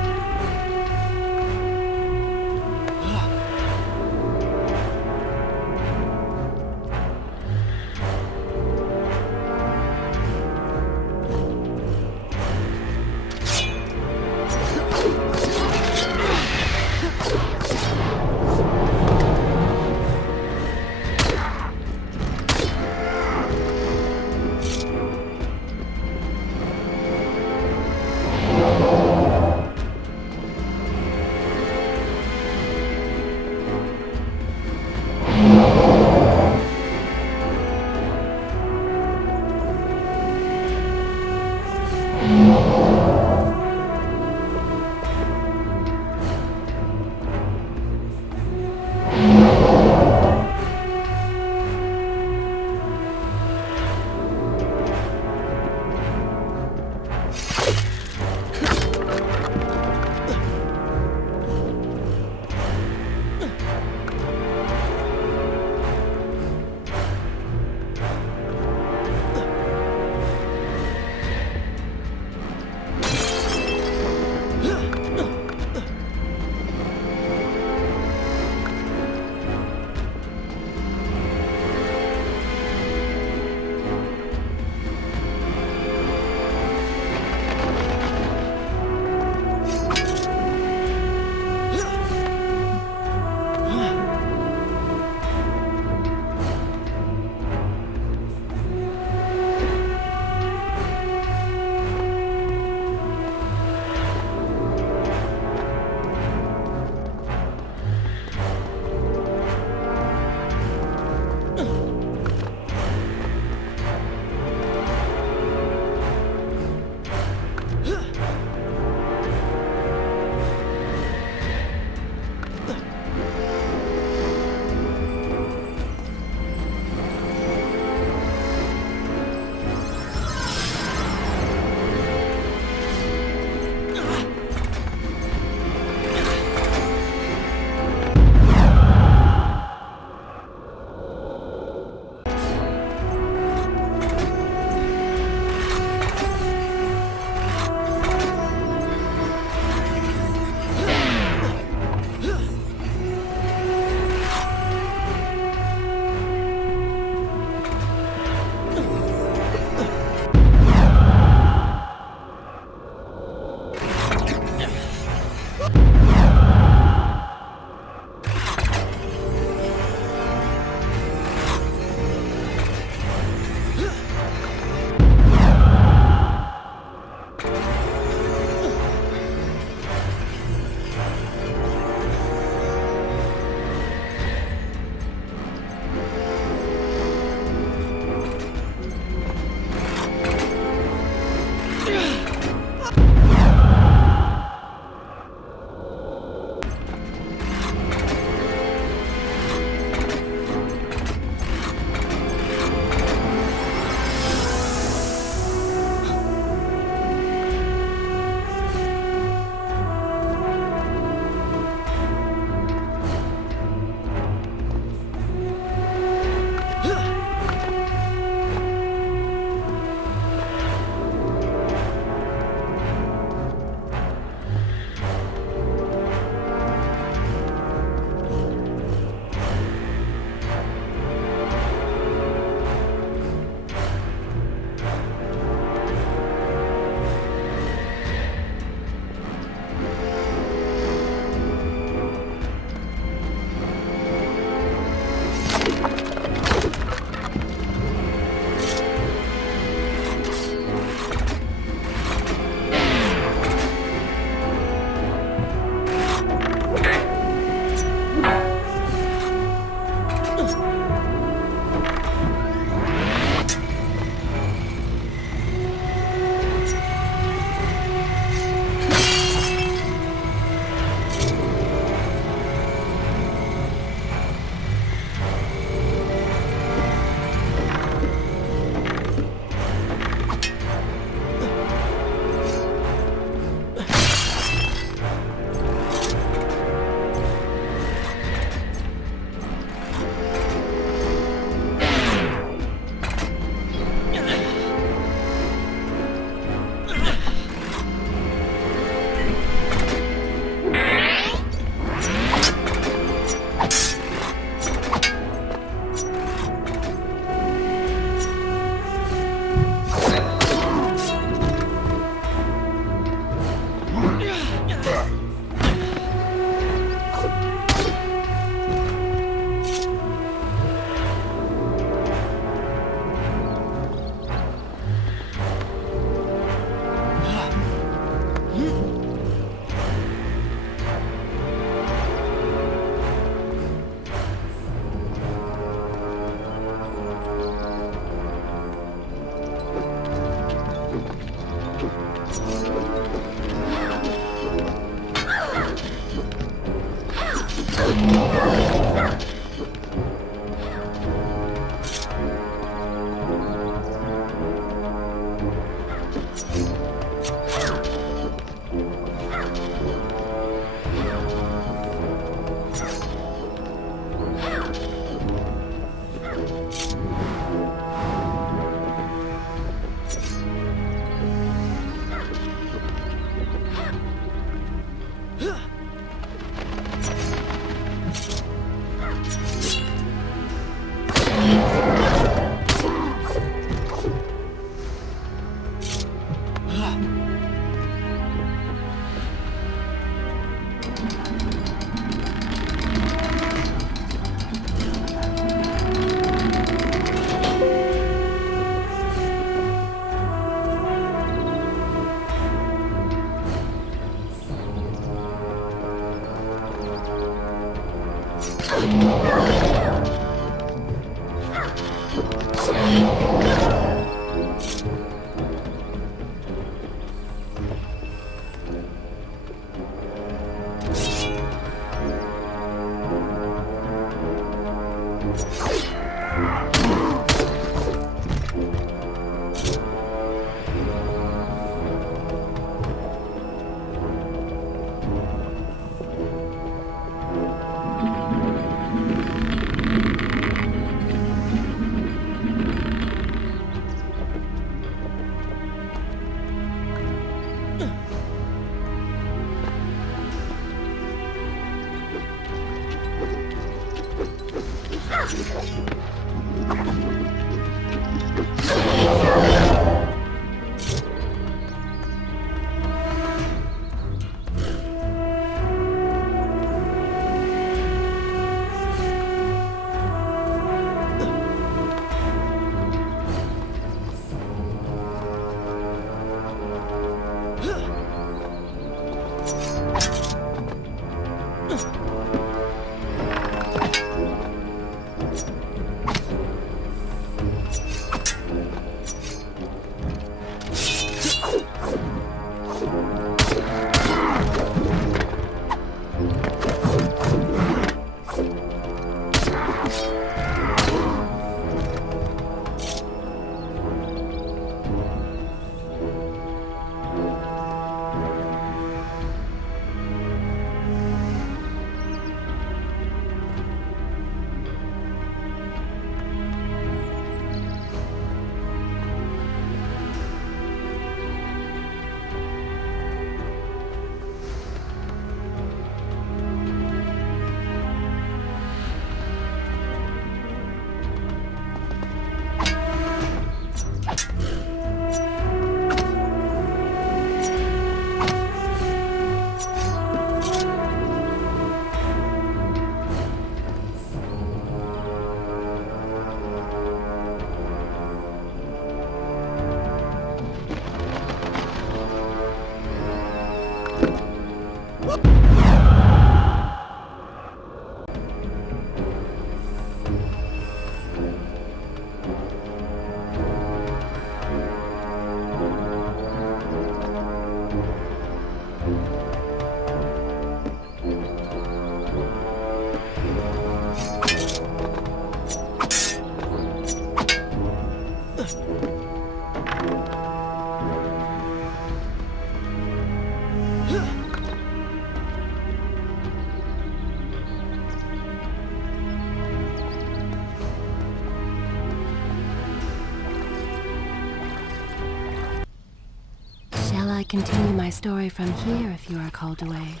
I continue my story from here if you are called away.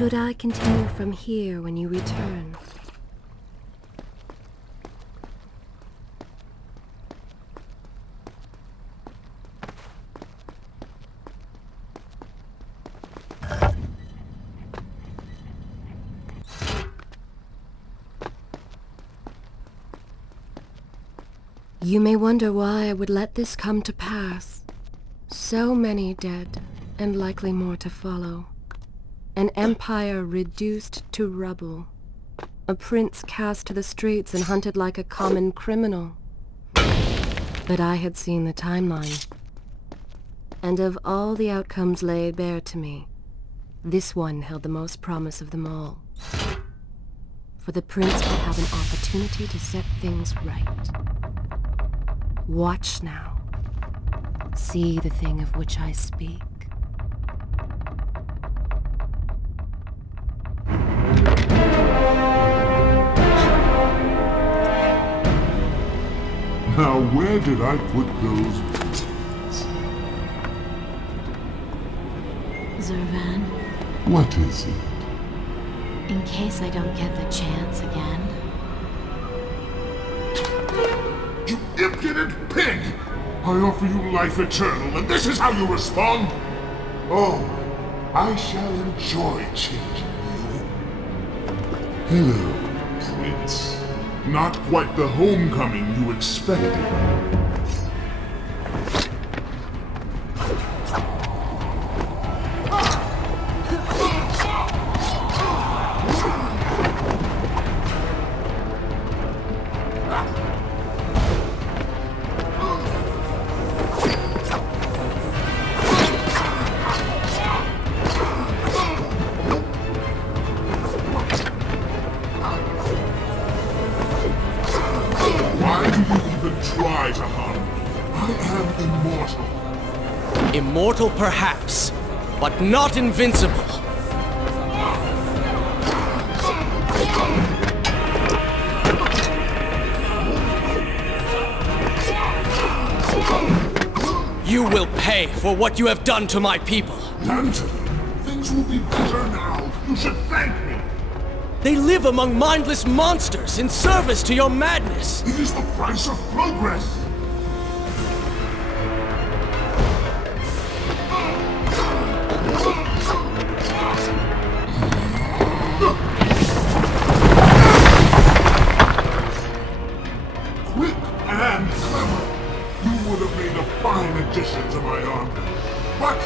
Should I continue from here when you return? You may wonder why I would let this come to pass. So many dead, and likely more to follow. An empire reduced to rubble. A prince cast to the streets and hunted like a common criminal. But I had seen the timeline. And of all the outcomes laid bare to me, this one held the most promise of them all. For the prince would have an opportunity to set things right. Watch now. See the thing of which I speak. Now where did I put those beads? Zurvan, What is it? in case I don't get the chance again. You impudent pig! I offer you life eternal, and this is how you respond? Oh, I shall enjoy changing you. Hello, Prince. Not quite the homecoming you expected. Immortal perhaps, but not invincible. You will pay for what you have done to my people. Danton, things will be better now. You should thank me. They live among mindless monsters in service to your madness. It is the price of progress. Addition to my army. But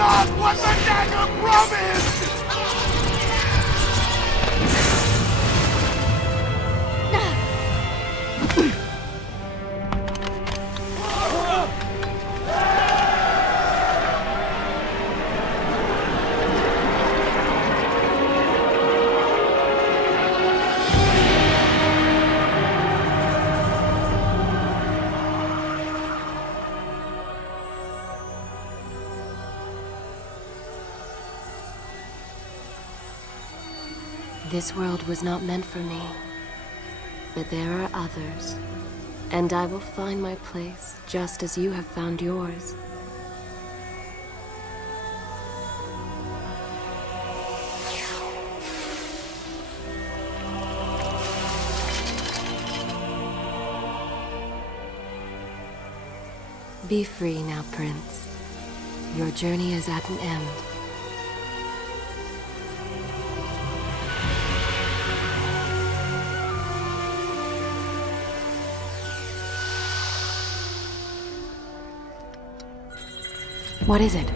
not what the dagger promised! This world was not meant for me, but there are others, and I will find my place just as you have found yours. Be free now, Prince. Your journey is at an end. What is it?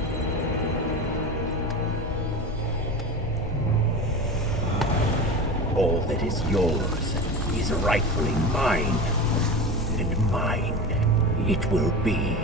All that is yours is rightfully mine, and mine it will be.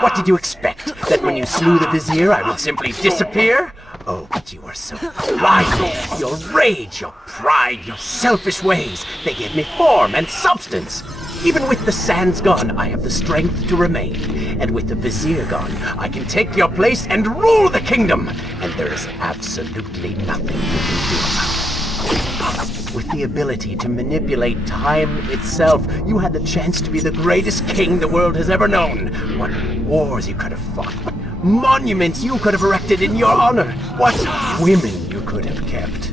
What did you expect? That when you slew the Vizier, I would simply disappear? Oh, but you are so blind. Your rage, your pride, your selfish ways, they gave me form and substance. Even with the sands gone, I have the strength to remain. And with the Vizier gone, I can take your place and rule the kingdom. And there is absolutely nothing you can do about it. With the ability to manipulate time itself, you had the chance to be the greatest king the world has ever known. What wars you could have fought, what monuments you could have erected in your honor, what women you could have kept.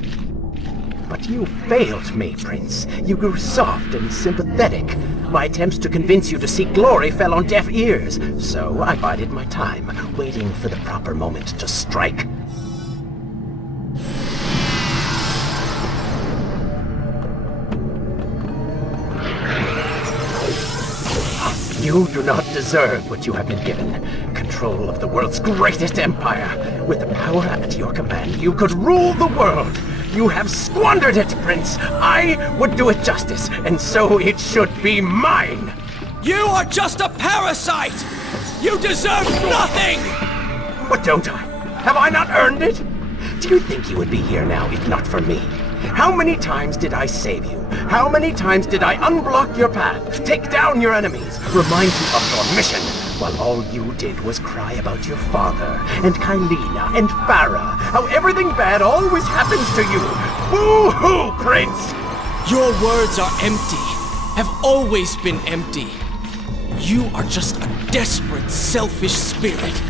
But you failed me, Prince. You grew soft and sympathetic. My attempts to convince you to seek glory fell on deaf ears, so I bided my time, waiting for the proper moment to strike. You do not deserve what you have been given. Control of the world's greatest empire. With the power at your command, you could rule the world. You have squandered it, Prince. I would do it justice, and so it should be mine. You are just a parasite! You deserve nothing! But don't I? Have I not earned it? Do you think you would be here now if not for me? How many times did I save you? How many times did I unblock your path, take down your enemies, remind you of your mission, while all you did was cry about your father, and Kylina, and Farah, how everything bad always happens to you? Boo-hoo, Prince! Your words are empty, have always been empty. You are just a desperate, selfish spirit.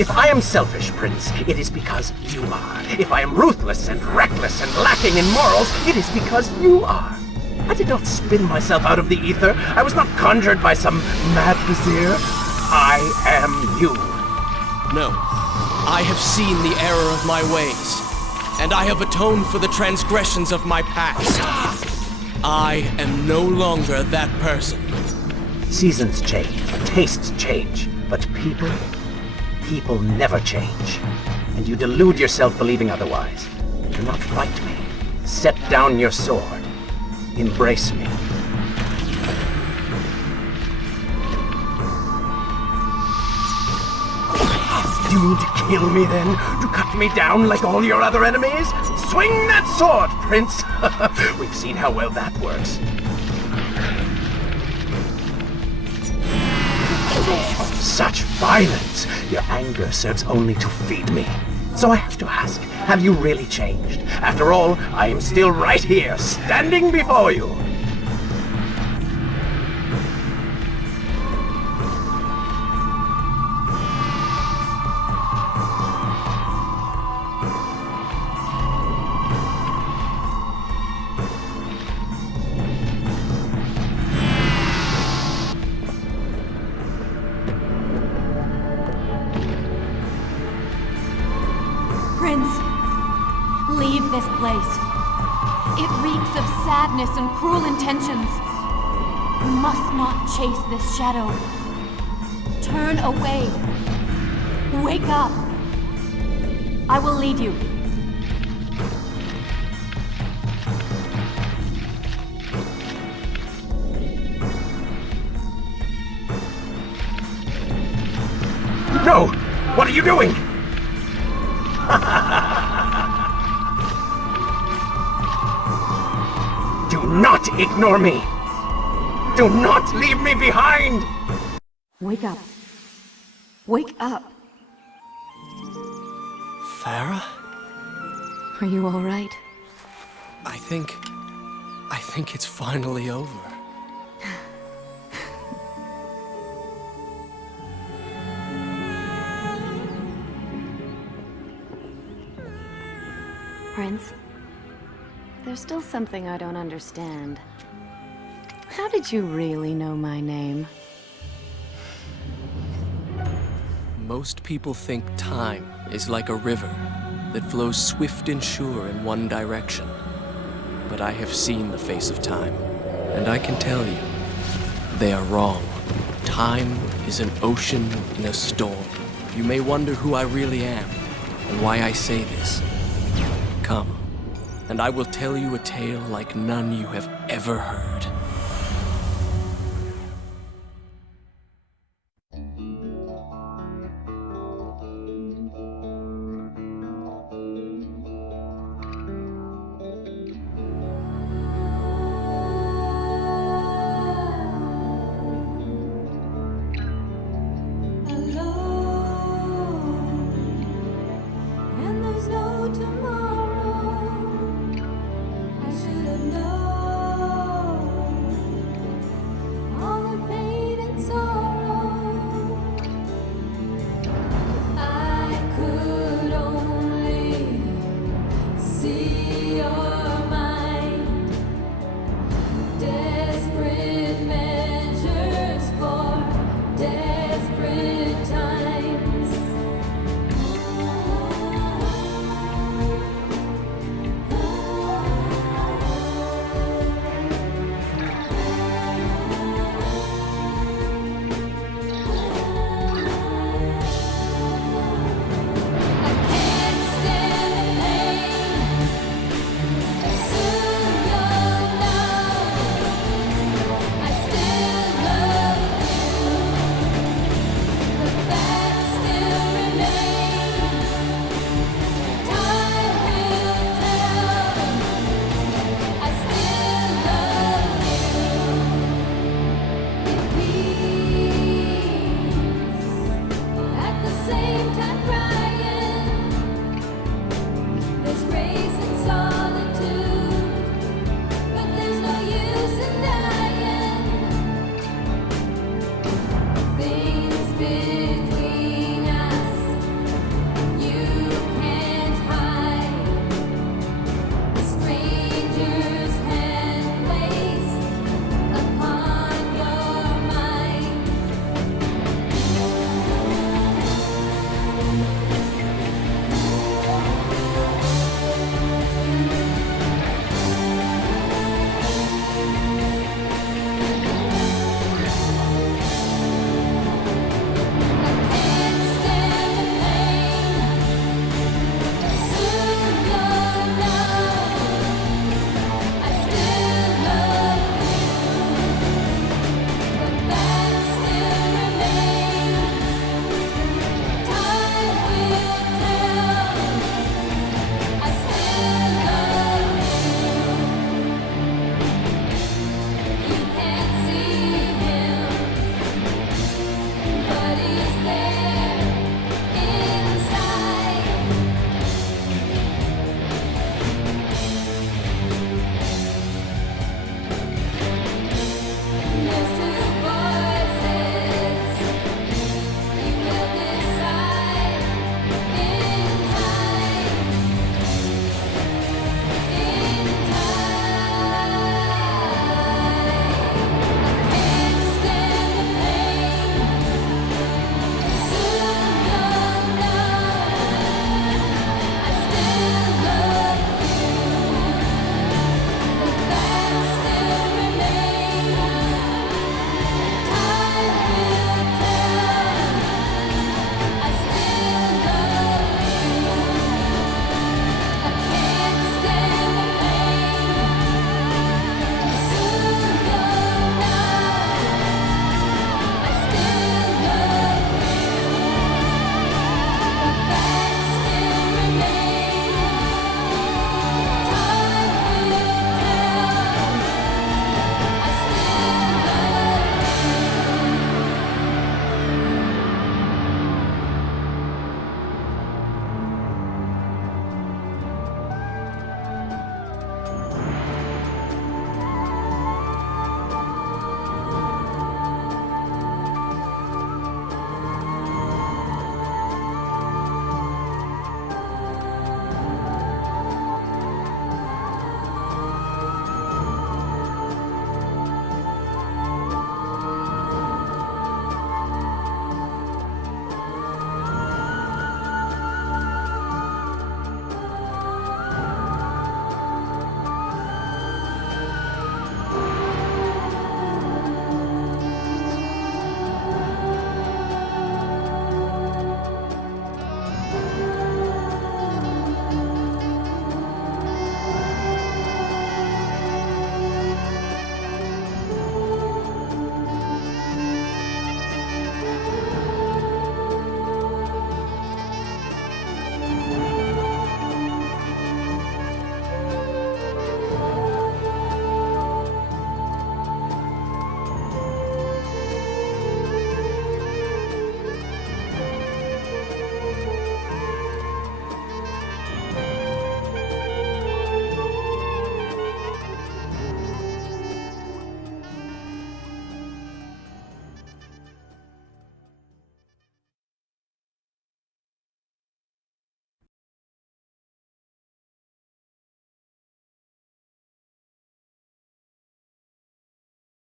If I am selfish, Prince, it is because you are. If I am ruthless and reckless and lacking in morals, it is because you are. I did not spin myself out of the ether. I was not conjured by some mad Vizier. I am you. No, I have seen the error of my ways, and I have atoned for the transgressions of my past. I am no longer that person. Seasons change, tastes change, but people never change. And you delude yourself believing otherwise. Do not fight me. Set down your sword. Embrace me. Do you mean to kill me then? To cut me down like all your other enemies? Swing that sword, Prince! We've seen how well that works. Such violence! Your anger serves only to feed me. So I have to ask, have you really changed? After all, I am still right here, standing before you. this place. It reeks of sadness and cruel intentions. You must not chase this shadow. Turn away. Wake up. I will lead you. No! What are you doing? Do not ignore me! Do not leave me behind! Wake up. Wake up. Farah? Are you all right? I think it's finally over. Prince, there's still something I don't understand. How did you really know my name? Most people think time is like a river that flows swift and sure in one direction. But I have seen the face of time, and I can tell you, they are wrong. Time is an ocean in a storm. You may wonder who I really am, and why I say this. Come, and I will tell you a tale like none you have ever heard.